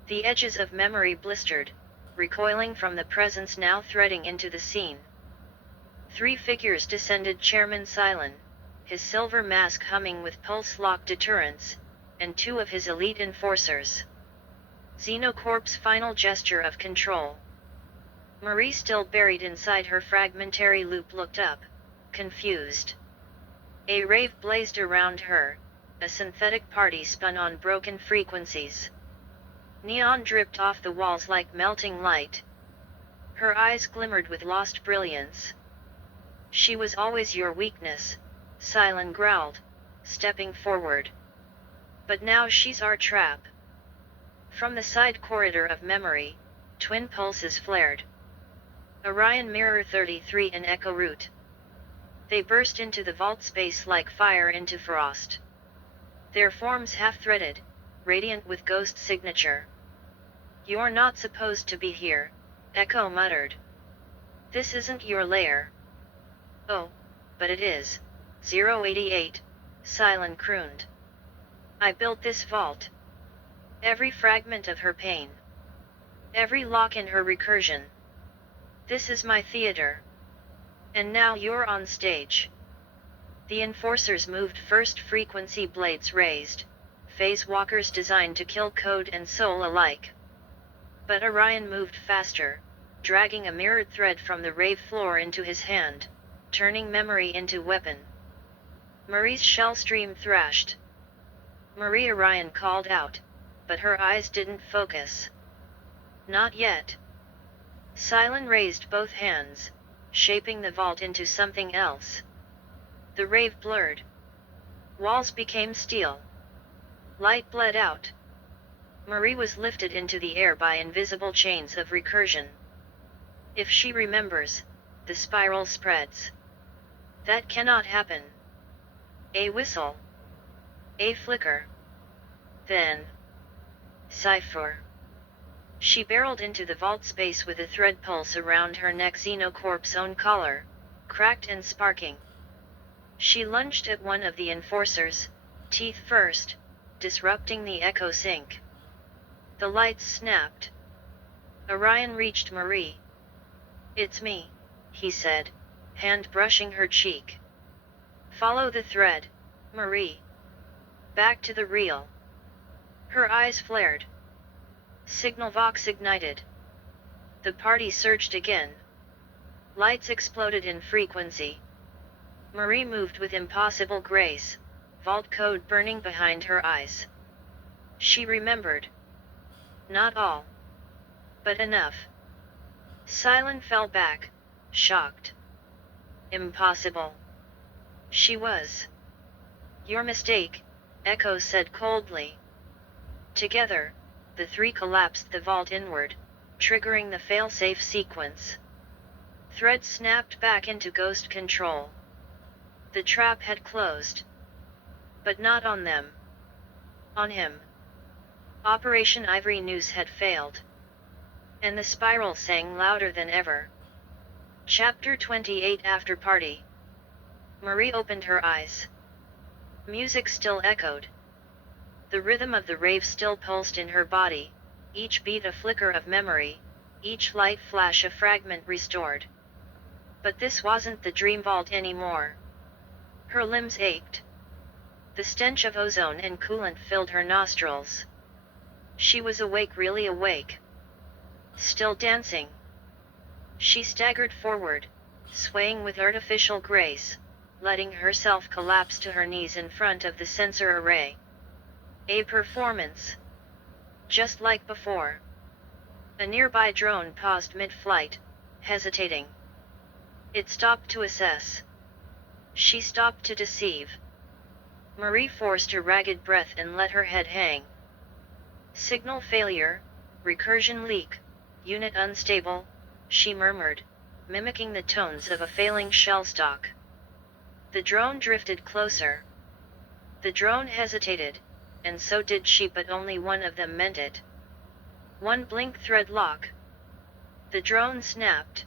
The edges of memory blistered, recoiling from the presence now threading into the scene. 3 figures descended Chairman Cylon, his silver mask humming with pulse-lock deterrence, and 2 of his elite enforcers. Xenocorp's final gesture of control. Marie, still buried inside her fragmentary loop, looked up, confused. A rave blazed around her, a synthetic party spun on broken frequencies. Neon dripped off the walls like melting light. Her eyes glimmered with lost brilliance. "She was always your weakness," Cylon growled, stepping forward. "But now she's our trap." From the side corridor of memory, twin pulses flared. Orion Mirror 33 and Echo Root. They burst into the vault space like fire into frost. Their forms half-threaded, radiant with ghost signature. "You're not supposed to be here," Echo muttered. "This isn't your lair." "Oh, but it is, 088, Cylon crooned. "I built this vault. Every fragment of her pain. Every lock in her recursion. This is my theater. And now you're on stage." The enforcers moved first, frequency blades raised, phase walkers designed to kill code and soul alike. But Orion moved faster, dragging a mirrored thread from the rave floor into his hand, turning memory into weapon. Marie's shell stream thrashed. "Marie," Orion called out, but her eyes didn't focus. "Not yet." Cylon raised both hands, shaping the vault into something else. The rave blurred. Walls became steel. Light bled out. Marie was lifted into the air by invisible chains of recursion. If she remembers, the spiral spreads. That cannot happen. A whistle. A flicker. Then. Cipher. She barreled into the vault space with a thread pulse around her neck, Xenocorp's own collar, cracked and sparking. She lunged at one of the enforcers, teeth first, disrupting the echo sync. The lights snapped. Orion reached Marie. "It's me," he said, hand brushing her cheek. "Follow the thread, Marie. Back to the real." Her eyes flared. Signal Vox ignited. The party surged again. Lights exploded in frequency. Marie moved with impossible grace, vault code burning behind her eyes. She remembered. Not all. But enough. Cylon fell back, shocked. Impossible. She was. "Your mistake," Echo said coldly. Together, the 3 collapsed the vault inward, triggering the failsafe sequence. Threads snapped back into ghost control. The trap had closed. But not on them. On him. Operation Ivory Noose had failed. And the spiral sang louder than ever. Chapter 28 After Party. Marie opened her eyes. Music still echoed. The rhythm of the rave still pulsed in her body, each beat a flicker of memory, each light flash a fragment restored. But this wasn't the dream vault anymore. Her limbs ached. The stench of ozone and coolant filled her nostrils. She was awake, really awake. Still dancing. She staggered forward, swaying with artificial grace, letting herself collapse to her knees in front of the sensor array. A performance. Just like before. A nearby drone paused mid-flight, hesitating. It stopped to assess. She stopped to deceive. Marie forced her ragged breath and let her head hang. Signal failure, recursion leak, unit unstable, she murmured, mimicking the tones of a failing shellstock. The drone drifted closer. The drone hesitated, and so did she, but only one of them meant it. One blink thread lock. The drone snapped.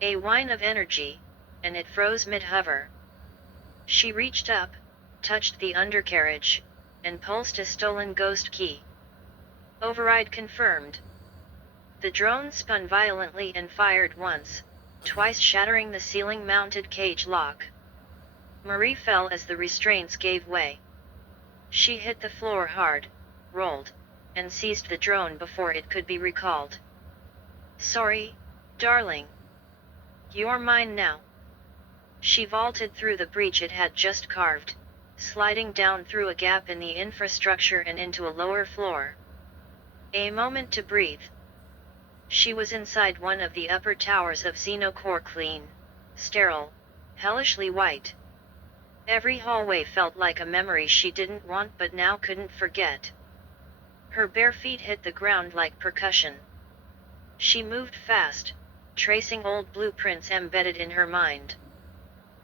A whine of energy, and it froze mid-hover. She reached up, touched the undercarriage, and pulsed a stolen ghost key. Override confirmed. The drone spun violently and fired once, twice shattering the ceiling-mounted cage lock. Marie fell as the restraints gave way. She hit the floor hard, rolled, and seized the drone before it could be recalled. "Sorry, darling. You're mine now." She vaulted through the breach it had just carved, sliding down through a gap in the infrastructure and into a lower floor. A moment to breathe. She was inside one of the upper towers of Xenocore, clean, sterile, hellishly white. Every hallway felt like a memory she didn't want but now couldn't forget. Her bare feet hit the ground like percussion. She moved fast, tracing old blueprints embedded in her mind.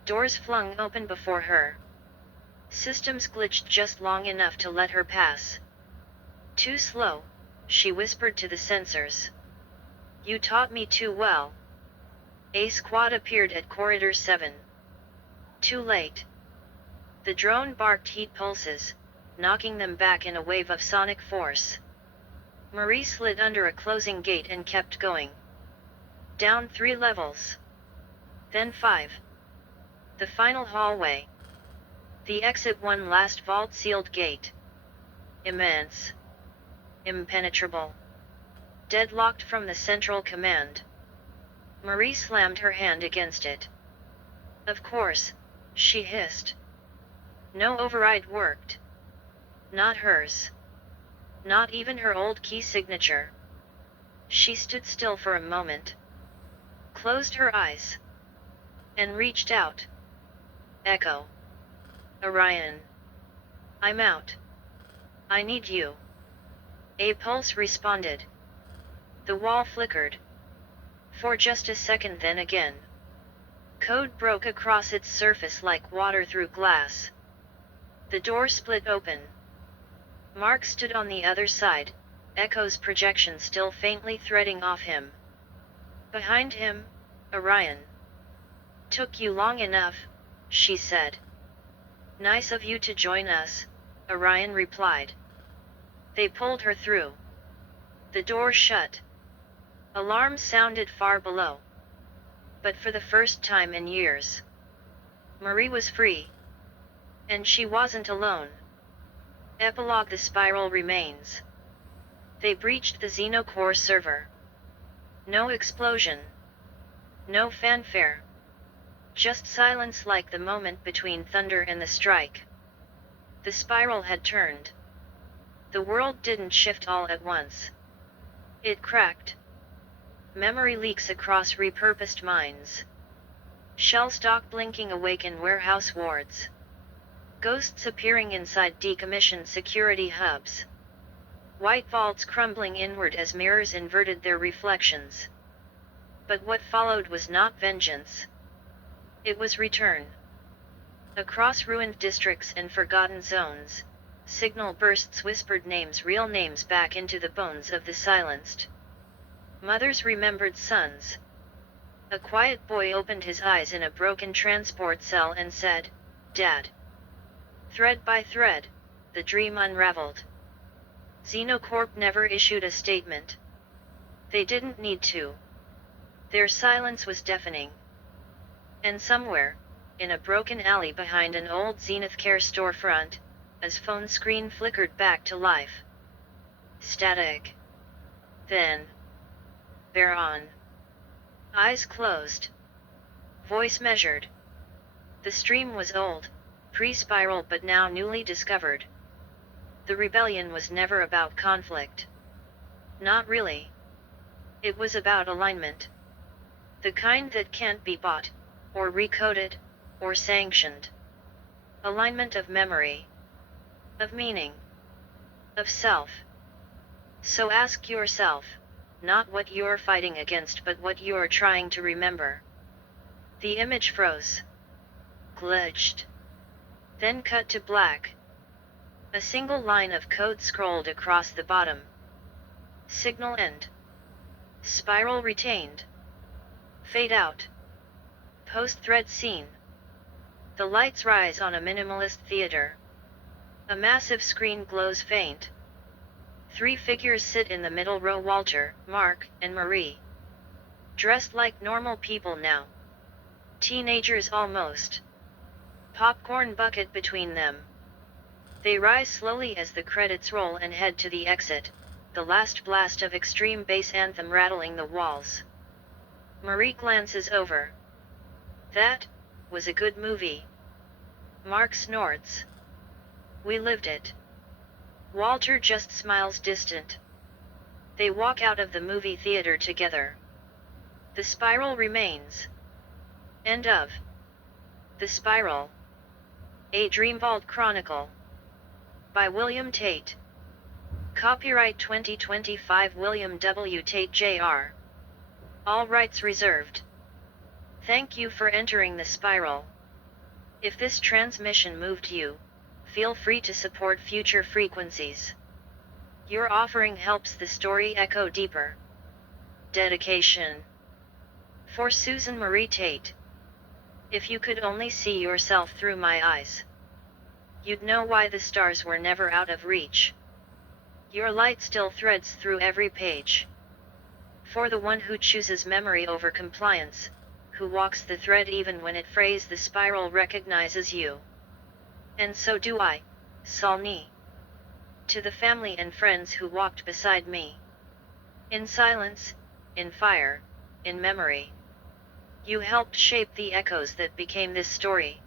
Doors flung open before her. Systems glitched just long enough to let her pass. "Too slow," she whispered to the sensors. "You taught me too well." A squad appeared at Corridor 7. Too late. The drone barked heat pulses, knocking them back in a wave of sonic force. Marie slid under a closing gate and kept going. Down 3 levels. Then 5. The final hallway. The exit, one last vault-sealed gate. Immense. Impenetrable. Deadlocked from the central command. Marie slammed her hand against it. "Of course," she hissed. No override worked. Not hers. Not even her old key signature. She stood still for a moment. Closed her eyes. And reached out. Echo. "Orion. I'm out. I need you." A pulse responded. The wall flickered. For just a second, then again. Code broke across its surface like water through glass. The door split open. Mark stood on the other side, Echo's projection still faintly threading off him. Behind him, Orion. "Took you long enough," she said. "Nice of you to join us," Orion replied. They pulled her through. The door shut. Alarms sounded far below. But for the first time in years, Marie was free. And she wasn't alone. Epilogue: the spiral remains. They breached the Xenocore server. No explosion. No fanfare. Just silence, like the moment between thunder and the strike. The spiral had turned. The world didn't shift all at once. It cracked. Memory leaks across repurposed minds. Shell stock blinking awake in warehouse wards. Ghosts appearing inside decommissioned security hubs. White vaults crumbling inward as mirrors inverted their reflections. But what followed was not vengeance. It was return. Across ruined districts and forgotten zones, signal bursts whispered names, real names, back into the bones of the silenced. Mothers remembered sons. A quiet boy opened his eyes in a broken transport cell and said, "Dad." Thread by thread, the dream unraveled. Xenocorp never issued a statement. They didn't need to. Their silence was deafening. And somewhere, in a broken alley behind an old Zenith Care storefront, his phone screen flickered back to life. Static. Then. They're on. Eyes closed. Voice measured. The stream was old, pre-spiral but now newly discovered. The rebellion was never about conflict. Not really. It was about alignment. The kind that can't be bought, or recoded, or sanctioned. Alignment of memory. Of meaning. Of self. So ask yourself, not what you're fighting against but what you're trying to remember. The image froze. Glitched. Then cut to black. A single line of code scrolled across the bottom. Signal end. Spiral retained. Fade out. Post-thread scene. The lights rise on a minimalist theater. A massive screen glows faint. 3 figures sit in the middle row: Walter, Mark, and Marie. Dressed like normal people now. Teenagers almost. Popcorn bucket between them. They rise slowly as the credits roll and head to the exit, the last blast of extreme bass anthem rattling the walls. Marie glances over. "That was a good movie." Mark snorts. "We lived it." Walter just smiles distant. They walk out of the movie theater together. The spiral remains. End of The Spiral. A Dreamvault Chronicle. By William Tate. Copyright 2025 William W. Tate Jr. All rights reserved. Thank you for entering the spiral. If this transmission moved you, feel free to support future frequencies. Your offering helps the story echo deeper. Dedication. For Susan Marie Tate. If you could only see yourself through my eyes, you'd know why the stars were never out of reach. Your light still threads through every page. For the one who chooses memory over compliance, who walks the thread even when it frays, the spiral recognizes you. And so do I, Salni. To the family and friends who walked beside me. In silence, in fire, in memory. You helped shape the echoes that became this story.